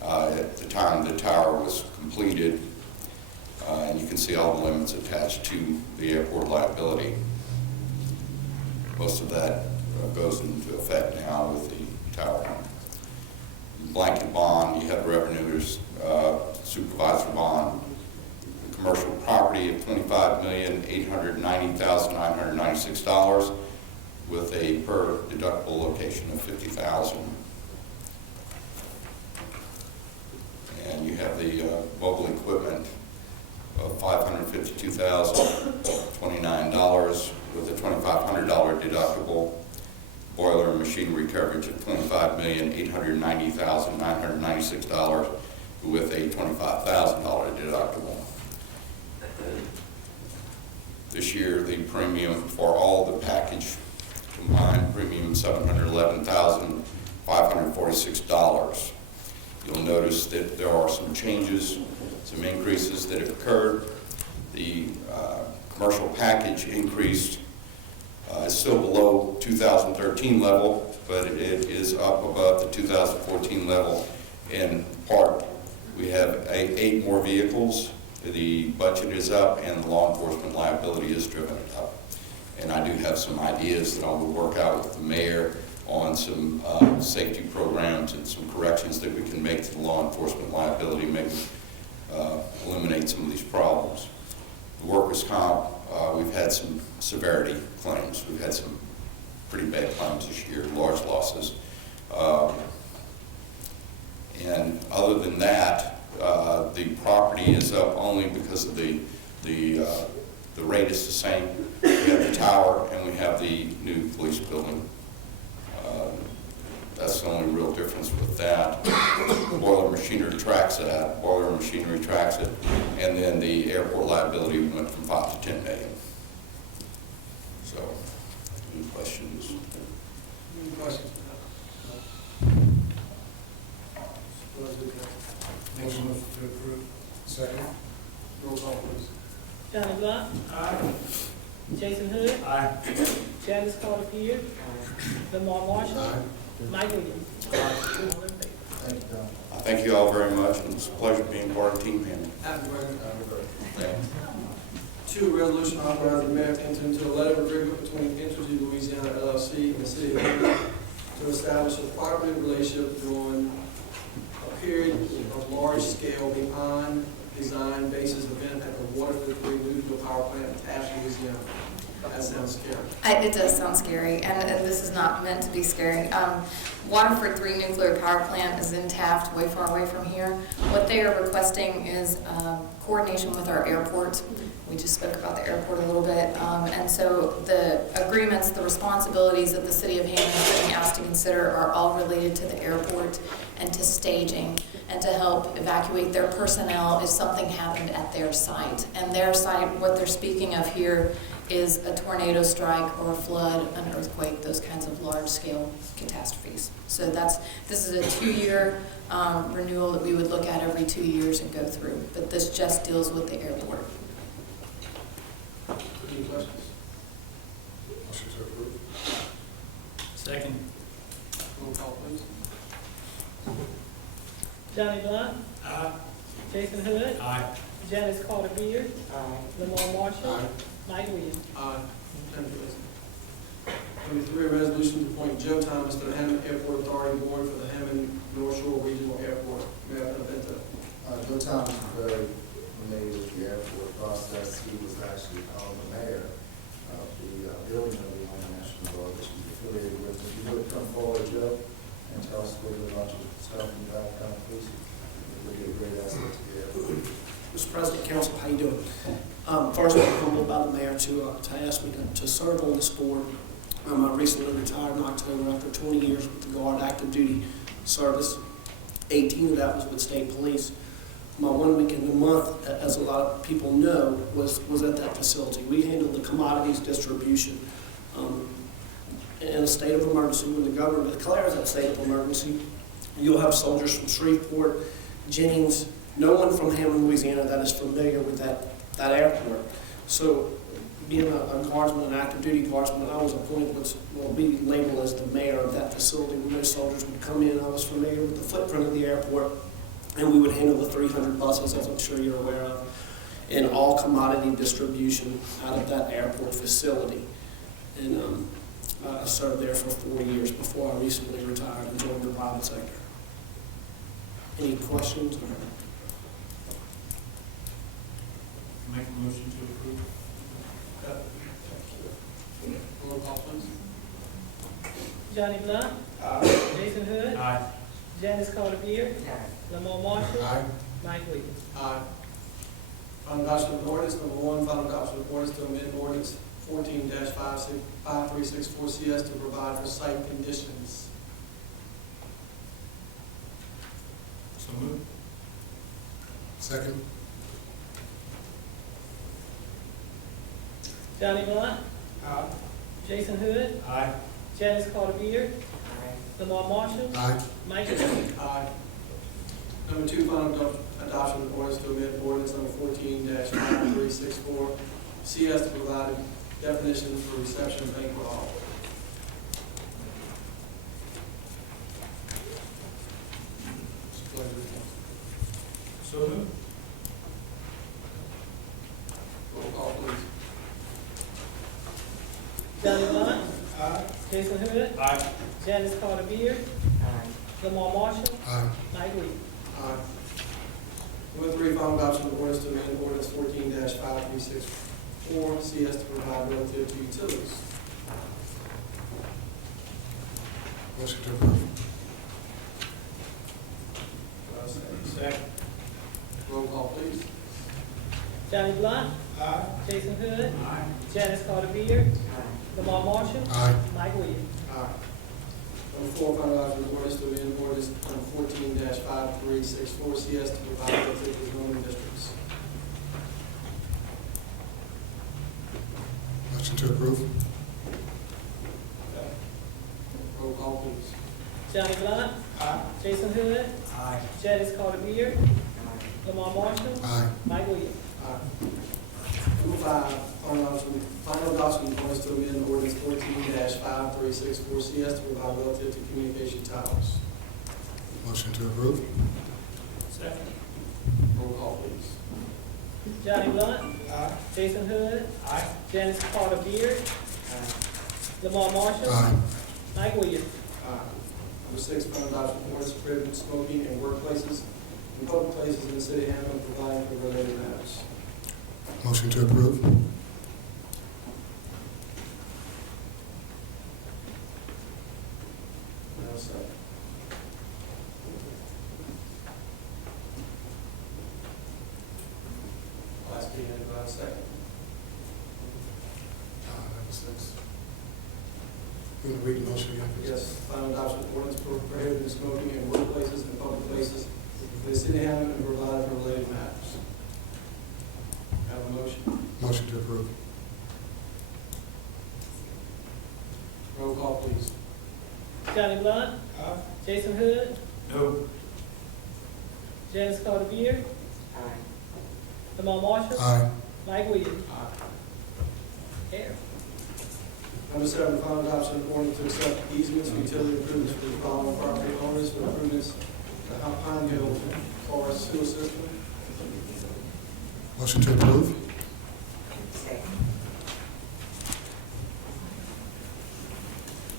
at the time the tower was completed. And you can see all the limits attached to the airport liability. Most of that goes into effect now with the tower. Blanket bond, you have revenues, supervisor bond, commercial property of $25,890,996 with a per deductible location of $50,000. And you have the mobile equipment of $552,029 with a $2,500 deductible. Boiler and machinery coverage of $25,890,996 with a $25,000 deductible. This year, the premium for all the package combined premium $711,546. You'll notice that there are some changes, some increases that have occurred. The commercial package increased is still below 2013 level, but it is up above the 2014 level in part. We have 8 more vehicles, the budget is up, and the law enforcement liability is driven up. And I do have some ideas that I will work out with the mayor on some safety programs and some corrections that we can make to the law enforcement liability, maybe eliminate some of these problems. The workers' comp, we've had some severity claims. We've had some pretty bad claims this year, large losses. And other than that, the property is up only because of the rate is the same. We have the tower and we have the new police building. That's the only real difference with that. Boiler machinery tracks that. Boiler machinery tracks it. And then the airport liability went from 5 to 10 million. So, any questions? Any questions? Make a motion to approve. Second. Roll call, please. Johnny Blunt. Aye. Jason Hood. Aye. Janice Carter Beard. Lamar Marshall. Aye. Mike Williams. All in favor? Thank you, Don. I thank you all very much, and it's a pleasure being part of Team Hammond. Happy birthday. Thanks. 2, resolution authorizing the mayor to enter into a letter of agreement between Entergy Louisiana LLC and the city of Hammond to establish a cooperative relationship during a period of large-scale behind design basis event at the Waterford 3 nuclear power plant in Taft, Louisiana. That sounds scary. It does sound scary, and this is not meant to be scary. Waterford 3 nuclear power plant is in Taft, way far away from here. What they are requesting is coordination with our airport. We just spoke about the airport a little bit. And so the agreements, the responsibilities that the city of Hammond is being asked to consider are all related to the airport and to staging and to help evacuate their personnel if something happened at their site. And their site, what they're speaking of here, is a tornado strike or a flood, an earthquake, those kinds of large-scale catastrophes. So this is a 2-year renewal that we would look at every 2 years and go through. But this just deals with the airport. Any questions? Motion to approve. Second. Roll call, please. Johnny Blunt. Aye. Jason Hood. Aye. Janice Carter Beard. Lamar Marshall. Aye. Mike Williams. Aye. Thank you, Number 3, a resolution to appoint Joe Thomas to the Hammond Airport Authority Board for the Hammond North Shore Regional Airport. Mayor Pinto. Joe Thomas is very familiar with the airport process. He was actually called the mayor of the building of the International Board, which he's affiliated with. If you would come forward, Joe, and tell us a little bit about yourself and your background, please. It would be a great asset to the airport. Mr. President, Council, how you doing? First, I'm humbled by the mayor to ask me to serve on this board. I recently retired in October after 20 years with the Guard active duty service. 18 of that was with state police. My 1 week in the month, as a lot of people know, was at that facility. We handled the commodities distribution. In a state of emergency, when the government declares that state of emergency, you'll have soldiers from Shreveport, Jennings, no one from Hammond, Louisiana that is familiar with that airport. So being a guardsman, an active duty guardsman, I was appointed what will be labeled as the mayor of that facility. When those soldiers would come in, I was familiar with the footprint of the airport, and we would handle the 300 buses, as I'm sure you're aware of, and all commodity distribution out of that airport facility. And I served there for 4 years before I recently retired and joined the private sector. Any questions? Make a motion to approve. Roll call, please. Johnny Blunt. Jason Hood. Aye. Janice Carter Beard. Lamar Marshall. Aye. Mike Williams. Aye. Final adoption of ordinance. Number 1, final adoption of ordinance to amend ordinance 14-5364 CS to provide for site conditions. So moved. Second. Johnny Blunt. Jason Hood. Aye. Janice Carter Beard. Lamar Marshall. Aye. Mike Williams. Aye. Number 2, final adoption of ordinance to amend ordinance number 14-5364 CS to provide definitions for reception and banquet hall. So moved. Roll call, please. Johnny Blunt. Jason Hood. Janice Carter Beard. Lamar Marshall. Mike Williams. Aye. Number 3, final adoption of ordinance to amend ordinance 14-5364 CS to provide relative to utilities. Motion to approve. Second. Roll call, please. Johnny Blunt. Jason Hood. Janice Carter Beard. Lamar Marshall. Mike Williams. Aye. Number 4, final adoption of ordinance to amend ordinance number 14-5364 CS to provide relative to zoning districts. Motion to approve. Roll call, please. Johnny Blunt. Jason Hood. Janice Carter Beard. Lamar Marshall. Mike Williams. Aye. Number 5, final adoption of ordinance to amend ordinance 14-5364 CS to provide relative to communication towers. Motion to approve. Second. Roll call, please. Johnny Blunt. Jason Hood. Janice Carter Beard. Lamar Marshall. Mike Williams. Number 6, final adoption of ordinance prohibiting smoking in workplaces and public places in the city of Hammond, providing for related matters. Motion to approve. Now, second. Last meeting, do I have a second? Number 6. You want to read the motion again, please? Yes, final adoption of ordinance prohibiting smoking in workplaces and public places in the city of Hammond and providing for related matters. Have a motion. Motion to approve. Roll call, please. Johnny Blunt. Jason Hood. No. Janice Carter Beard. Lamar Marshall. Mike Williams. Here. Number 7, final adoption of ordinance to accept easements and utility improvements for the following property owners for improvements to the Pine Hill Forest Sewer System. Motion to approve.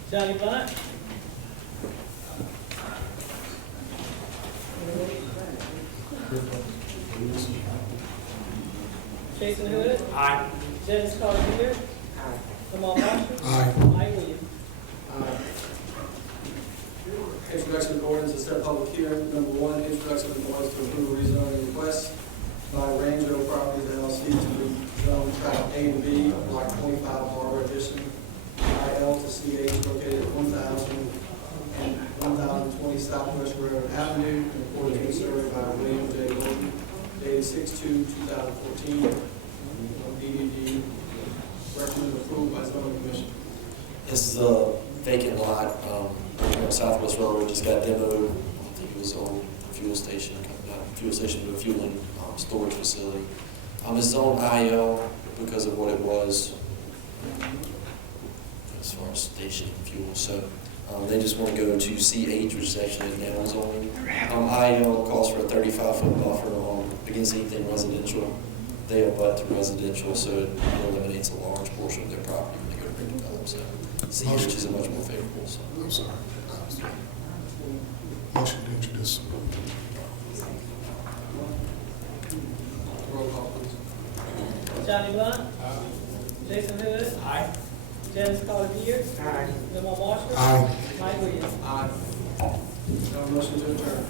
Johnny Blunt. Jason Hood. Janice Carter Beard. Lamar Marshall. Mike Williams. Introduction of ordinance to set public hearing. Number 1, introduction of ordinance to approve a rezoning request by Range Road Properties LLC to rezone tract A and B of block 25 Harbor Edition, IL to CH located at 1000 and 1020 Southwest Railroad Avenue, and according to survey by William J. Gordon, dated 6/2/2014, DDD, recommended approval by zoning commission. This is a vacant lot, Southwest Railroad just got demoed. I think it was an old fuel station, to a fueling storage facility. It's zoned IL because of what it was as far as station fuel. So they just want to go to CH, which is actually now zoning. IL calls for a 35-foot buffer against anything residential. They abut to residential, so it eliminates a large portion of their property when they go to redevelop. So CH is a much more favorable. So. I'm sorry. Motion to introduce. Roll call, please. Johnny Blunt. Jason Hood. Janice Carter Beard. Lamar Marshall. Mike Williams. Aye. Motion to adjourn.